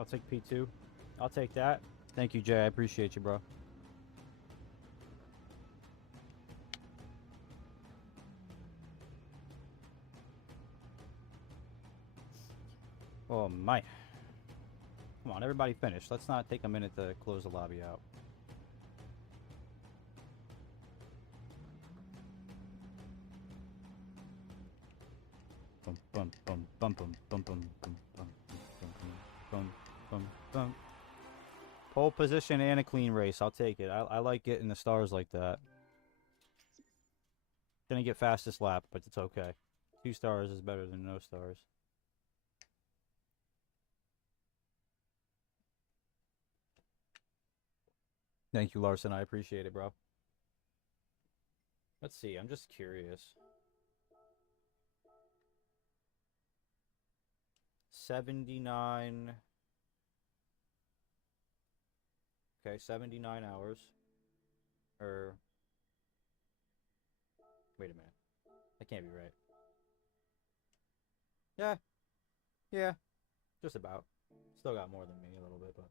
I'll take P2. I'll take that. Thank you, Jay. I appreciate you, bro. Oh, my. Come on, everybody finish. Let's not take a minute to close the lobby out. Bum, bum, bum, bum, bum, bum, bum, bum, bum, bum, bum, bum. Pole position and a clean race. I'll take it. I like getting the stars like that. Gonna get fastest lap, but it's okay. 2 stars is better than no stars. Thank you, Larson. I appreciate it, bro. Let's see. I'm just curious. 79. Okay, 79 hours. Wait a minute. That can't be right. Yeah. Yeah. Just about. Still got more than me a little bit, but.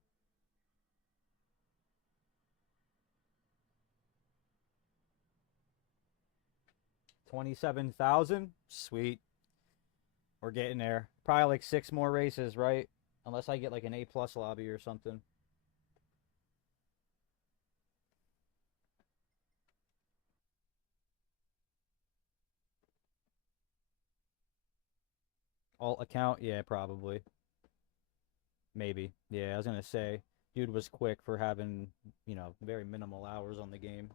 $27,000? Sweet. We're getting there. Probably like 6 more races, right? Unless I get like an A+ lobby or something. Alt account? Yeah, probably. Maybe. Yeah, I was gonna say, dude was quick for having, very minimal hours on the game.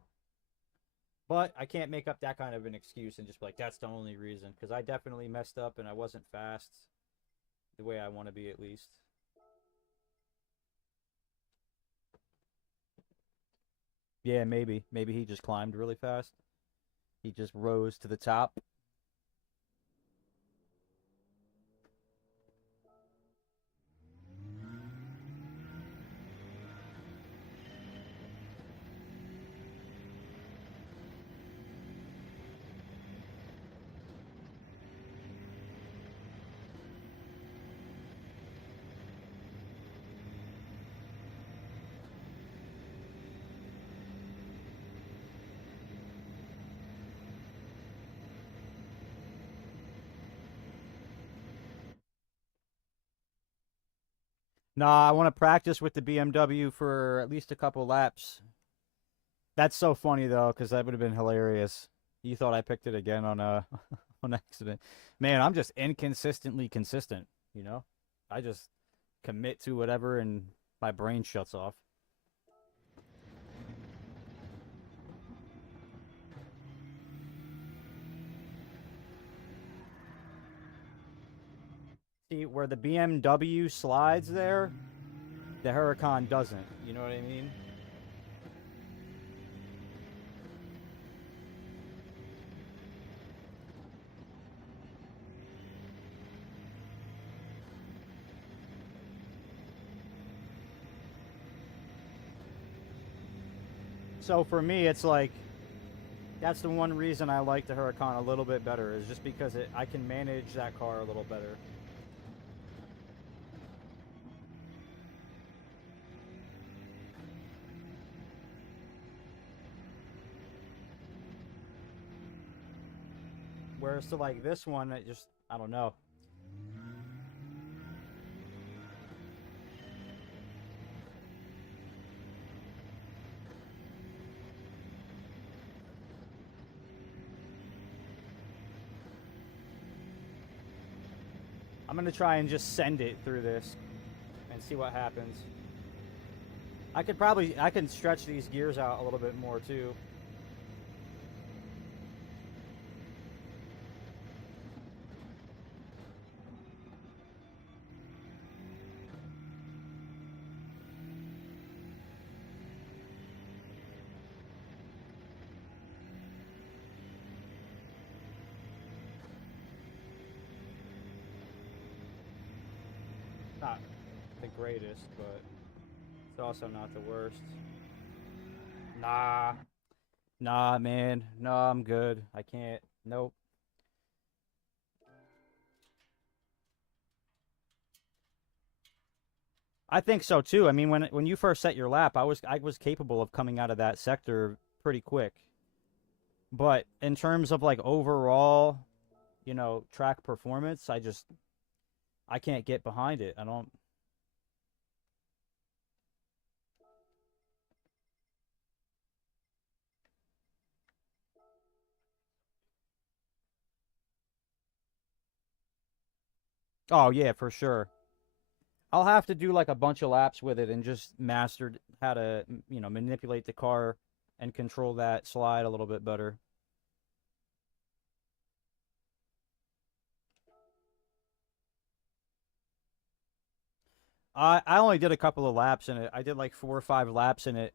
But I can't make up that kind of an excuse and just be like, that's the only reason. Because I definitely messed up and I wasn't fast the way I want to be, at least. Yeah, maybe. Maybe he just climbed really fast. He just rose to the top. Nah, I want to practice with the BMW for at least a couple laps. That's so funny though, because that would have been hilarious. You thought I picked it again on on accident. Man, I'm just inconsistently consistent, you know? I just commit to whatever and my brain shuts off. See, where the BMW slides there, the Huracan doesn't. You know what I mean? So for me, it's like, that's the one reason I like the Huracan a little bit better, is just because I can manage that car a little better. Whereas to like this one, it just, I don't know. I'm gonna try and just send it through this and see what happens. I can stretch these gears out a little bit more too. Not the greatest, but it's also not the worst. Nah. Nah, man. No, I'm good. I can't. Nope. I think so too. I mean, when you first set your lap, I was capable of coming out of that sector pretty quick. But in terms of like overall, track performance, I can't get behind it. I don't. Oh yeah, for sure. I'll have to do like a bunch of laps with it and just master how to, manipulate the car and control that slide a little bit better. I only did a couple of laps in it. I did like 4 or 5 laps in it.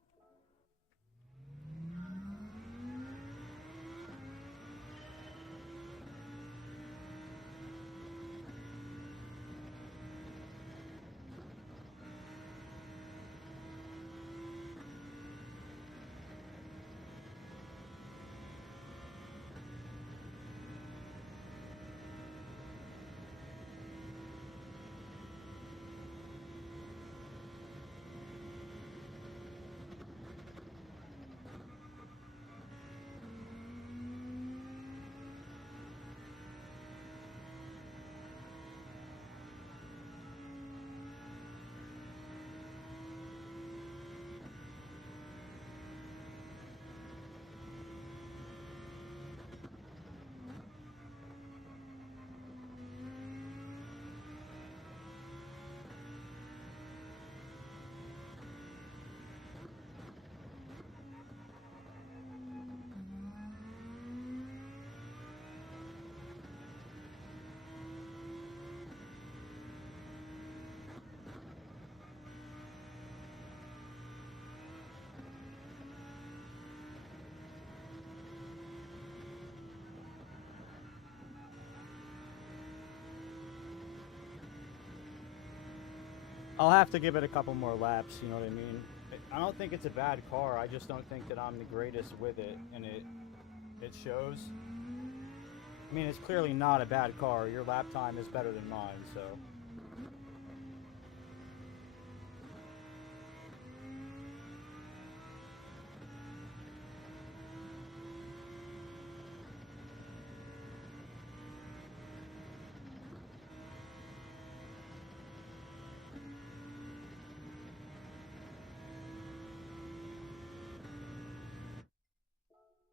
I'll have to give it a couple more laps, you know what I mean? I don't think it's a bad car. I just don't think that I'm the greatest with it, and it shows. I mean, it's clearly not a bad car. Your lap time is better than mine, so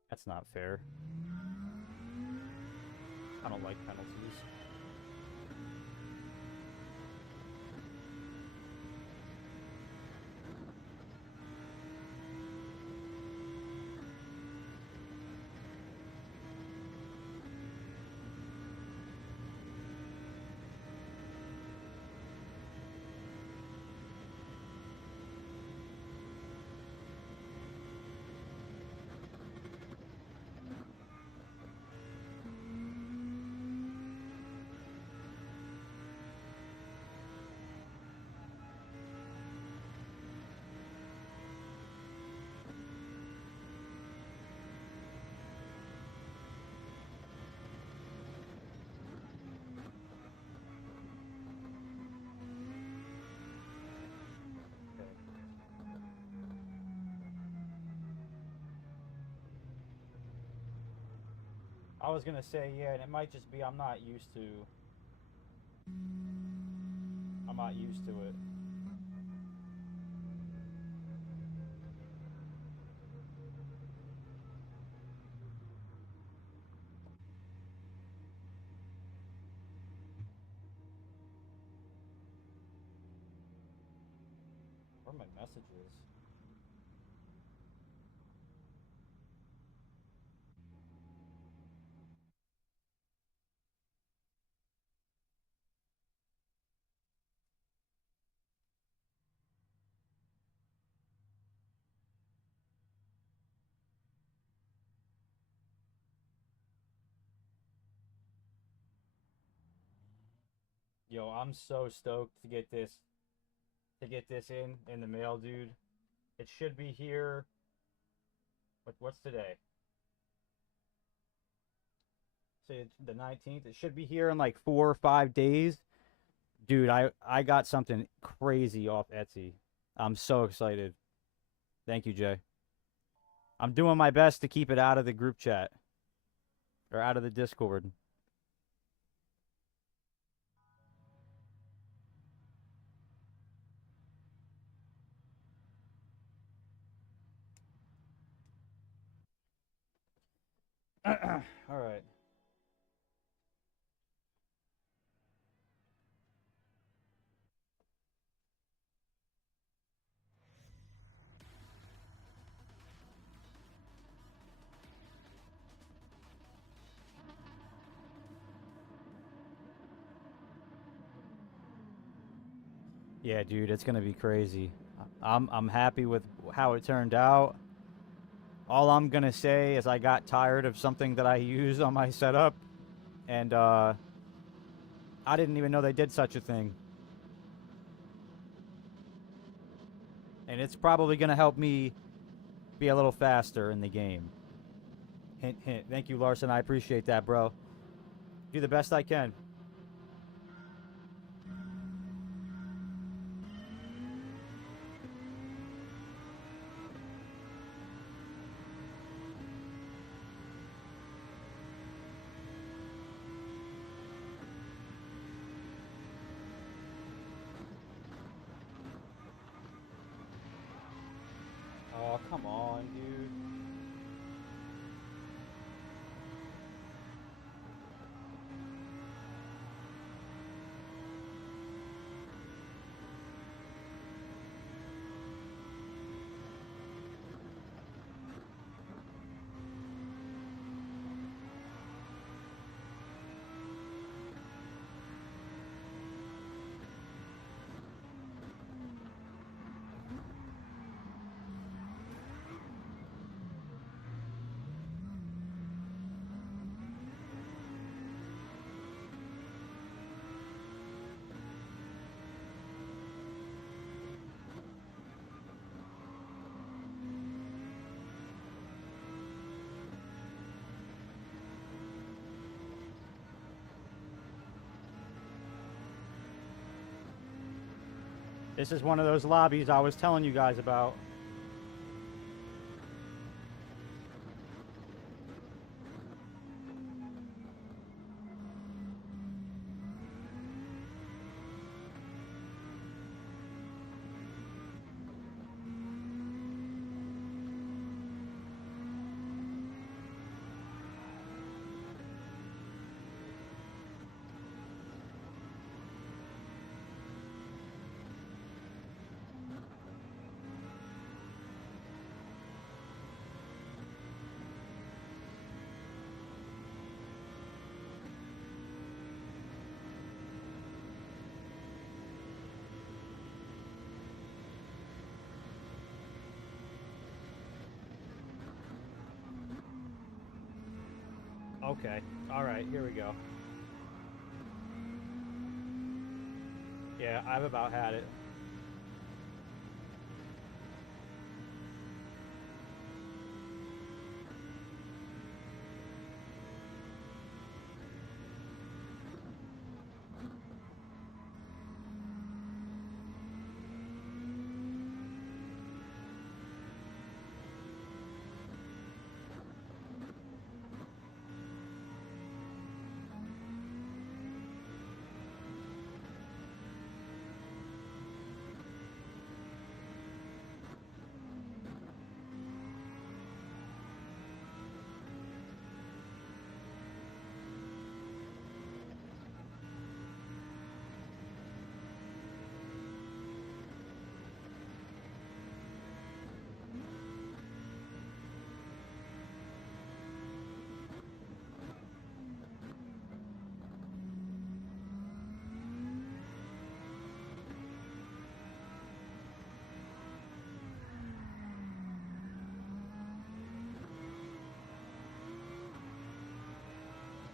that's not fair. I don't like penalties. I was gonna say, yeah, and it might just be I'm not used to it. Where are my messages? Yo, I'm so stoked to get this in the mail, dude. It should be here. What's today? Say it's the 19th. It should be here in like 4 or 5 days. Dude, I got something crazy off Etsy. I'm so excited. Thank you, Jay. I'm doing my best to keep it out of the group chat or out of the Discord. All right. Yeah, dude, it's gonna be crazy. I'm happy with how it turned out. All I'm gonna say is I got tired of something that I use on my setup, and I didn't even know they did such a thing. And it's probably gonna help me be a little faster in the game. Hint, hint. Thank you, Larson. I appreciate that, bro. Do the best I can. Oh, come on, dude. This is one of those lobbies I was telling you guys about. Okay. All right, here we go. Yeah, I've about had it.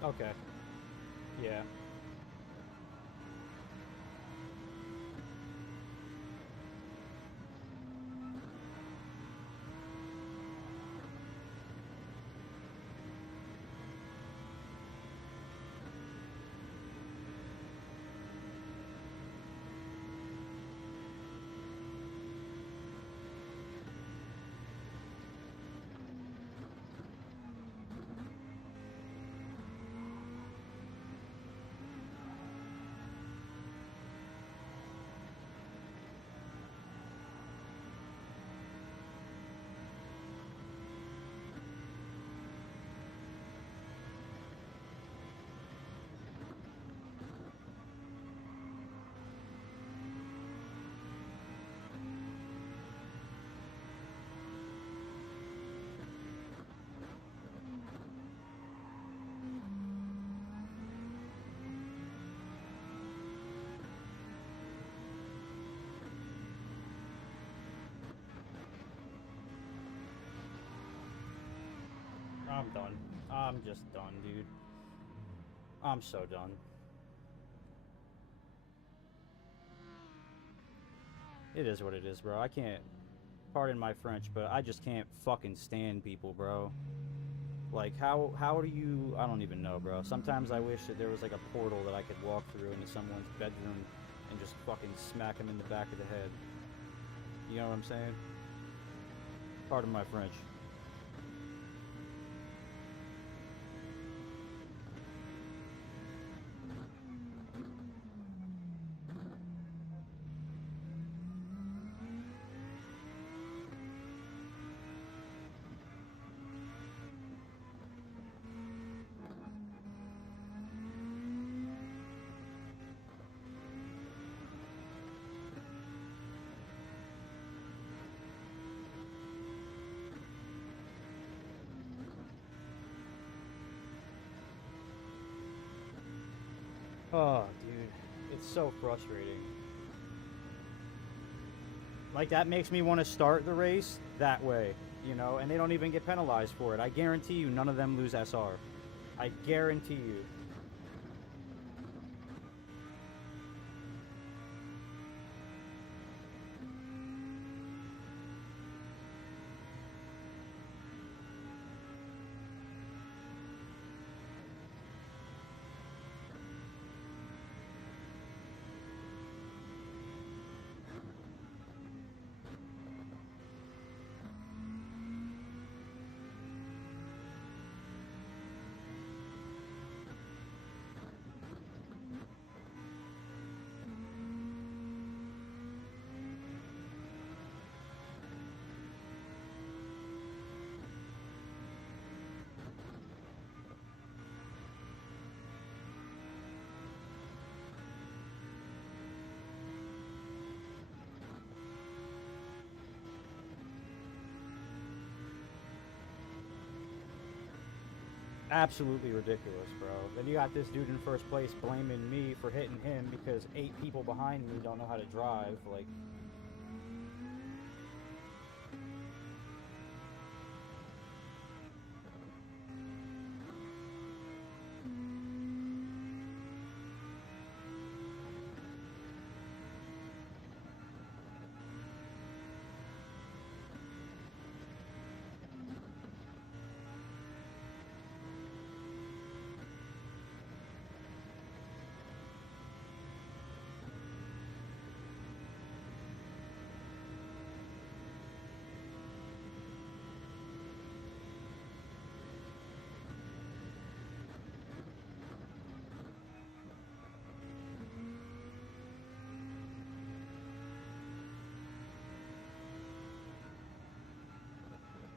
Okay. Yeah. I'm done. I'm just done, dude. I'm so done. It is what it is, bro. I can't, pardon my French, but I just can't fucking stand people, bro. Like, how do you, I don't even know, bro. Sometimes I wish that there was like a portal that I could walk through into someone's bedroom and just fucking smack them in the back of the head. You know what I'm saying? Pardon my French. Oh, dude. It's so frustrating. Like, that makes me want to start the race that way, you know? And they don't even get penalized for it. I guarantee you none of them lose SR. I guarantee you. Absolutely ridiculous, bro. Then you got this dude in first place blaming me for hitting him because 8 people behind me don't know how to drive. Like,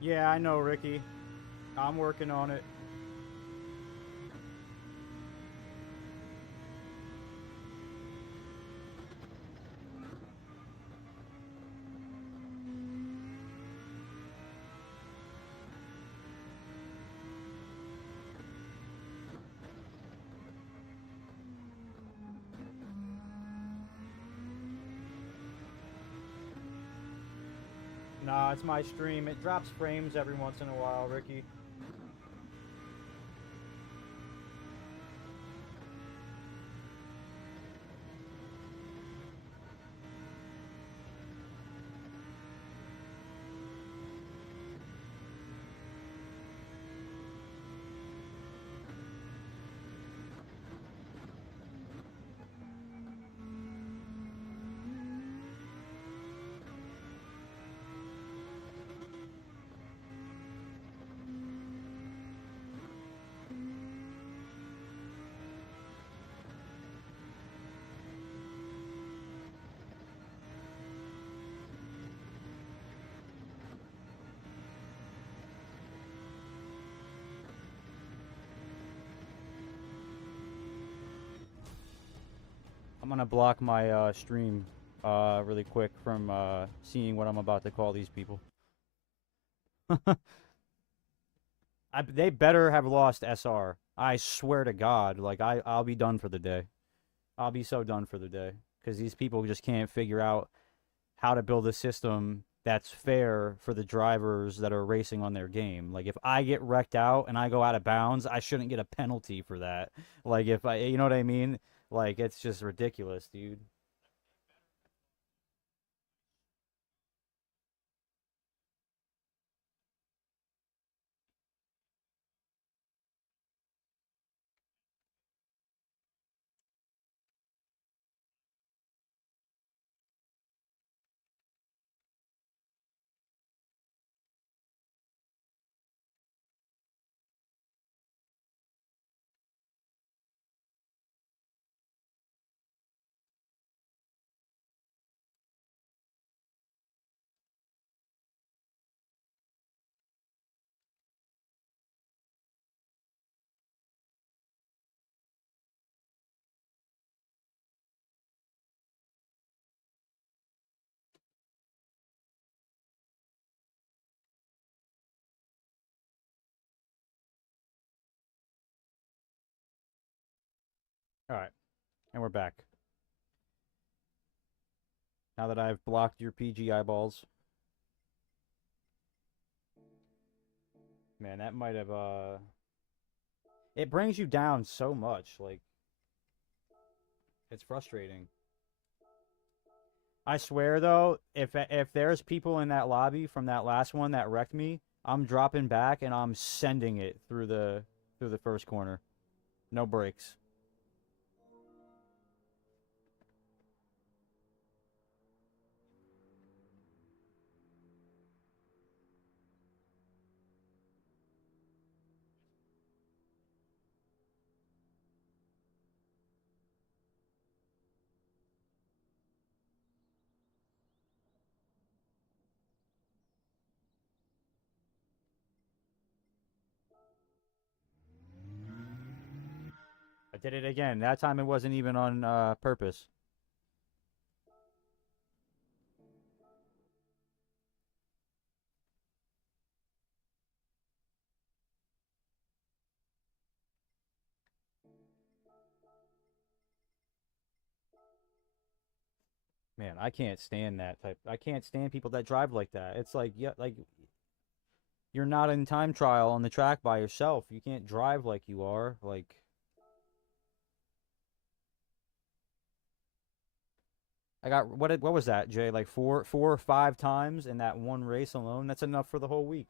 yeah, I know, Ricky. I'm working on it. Nah, it's my stream. It drops frames every once in a while, Ricky. I'm gonna block my stream really quick from seeing what I'm about to call these people. They better have lost SR. I swear to God, like I'll be done for the day. I'll be so done for the day because these people just can't figure out how to build a system that's fair for the drivers that are racing on their game. Like if I get wrecked out and I go out of bounds, I shouldn't get a penalty for that. Like if I, you know what I mean? Like it's just ridiculous, dude. All right, and we're back. Now that I've blocked your PG eyeballs, man, that might have it brings you down so much. Like it's frustrating. I swear though, if there's people in that lobby from that last one that wrecked me, I'm dropping back and I'm sending it through the first corner. No brakes. I did it again. That time it wasn't even on purpose. Man, I can't stand that type. I can't stand people that drive like that. It's like, yeah, like you're not in time trial on the track by yourself. You can't drive like you are. Like I got what was that, Jay? Like four or five times in that one race alone. That's enough for the whole week.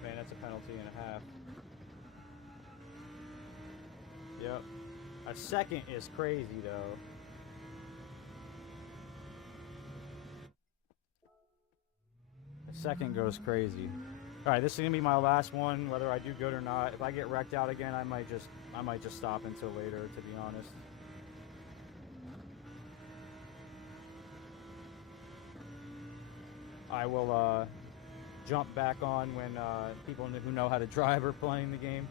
Man, that's a penalty and a half. Yep. A second is crazy though. A second goes crazy. All right, this is gonna be my last one, whether I do good or not. If I get wrecked out again, I might just stop until later, to be honest. I will jump back on when people who know how to drive are playing the game.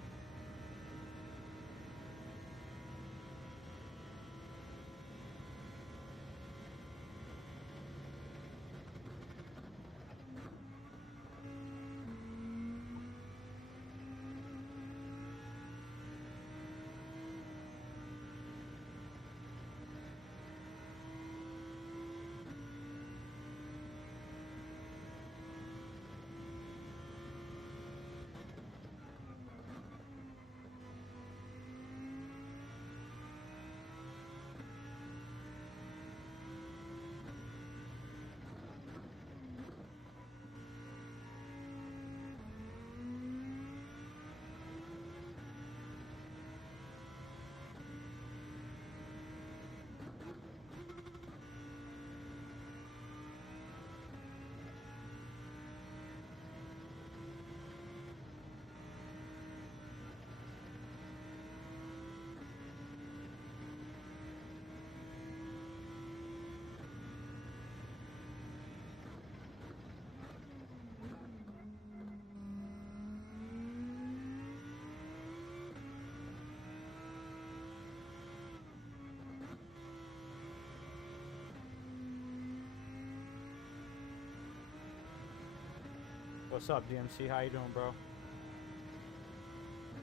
What's up, DMC? How you doing, bro?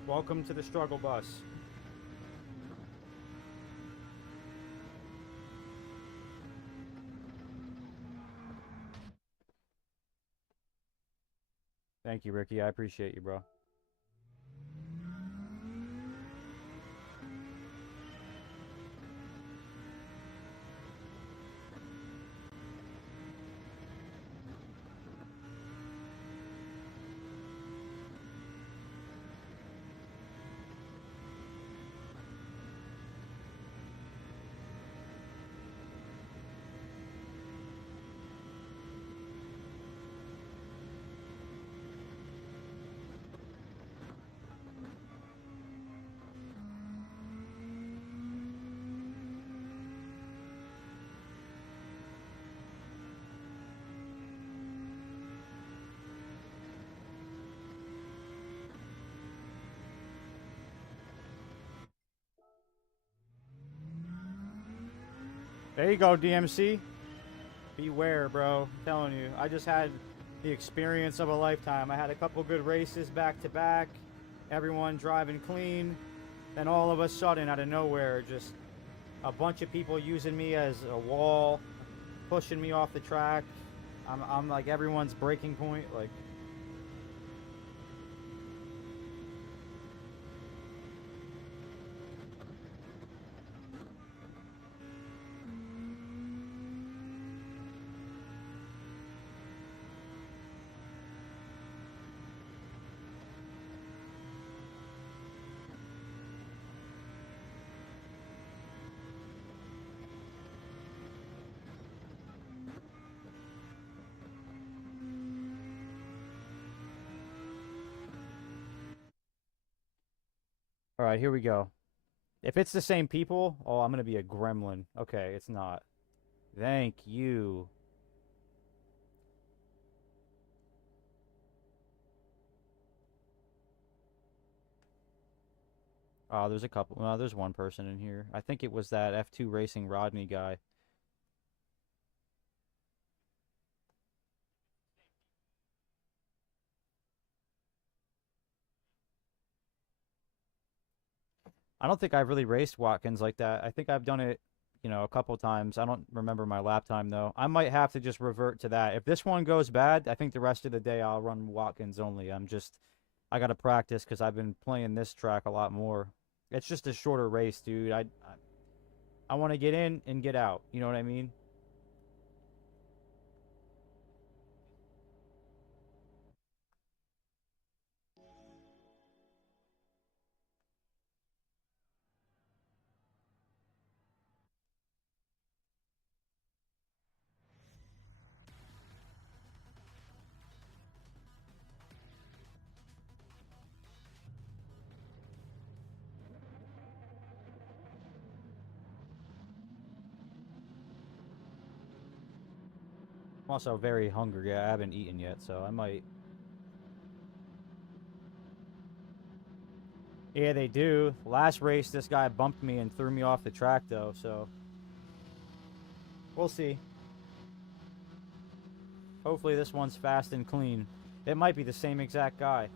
Welcome to the struggle bus. Thank you, Ricky. I appreciate you, bro. There you go, DMC. Beware, bro. I'm telling you. I just had the experience of a lifetime. I had a couple good races back to back. Everyone driving clean. Then all of a sudden, out of nowhere, just a bunch of people using me as a wall, pushing me off the track. I'm like everyone's breaking point. Like, all right, here we go. If it's the same people, oh, I'm gonna be a gremlin. Okay, it's not. Thank you. Oh, there's a couple. No, there's one person in here. I think it was that F2 Racing Rodney guy. I don't think I've really raced Watkins like that. I think I've done it, a couple times. I don't remember my lap time though. I might have to just revert to that. If this one goes bad, I think the rest of the day I'll run Watkins only. I got to practice because I've been playing this track a lot more. It's just a shorter race, dude. I want to get in and get out. You know what I mean? I'm also very hungry. I haven't eaten yet, so I might. Yeah, they do. Last race, this guy bumped me and threw me off the track, though, so we'll see. Hopefully this one's fast and clean. It might be the same exact guy.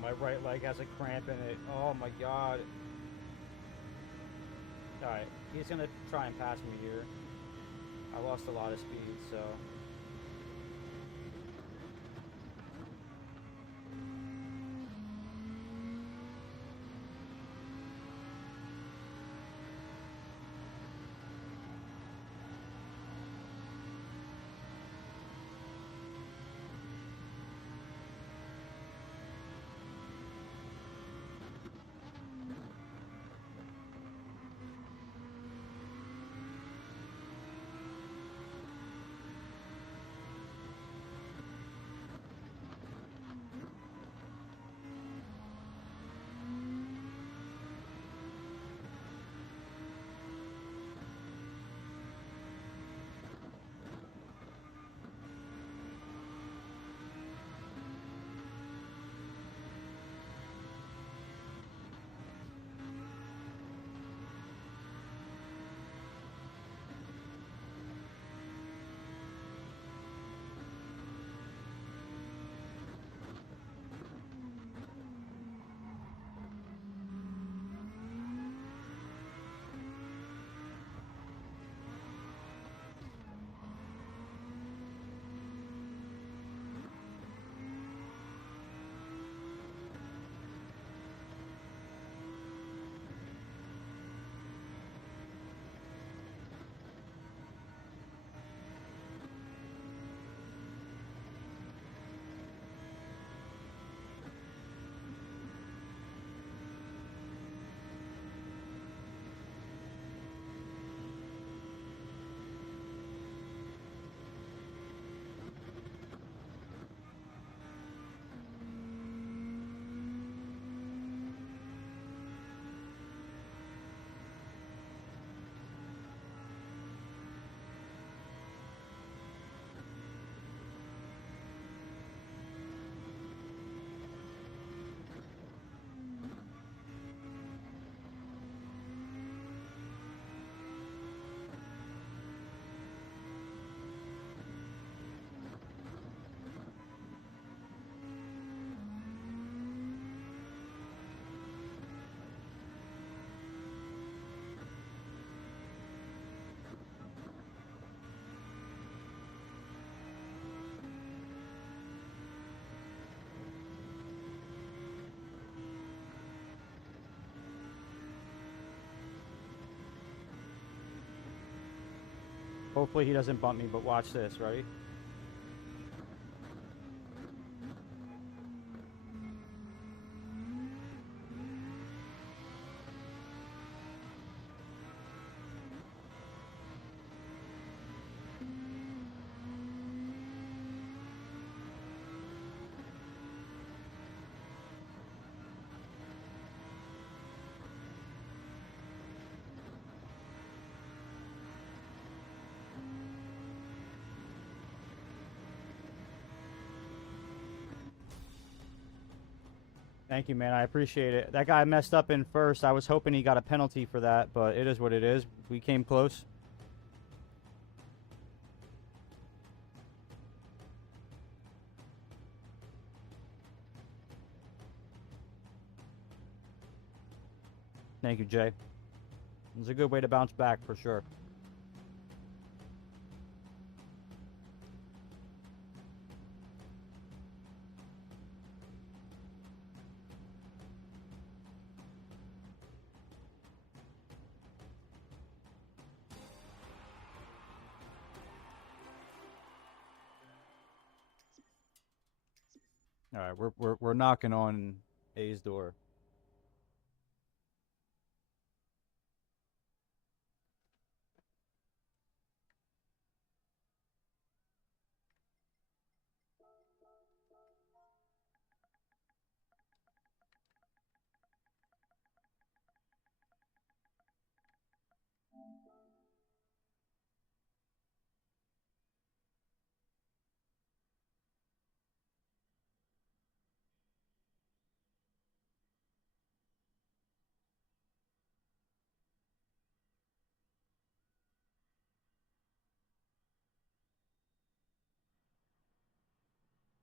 my right leg has a cramp in it. Oh my god. Alright, he's gonna try and pass me here. I lost a lot of speed, so... Hopefully he doesn't bump me, but watch this, ready? Thank you, man. I appreciate it. That guy messed up in first. I was hoping he got a penalty for that, but it is what it is. We came close. Thank you, Jay. It was a good way to bounce back for sure. All right, we're knocking on A's door.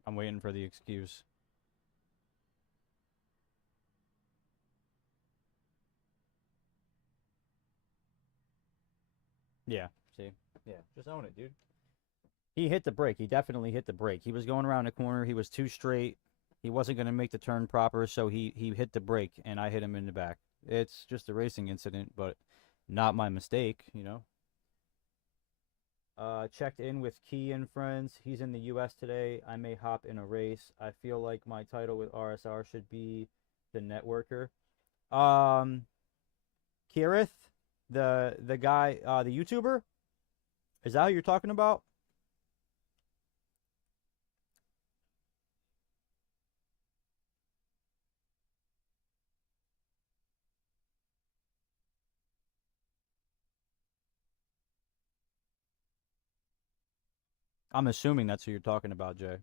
I'm waiting for the excuse. Yeah. See. Yeah. Just own it, dude. He hit the brake. He definitely hit the brake. He was going around the corner. He was too straight. He wasn't going to make the turn proper, so he hit the brake, and I hit him in the back. It's just a racing incident, but not my mistake, you know. Checked in with Key and friends. He's in the U.S. today. I may hop in a race. I feel like my title with RSR should be the networker. Um, Kirith, the guy, the YouTuber, is that who you're talking about? I'm assuming that's who you're talking about, Jay.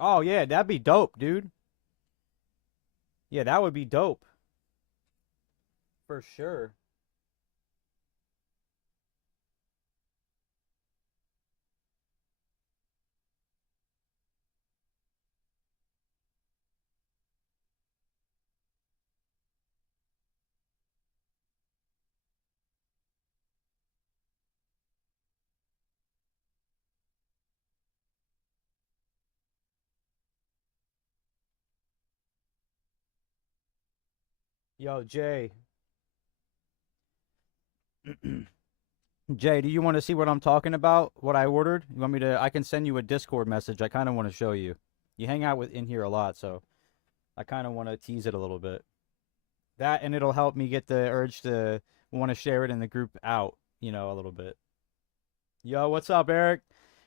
Oh yeah, that'd be dope, dude. Yeah, that would be dope for sure. Yo, Jay. Jay, do you want to see what I'm talking about? What I ordered? You want me to? I can send you a Discord message. I kind of want to show you. You hang out with in here a lot, so I kind of want to tease it a little bit. That and it'll help me get the urge to want to share it in the group out, a little bit. Yo, what's up, Eric?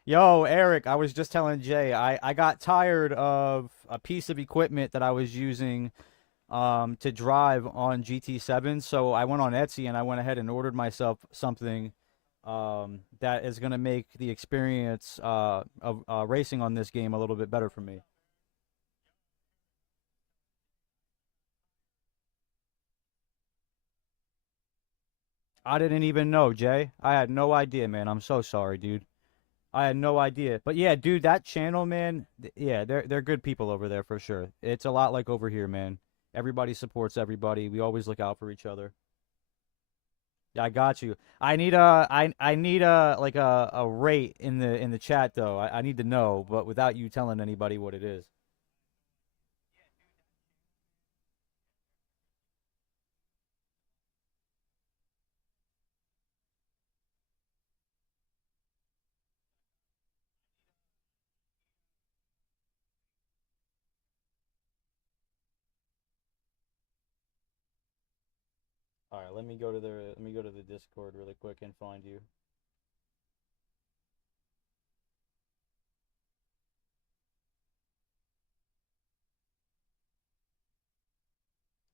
Yo, Eric, I was just telling Jay, I got tired of a piece of equipment that I was using to drive on GT7, so I went on Etsy and I went ahead and ordered myself something that is going to make the experience of racing on this game a little bit better for me. I didn't even know, Jay. I had no idea, man. I'm so sorry, dude. I had no idea. But yeah, dude, that channel, man, yeah, they're good people over there for sure. It's a lot like over here, man. Everybody supports everybody. We always look out for each other. Yeah, I got you. I need a rate in the chat though. I need to know, but without you telling anybody what it is. All right, let me go to the Discord really quick and find you.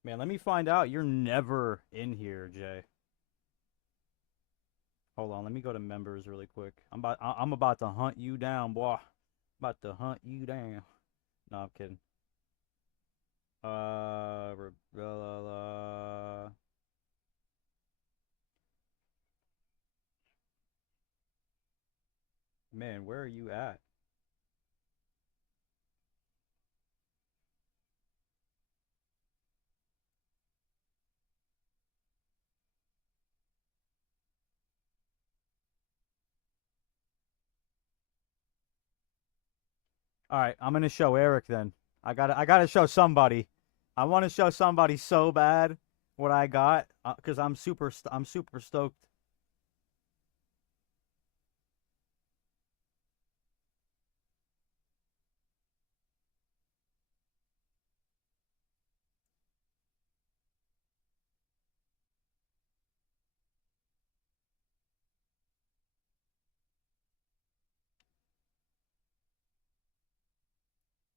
Man, let me find out you're never in here, Jay. Hold on, let me go to members really quick. I'm about to hunt you down, boy. About to hunt you down. No, I'm kidding. Blah, blah, blah. Man, where are you at? All right, I'm gonna show Eric then. I gotta show somebody. I want to show somebody so bad what I got because I'm super stoked.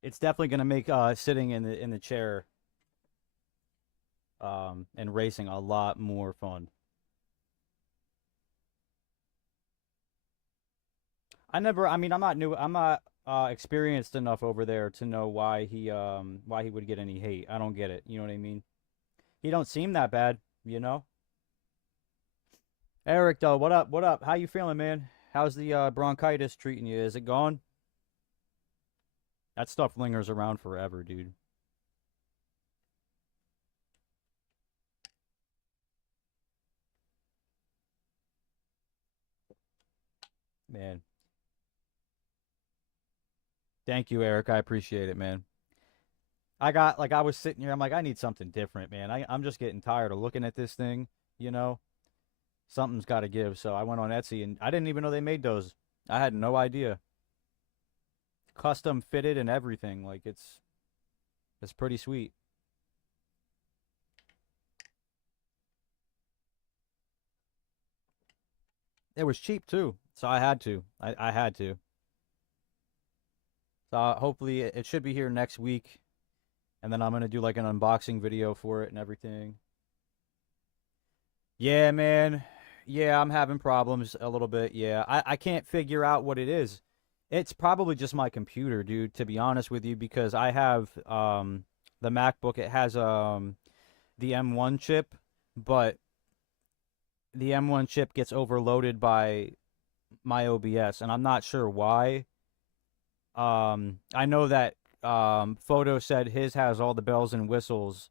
It's definitely gonna make sitting in the chair and racing a lot more fun. I mean, I'm not experienced enough over there to know why he would get any hate. I don't get it. You know what I mean? He don't seem that bad, you know? Eric, though, what up? What up? How you feeling, man? How's the bronchitis treating you? Is it gone? That stuff lingers around forever, dude. Man. Thank you, Eric. I appreciate it, man. I was sitting here, I'm like, I need something different, man. I'm just getting tired of looking at this thing, you know? Something's got to give. So I went on Etsy and I didn't even know they made those. I had no idea. Custom fitted and everything. Like it's pretty sweet. It was cheap too. So I had to. I had to. So hopefully it should be here next week. And then I'm going to do like an unboxing video for it and everything. Yeah, man. Yeah, I'm having problems a little bit. Yeah, I can't figure out what it is. It's probably just my computer, dude, to be honest with you, because I have the MacBook. It has the M1 chip, but the M1 chip gets overloaded by my OBS, and I'm not sure why. I know that Photo said his has all the bells and whistles.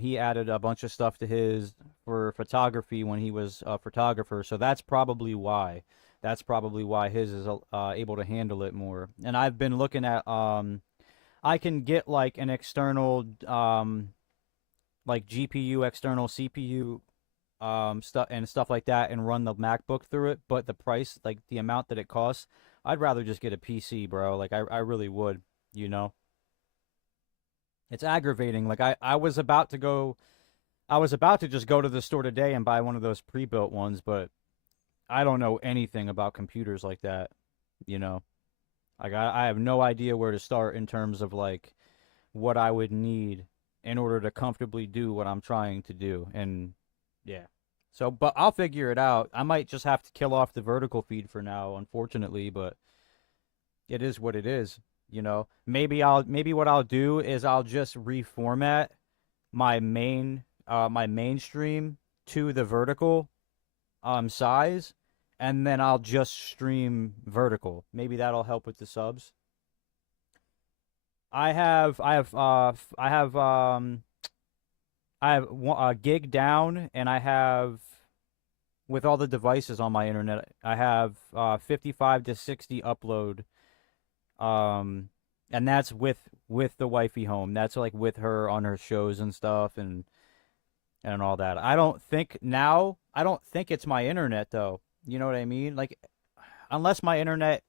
He added a bunch of stuff to his for photography when he was a photographer, so that's probably why. That's probably why his is able to handle it more. And I've been looking at I can get like an external like GPU, external CPU stuff and stuff like that and run the MacBook through it, but the price, like the amount that it costs, I'd rather just get a PC, bro. Like I really would, you know. It's aggravating. Like I was about to go I was about to just go to the store today and buy one of those pre-built ones, but I don't know anything about computers like that, you know. Like I have no idea where to start in terms of like what I would need in order to comfortably do what I'm trying to do. And yeah. So, but I'll figure it out. I might just have to kill off the vertical feed for now, unfortunately, but it is what it is, you know. Maybe what I'll do is I'll just reformat my mainstream to the vertical size, and then I'll just stream vertical. Maybe that'll help with the subs. I have a gig down, and I have with all the devices on my internet, I have 55 to 60 upload, um, and that's with the wifey home. That's like with her on her shows and stuff, and all that. I don't think it's my internet though. You know what I mean? Like, unless my internet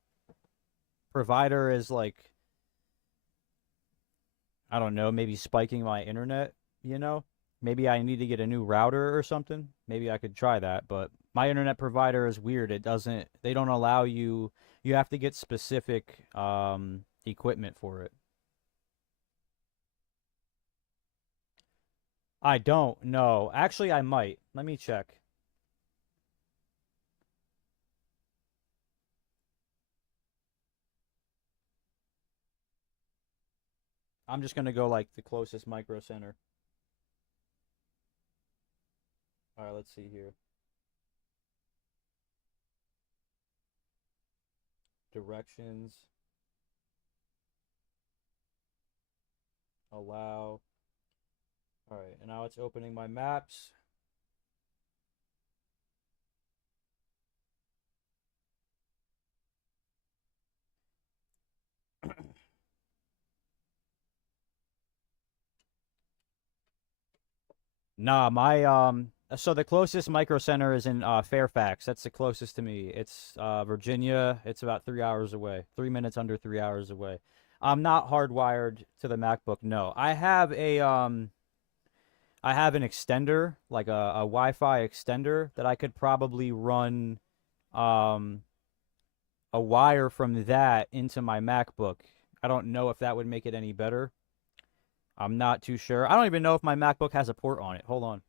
provider is like, I don't know, maybe spiking my internet, you know? Maybe I need to get a new router or something. Maybe I could try that, but my internet provider is weird. They don't allow you, you have to get specific equipment for it. I don't know. Actually, I might. Let me check. I'm just gonna go like the closest micro center. All right, let's see here. Directions, allow. All right, and now it's opening my maps. Nah, my so the closest micro center is in Fairfax. That's the closest to me. It's Virginia. It's about 3 hours away. 3 minutes under 3 hours away. I'm not hardwired to the MacBook. No, I have an extender, like a Wi-Fi extender that I could probably run um a wire from that into my MacBook. I don't know if that would make it any better. I'm not too sure. I don't even know if my MacBook has a port on it. Hold on.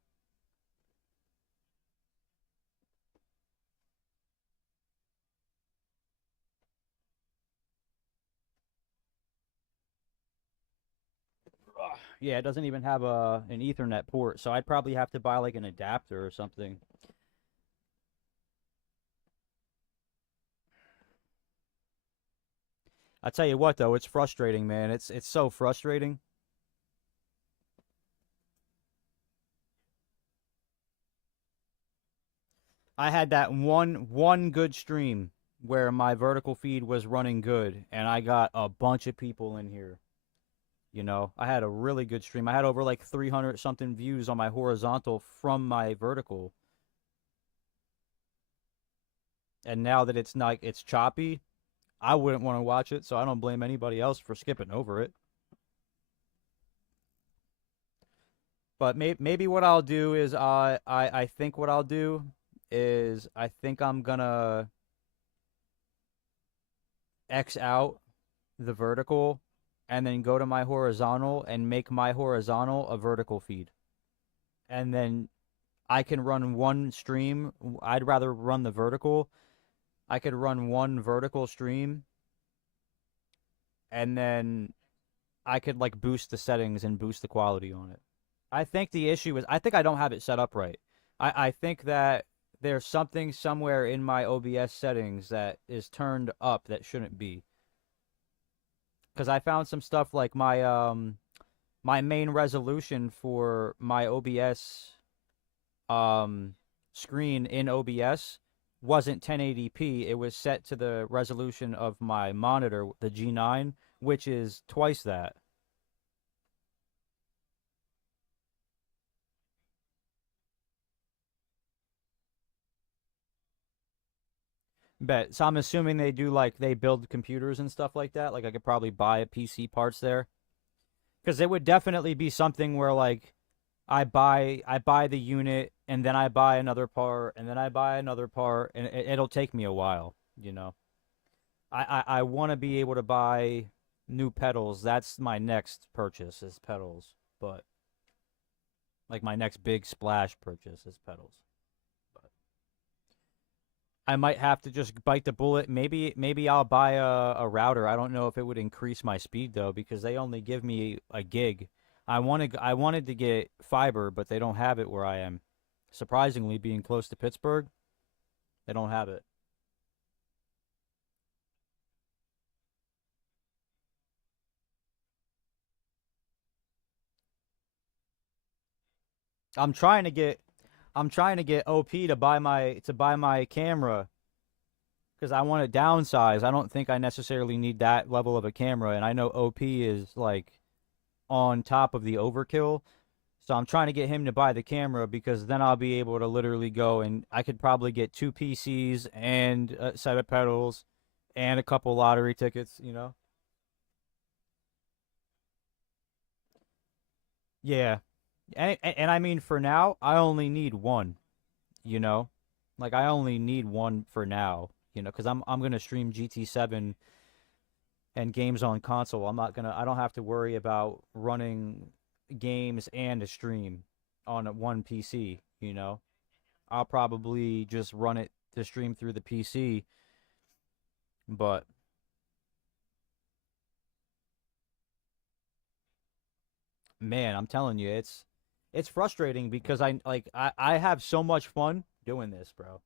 Yeah, it doesn't even have an Ethernet port, so I'd probably have to buy like an adapter or something. I tell you what though, it's frustrating, man. It's so frustrating. I had that one good stream where my vertical feed was running good and I got a bunch of people in here. You know, I had a really good stream. I had over like 300 something views on my horizontal from my vertical. And now that it's choppy, I wouldn't want to watch it, so I don't blame anybody else for skipping over it. But maybe what I'll do is I think what I'll do is I think I'm gonna X out the vertical and then go to my horizontal and make my horizontal a vertical feed. And then I can run one stream. I'd rather run the vertical. I could run one vertical stream and then I could like boost the settings and boost the quality on it. I think the issue is I think I don't have it set up right. I think that there's something somewhere in my OBS settings that is turned up that shouldn't be. Because I found some stuff like my main resolution for my OBS screen in OBS wasn't 1080p. It was set to the resolution of my monitor, the G9, which is twice that. Bet. So I'm assuming they do like they build computers and stuff like that. Like I could probably buy a PC parts there. Because it would definitely be something where like I buy the unit and then I buy another part and then I buy another part and it'll take me a while, you know. I want to be able to buy new pedals. That's my next purchase is pedals. But like my next big splash purchase is pedals. But I might have to just bite the bullet. Maybe I'll buy a router. I don't know if it would increase my speed though because they only give me a gig. I wanted to get fiber, but they don't have it where I am. Surprisingly, being close to Pittsburgh, they don't have it. I'm trying to get I'm trying to get OP to buy my camera because I want to downsize. I don't think I necessarily need that level of a camera, and I know OP is like on top of the overkill. So I'm trying to get him to buy the camera because then I'll be able to literally go and I could probably get two PCs and a set of pedals and a couple lottery tickets, you know? Yeah. And I mean, for now, I only need one, you know? Like, I only need one for now, you know, because I'm going to stream GT7 and games on console. I don't have to worry about running games and a stream on one PC, you know? I'll probably just run it to stream through the PC, but man, I'm telling you, it's frustrating because I have so much fun doing this, bro.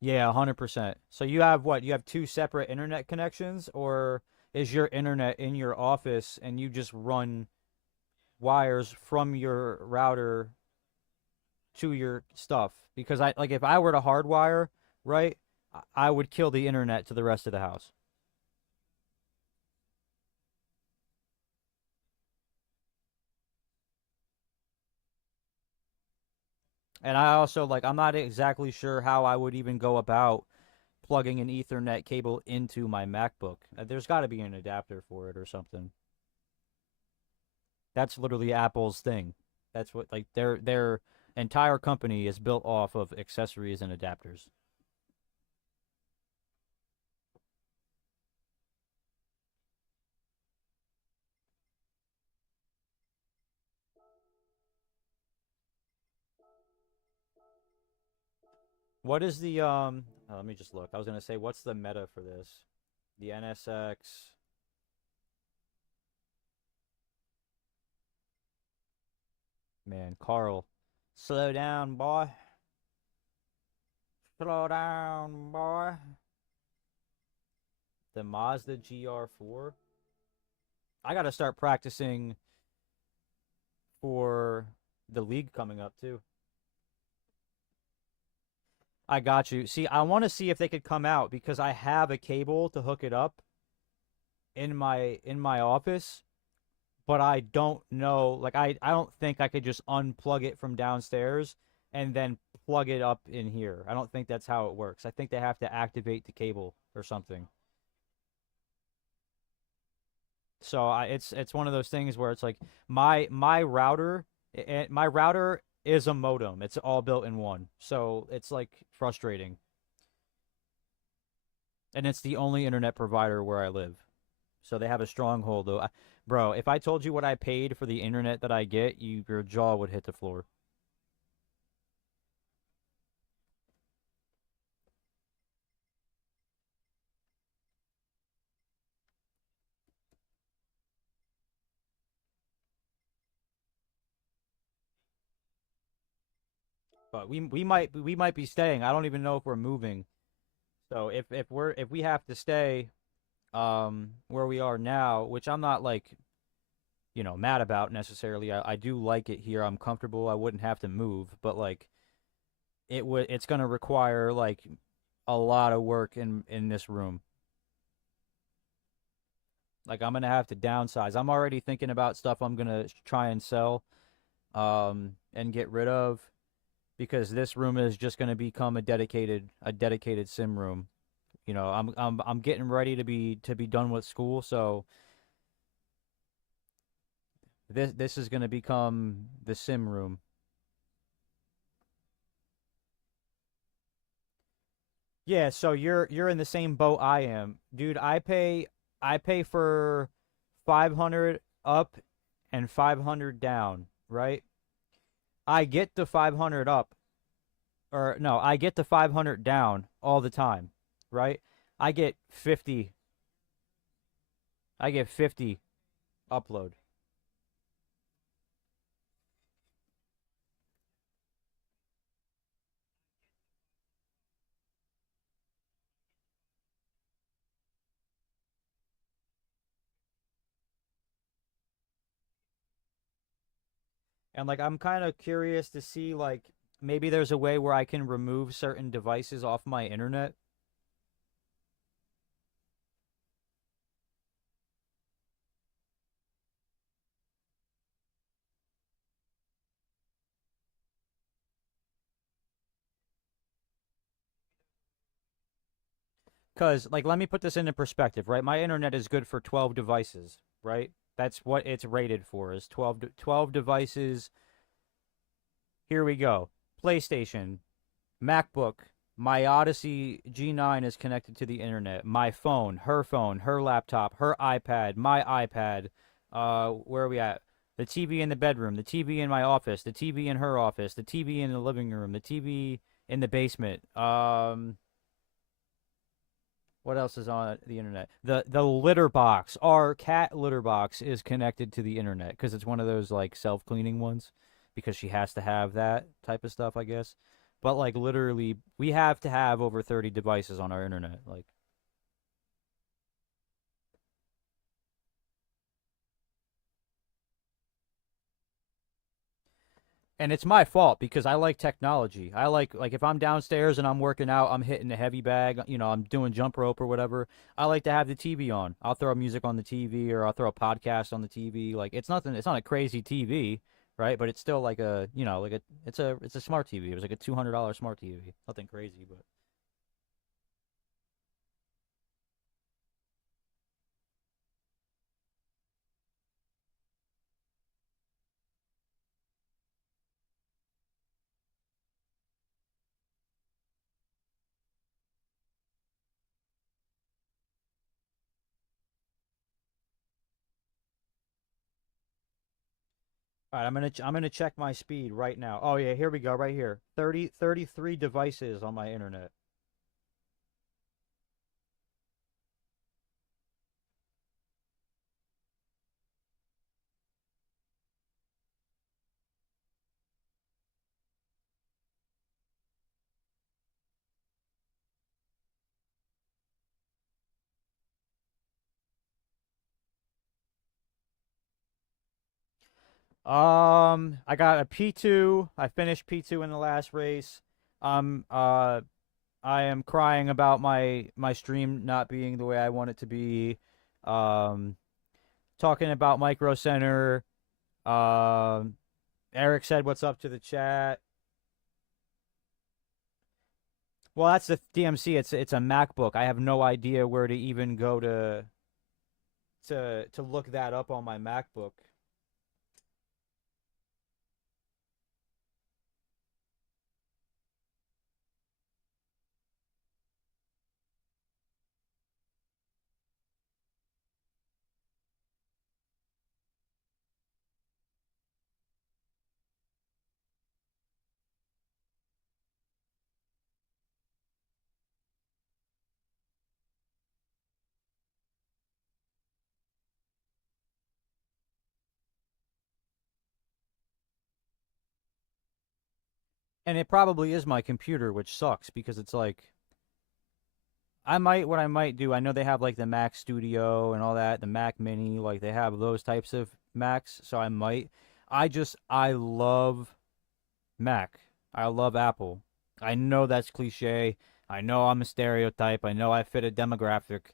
Yeah, 100%. So you have what? You have two separate internet connections, or is your internet in your office and you just run wires from your router to your stuff? Because I like if I were to hardwire, right, I would kill the internet to the rest of the house. And I also like I'm not exactly sure how I would even go about plugging an Ethernet cable into my MacBook. There's got to be an adapter for it or something. That's literally Apple's thing. That's what like their entire company is built off of accessories and adapters. What is the let me just look. I was going to say what's the meta for this? The NSX. Man, Carl. Slow down, boy. Slow down, boy. The Mazda GR4. I got to start practicing for the league coming up too. I got you. See, I want to see if they could come out because I have a cable to hook it up in my office, but I don't know. Like I don't think I could just unplug it from downstairs and then plug it up in here. I don't think that's how it works. I think they have to activate the cable or something. So it's one of those things where it's like my router is a modem. It's all built in one. So it's like frustrating. And it's the only internet provider where I live. So they have a stronghold though. Bro, if I told you what I paid for the internet that I get, your jaw would hit the floor. But we might be staying. I don't even know if we're moving. So if we have to stay where we are now, which I'm not like, mad about necessarily. I do like it here. I'm comfortable. I wouldn't have to move, but like it's going to require like a lot of work in this room. Like I'm going to have to downsize. I'm already thinking about stuff I'm going to try and sell and get rid of because this room is just going to become a dedicated sim room. I'm getting ready to be done with school, so this is going to become the sim room. Yeah, so you're in the same boat I am. Dude, I pay for 500 up and 500 down, right? I get the 500 up or no, I get the 500 down all the time, right? I get 50 I get 50 upload. And like I'm kind of curious to see like maybe there's a way where I can remove certain devices off my internet. Cause like let me put this into perspective, right? My internet is good for 12 devices, right? That's what it's rated for is 12 devices. Here we go. PlayStation, MacBook, my Odyssey G9 is connected to the internet. My phone, her laptop, her iPad, my iPad. Where are we at? The TV in the bedroom, the TV in my office, the TV in her office, the TV in the living room, the TV in the basement. What else is on the internet? The litter box. Our cat litter box is connected to the internet because it's one of those like self-cleaning ones because she has to have that type of stuff, I guess. But like literally we have to have over 30 devices on our internet. Like and it's my fault because I like technology. I like if I'm downstairs and I'm working out, I'm hitting the heavy bag, I'm doing jump rope or whatever. I like to have the TV on. I'll throw music on the TV or I'll throw a podcast on the TV. Like it's not a crazy TV, right? But it's still like it's a smart TV. It was like a $200 smart TV. Nothing crazy, but all right, I'm gonna check my speed right now. Oh yeah, here we go, right here. 33 devices on my internet. I got a P2. I finished P2 in the last race. I am crying about my stream not being the way I want it to be. Um, talking about Micro Center. Um, Eric said, "What's up to the chat?" Well, that's the DMC. It's a MacBook. I have no idea where to even go to look that up on my MacBook. And it probably is my computer, which sucks because it's like what I might do. I know they have like the Mac Studio and all that, the Mac Mini, like they have those types of Macs. So I love Mac. I love Apple. I know that's cliche. I know I'm a stereotype. I know I fit a demographic.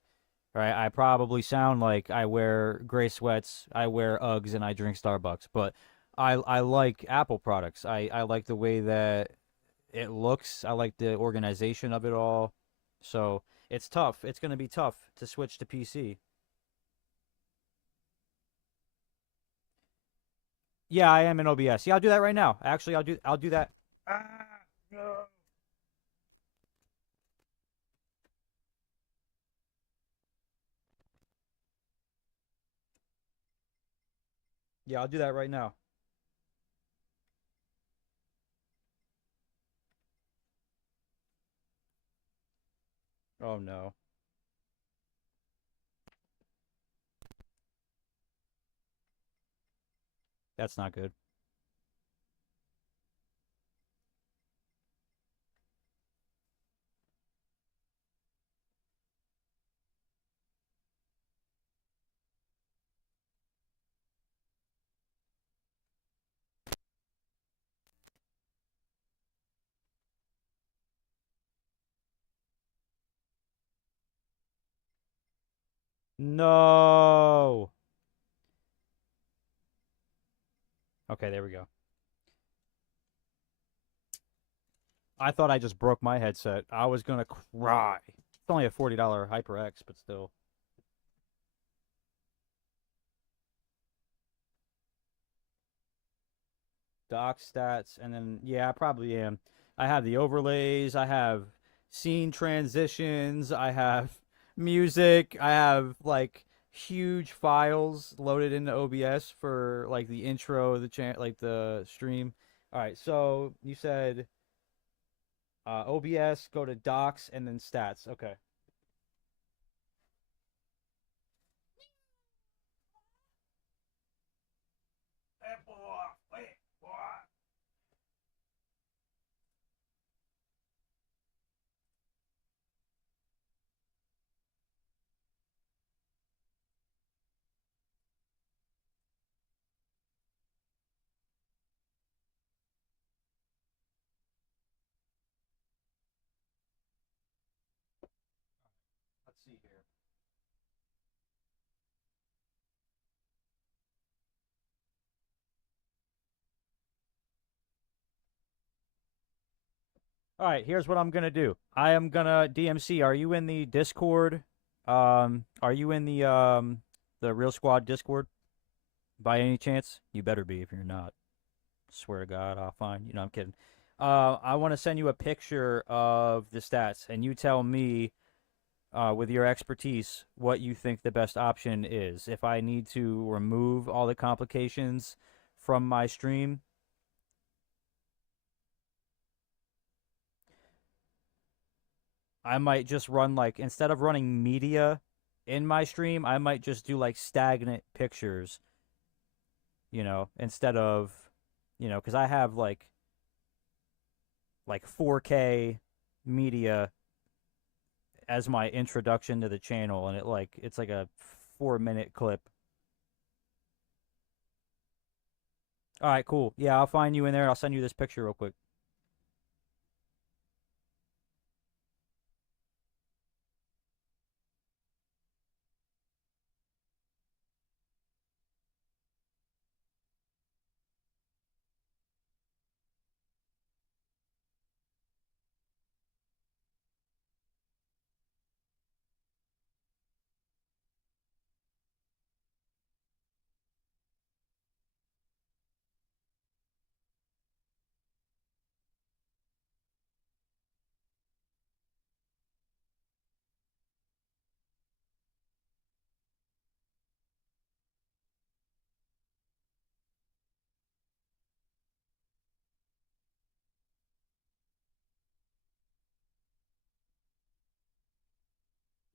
Right? I probably sound like I wear gray sweats, I wear Uggs, and I drink Starbucks. But I like Apple products. I like the way that it looks. I like the organization of it all. So it's tough. It's going to be tough to switch to PC. Yeah, I am in OBS. Yeah, I'll do that right now. Actually, I'll do that. Ah, no. Yeah, I'll do that right now. Oh no, that's not good. No. Okay, there we go. I thought I just broke my headset. I was gonna cry. It's only a $40 HyperX, but still. Doc stats, and then yeah, I probably am. I have the overlays. I have scene transitions. I have music. I have like huge files loaded into OBS for like the intro, like the stream. All right, so you said OBS, go to docs, and then stats. Okay. Let's see here. All right, here's what I'm gonna do. I am gonna DMC. Are you in the Discord? Are you in the Real Squad Discord by any chance? You better be if you're not. Swear to God, I'll find you. No, I'm kidding. I want to send you a picture of the stats, and you tell me, with your expertise, what you think the best option is. If I need to remove all the complications from my stream, I might just run like instead of running media in my stream, I might just do like stagnant pictures, instead of, because I have like 4K media as my introduction to the channel, and it's like a 4-minute clip. All right, cool. Yeah, I'll find you in there. I'll send you this picture real quick.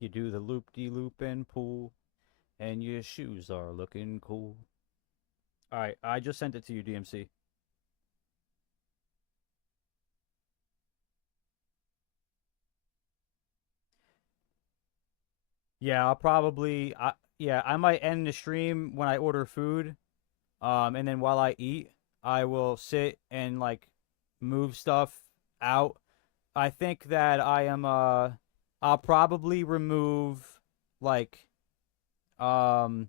You do the loop-de-loop and pull, and your shoes are looking cool. All right, I just sent it to you, DMC. Yeah, yeah, I might end the stream when I order food. And then while I eat, I will sit and like move stuff out. I think that I'll probably remove like um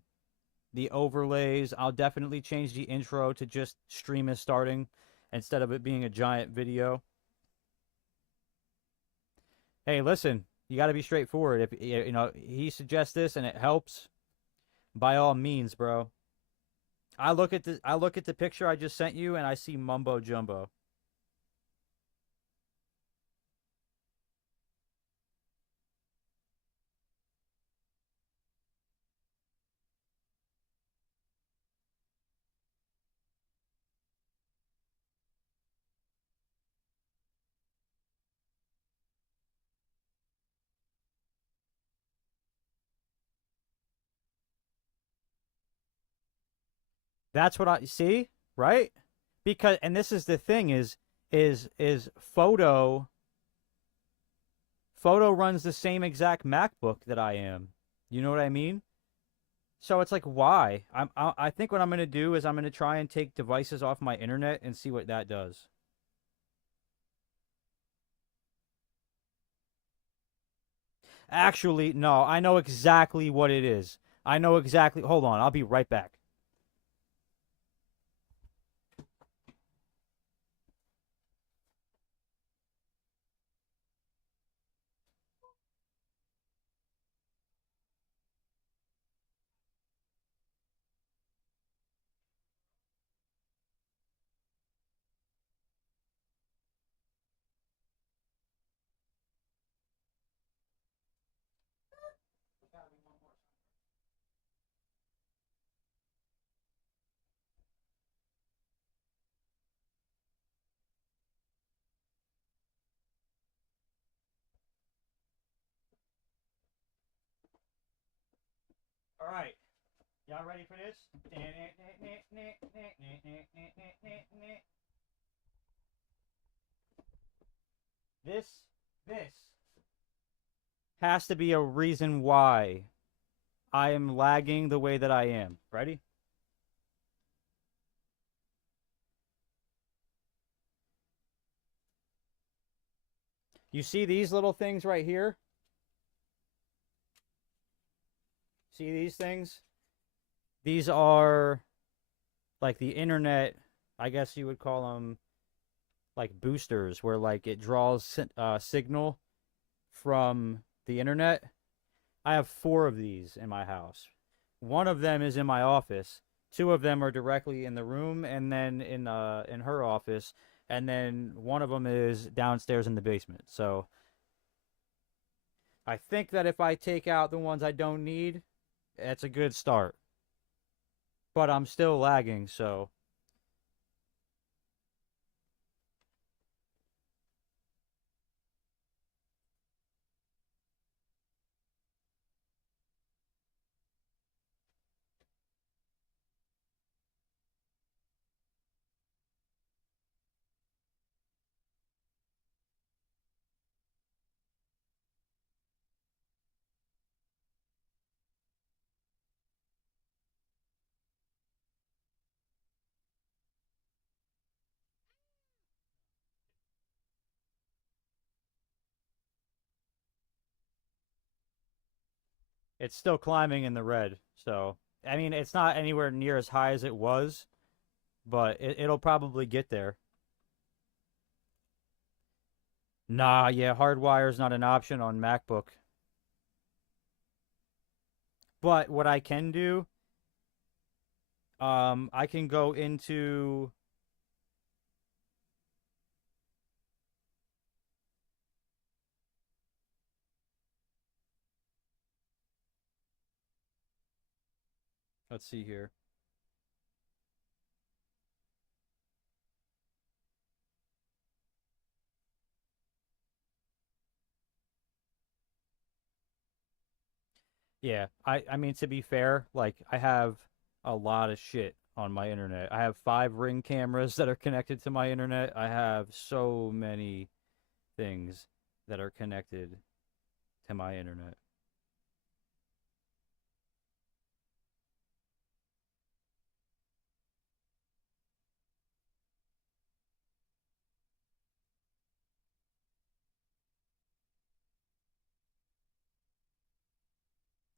the overlays. I'll definitely change the intro to just stream is starting instead of it being a giant video. Hey, listen, you got to be straightforward. If you know he suggests this and it helps, by all means, bro. I look at the picture I just sent you and I see mumbo jumbo. That's what I see, right? Because and this is the thing is photo runs the same exact MacBook that I am. You know what I mean? So it's like why? I think what I'm going to do is I'm going to try and take devices off my internet and see what that does. Actually, no, I know exactly what it is. I know exactly. Hold on, I'll be right back. All right. Y'all ready for this? This this has to be a reason why I am lagging the way that I am. Ready? You see these little things right here? See these things? These are like the internet, I guess you would call them like boosters, where like it draws signal from the internet. I have 4 of these in my house. One of them is in my office. 2 of them are directly in the room, and then in her office, and then one of them is downstairs in the basement. So I think that if I take out the ones I don't need, it's a good start. But I'm still lagging, so It's still climbing in the red. So, I mean, it's not anywhere near as high as it was, but it'll probably get there. Nah, yeah, hardwire's not an option on MacBook. But what I can do, I can go into, let's see here. Yeah, I mean, to be fair, like I have a lot of shit on my internet. I have 5 Ring cameras that are connected to my internet. I have so many things that are connected to my internet.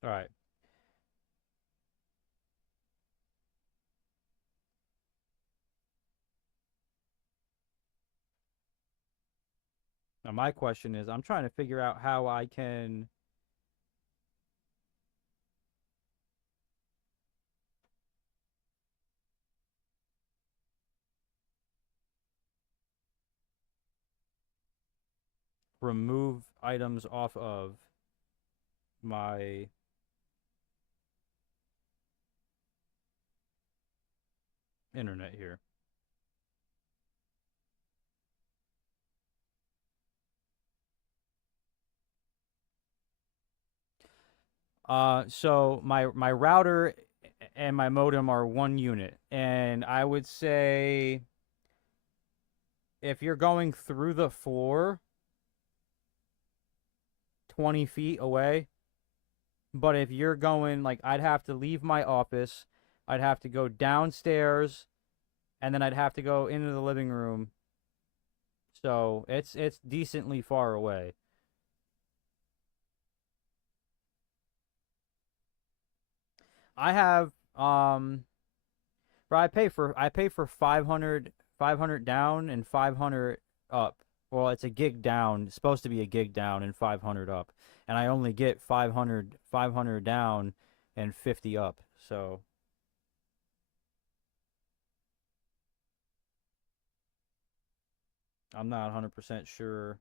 All right. Now my question is, I'm trying to figure out how I can remove items off of my internet here. So my router and my modem are 1 unit, and I would say if you're going through the floor 20 feet away, but if you're going like I'd have to leave my office, I'd have to go downstairs, and then I'd have to go into the living room. So it's decently far away. I have but I pay for 500 down and 500 up. Well, it's a gig down. It's supposed to be a gig down and 500 up. And I only get 500 down and 50 up. So, I'm not 100% sure.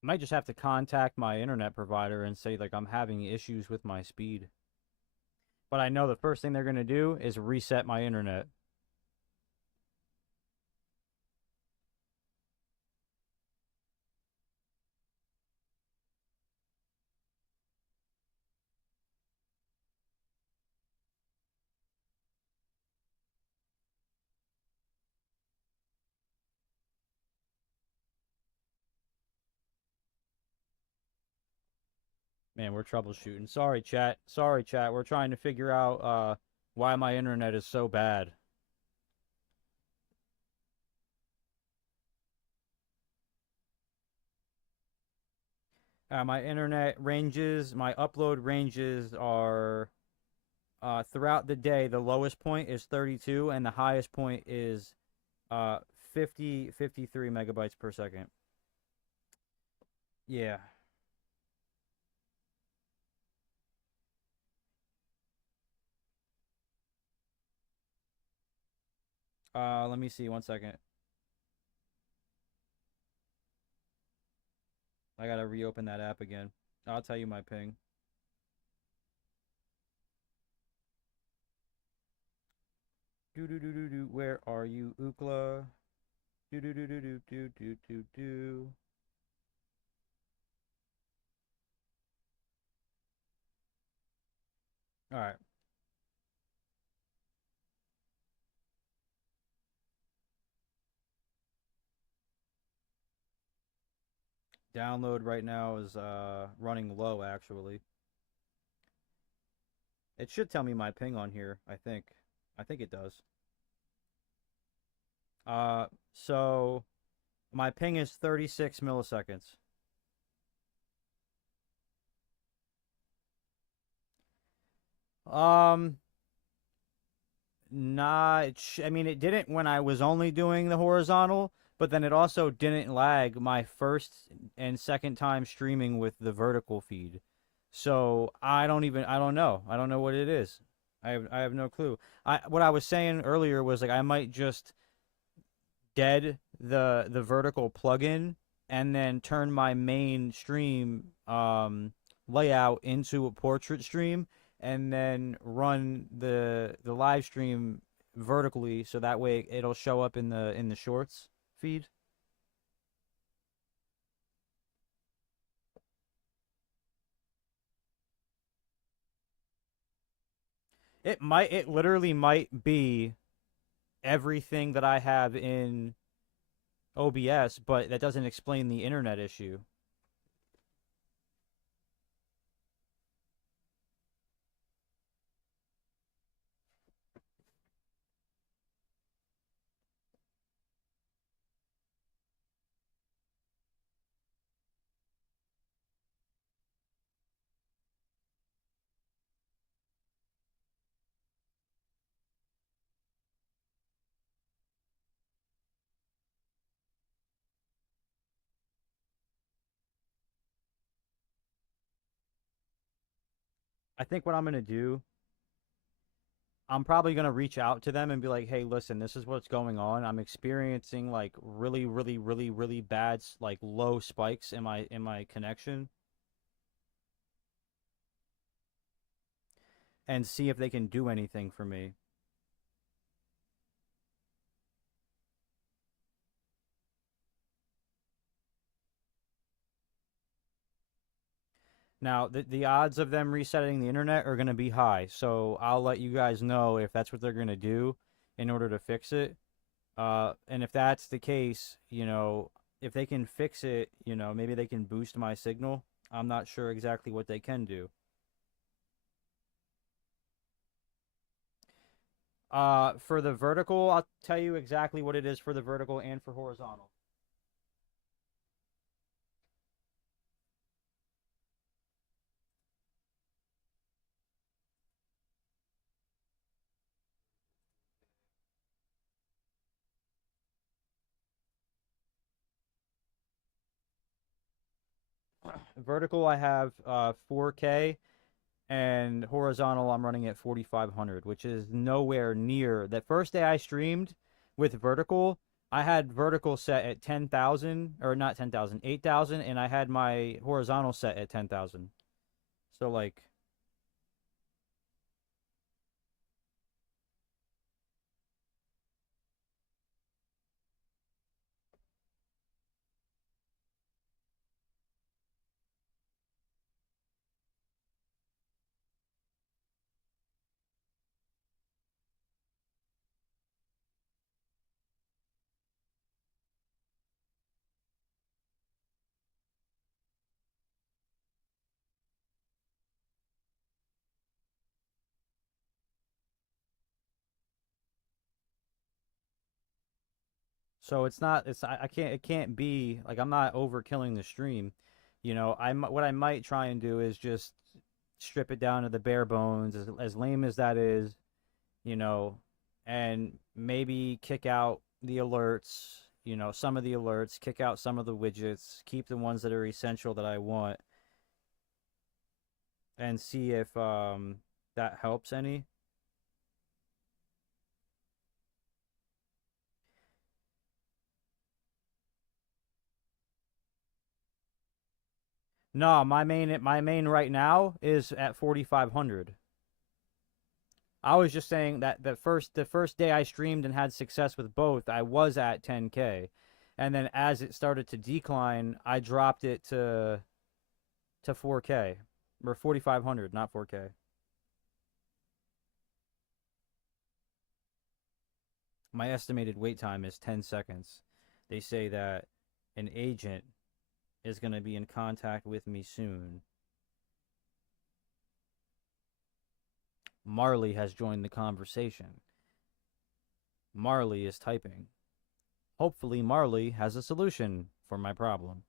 I might just have to contact my internet provider and say like I'm having issues with my speed. But I know the first thing they're going to do is reset my internet. Man, we're troubleshooting. Sorry, chat. Sorry, chat. We're trying to figure out why my internet is so bad. My internet ranges, my upload ranges are throughout the day. The lowest point is 32, and the highest point is uh 53 megabytes per second. Yeah. Let me see. 1 second. I gotta reopen that app again. I'll tell you my ping. Do do do do do. Where are you, Ookla? Do do do do do do do do do. All right. Download right now is running low actually. It should tell me my ping on here, I think. I think it does. Uh so my ping is 36 milliseconds. Um Nah, I mean it didn't when I was only doing the horizontal, but then it also didn't lag my first and second time streaming with the vertical feed. So I don't know. I don't know what it is. I have no clue. What I was saying earlier was like I might just dead the vertical plugin and then turn my main stream layout into a portrait stream and then run the live stream vertically so that way it'll show up in the shorts feed. It literally might be everything that I have in OBS, but that doesn't explain the internet issue. I think what I'm gonna do, I'm probably gonna reach out to them and be like, "Hey, listen, this is what's going on. I'm experiencing like really, really, really, really bad like low spikes in my connection, and see if they can do anything for me." Now, the odds of them resetting the internet are gonna be high, so I'll let you guys know if that's what they're gonna do in order to fix it. And if that's the case, if they can fix it, maybe they can boost my signal. I'm not sure exactly what they can do. For the vertical, I'll tell you exactly what it is for the vertical and for horizontal. Vertical, I have 4K, and horizontal, I'm running at 4500, which is nowhere near. That first day I streamed with vertical, I had vertical set at 10,000, or not 10,000, 8,000, and I had my horizontal set at 10,000. So, like, So it's not. It's I can't. It can't be like I'm not overkilling the stream. You know, what I might try and do is just strip it down to the bare bones, as lame as that is. You know, and maybe kick out the alerts. You know, some of the alerts, kick out some of the widgets, keep the ones that are essential that I want, and see if that helps any. No, my main right now is at 4,500. I was just saying that the first day I streamed and had success with both, I was at 10K, and then as it started to decline, I dropped it to 4K or 4,500, not 4K. My estimated wait time is 10 seconds. They say that an agent is going to be in contact with me soon. Marley has joined the conversation. Marley is typing. Hopefully, Marley has a solution for my problem.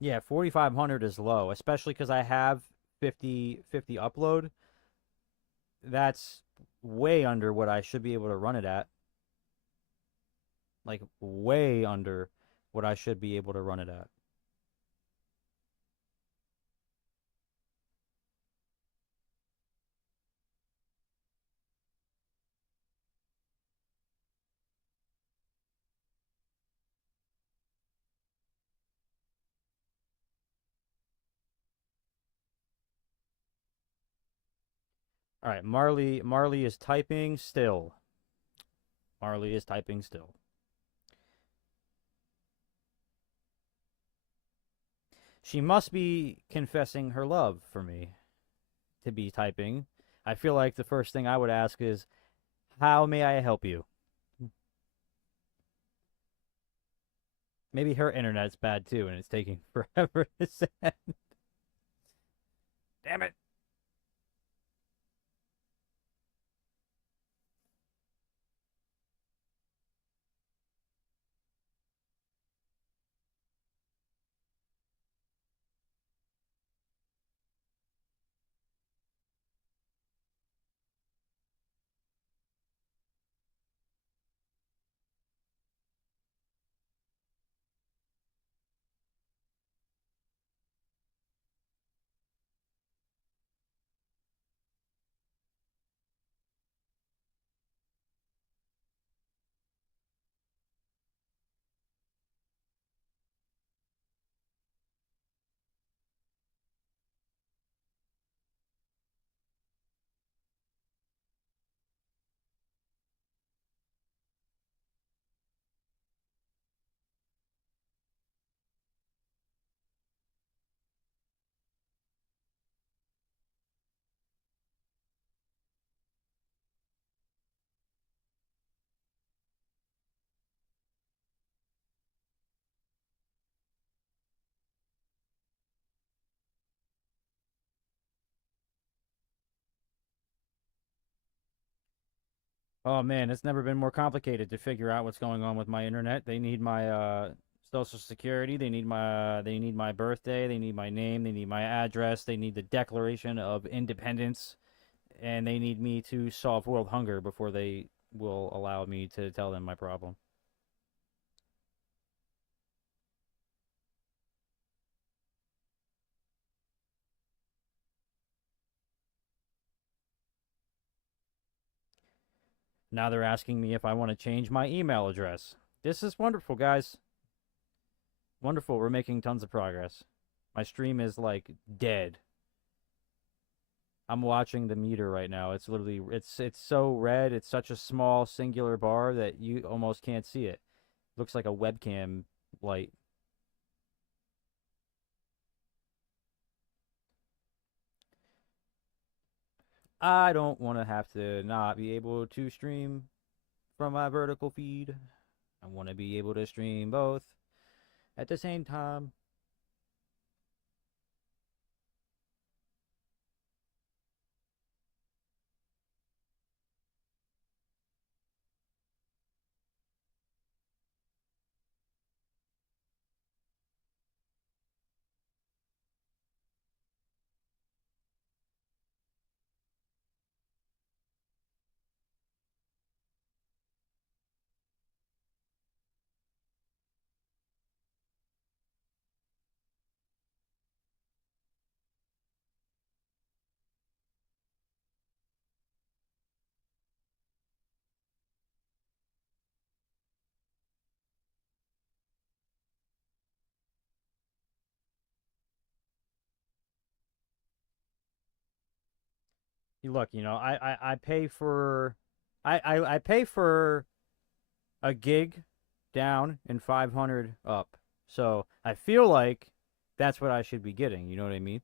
Yeah, 4,500 is low, especially because I have 50 upload. That's way under what I should be able to run it at. Like, way under what I should be able to run it at. All right, Marley is typing still. Marley is typing still. She must be confessing her love for me to be typing. I feel like the first thing I would ask is, how may I help you? Maybe her internet's bad too, and it's taking forever to send. Damn it. Oh man, it's never been more complicated to figure out what's going on with my internet. They need my social security, they need my birthday, they need my name, they need my address, they need the Declaration of Independence, and they need me to solve world hunger before they will allow me to tell them my problem. Now they're asking me if I want to change my email address. This is wonderful, guys. Wonderful. We're making tons of progress. My stream is like dead. I'm watching the meter right now. It's literally it's so red. It's such a small singular bar that you almost can't see it. Looks like a webcam light. I don't want to have to not be able to stream from my vertical feed. I want to be able to stream both at the same time. Look, I pay for I pay for a gig down and 500 up. So I feel like that's what I should be getting. You know what I mean?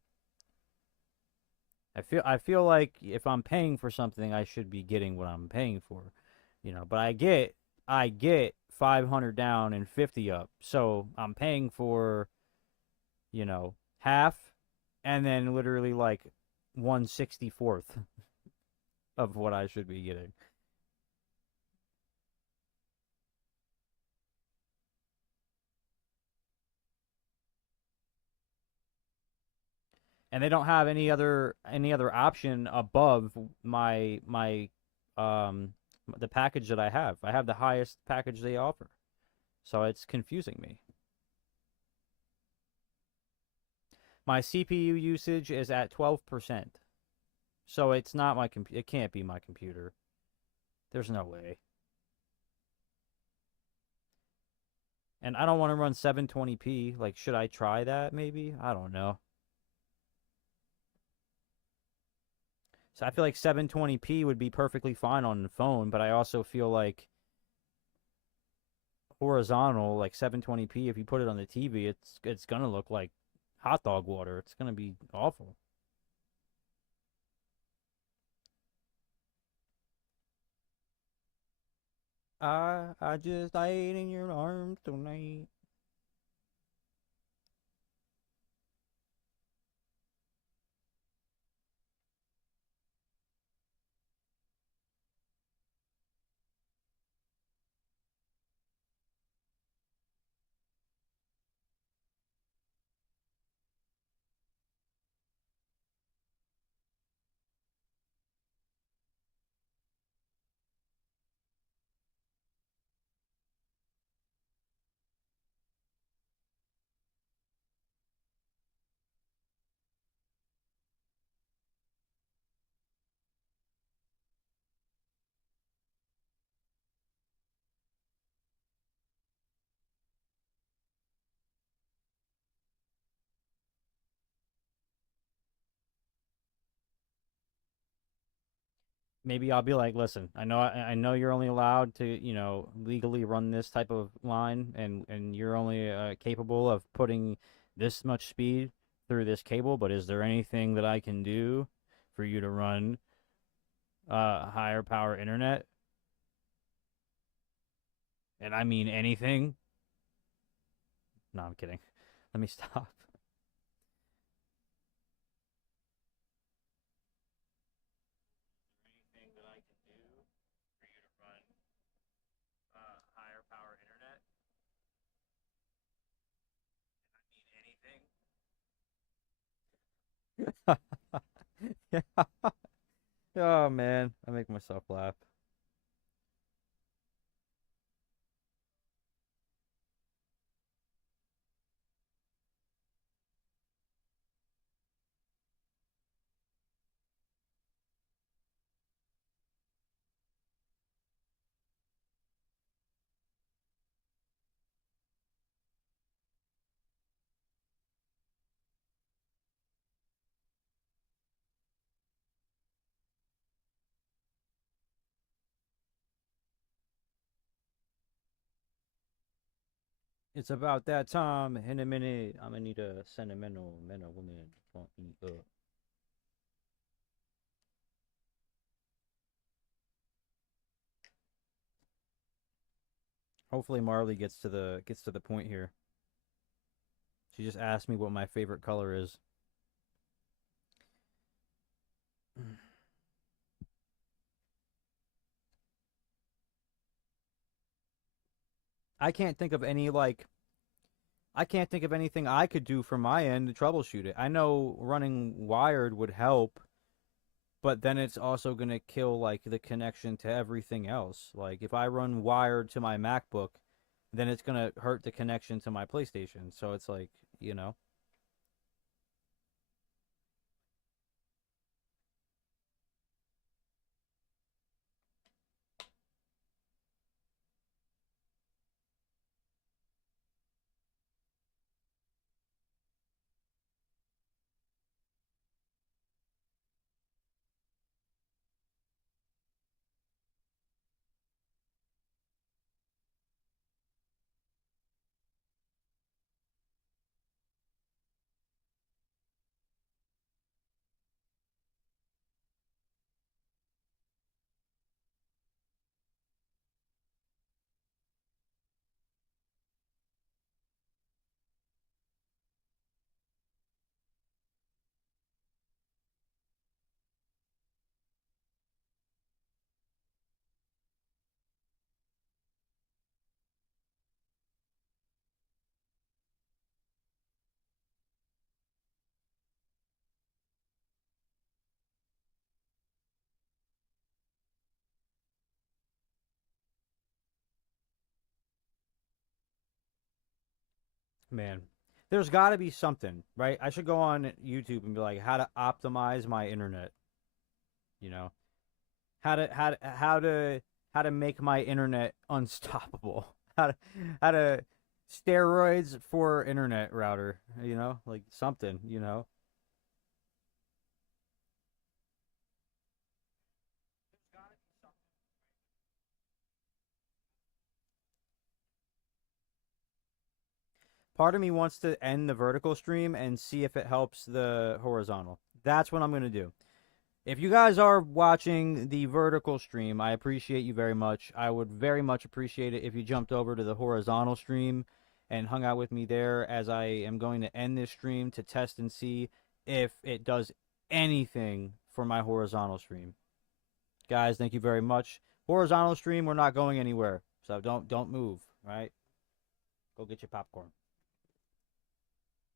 I feel like if I'm paying for something, I should be getting what I'm paying for. But I get 500 down and 50 up. So I'm paying for, half and then literally like 1/64th of what I should be getting. And they don't have any other option above my um the package that I have. I have the highest package they offer. So it's confusing me. My CPU usage is at 12%. So it's not my it can't be my computer. There's no way. And I don't want to run 720p. Like, should I try that maybe? I don't know. So I feel like 720p would be perfectly fine on the phone, but I also feel like horizontal, like 720p, if you put it on the TV, it's gonna look like hot dog water. It's gonna be awful. I just died in your arms tonight. Maybe I'll be like, listen, I know you're only allowed to, legally run this type of line, and you're only capable of putting this much speed through this cable. But is there anything that I can do for you to run higher power internet? And I mean anything. No, I'm kidding. Let me stop. Anything that I can do for you to run higher power internet? I mean anything. Yeah. Oh man, I make myself laugh. It's about that time. In a minute, I'm gonna need a sentimental man or woman. Want me up. Hopefully, Marley gets to the point here. She just asked me what my favorite color is. I can't think of any like. I can't think of anything I could do from my end to troubleshoot it. I know running wired would help, but then it's also going to kill like the connection to everything else. Like if I run wired to my MacBook, then it's going to hurt the connection to my PlayStation. So it's like, you know. Man, there's got to be something, right? I should go on YouTube and be like, how to optimize my internet. You know, how to make my internet unstoppable. How to steroids for internet router. You know, like something. You know. Part of me wants to end the vertical stream and see if it helps the horizontal. That's what I'm gonna do. If you guys are watching the vertical stream, I appreciate you very much. I would very much appreciate it if you jumped over to the horizontal stream and hung out with me there, as I am going to end this stream to test and see if it does anything for my horizontal stream. Guys, thank you very much. Horizontal stream, we're not going anywhere. So don't move, right? Go get your popcorn.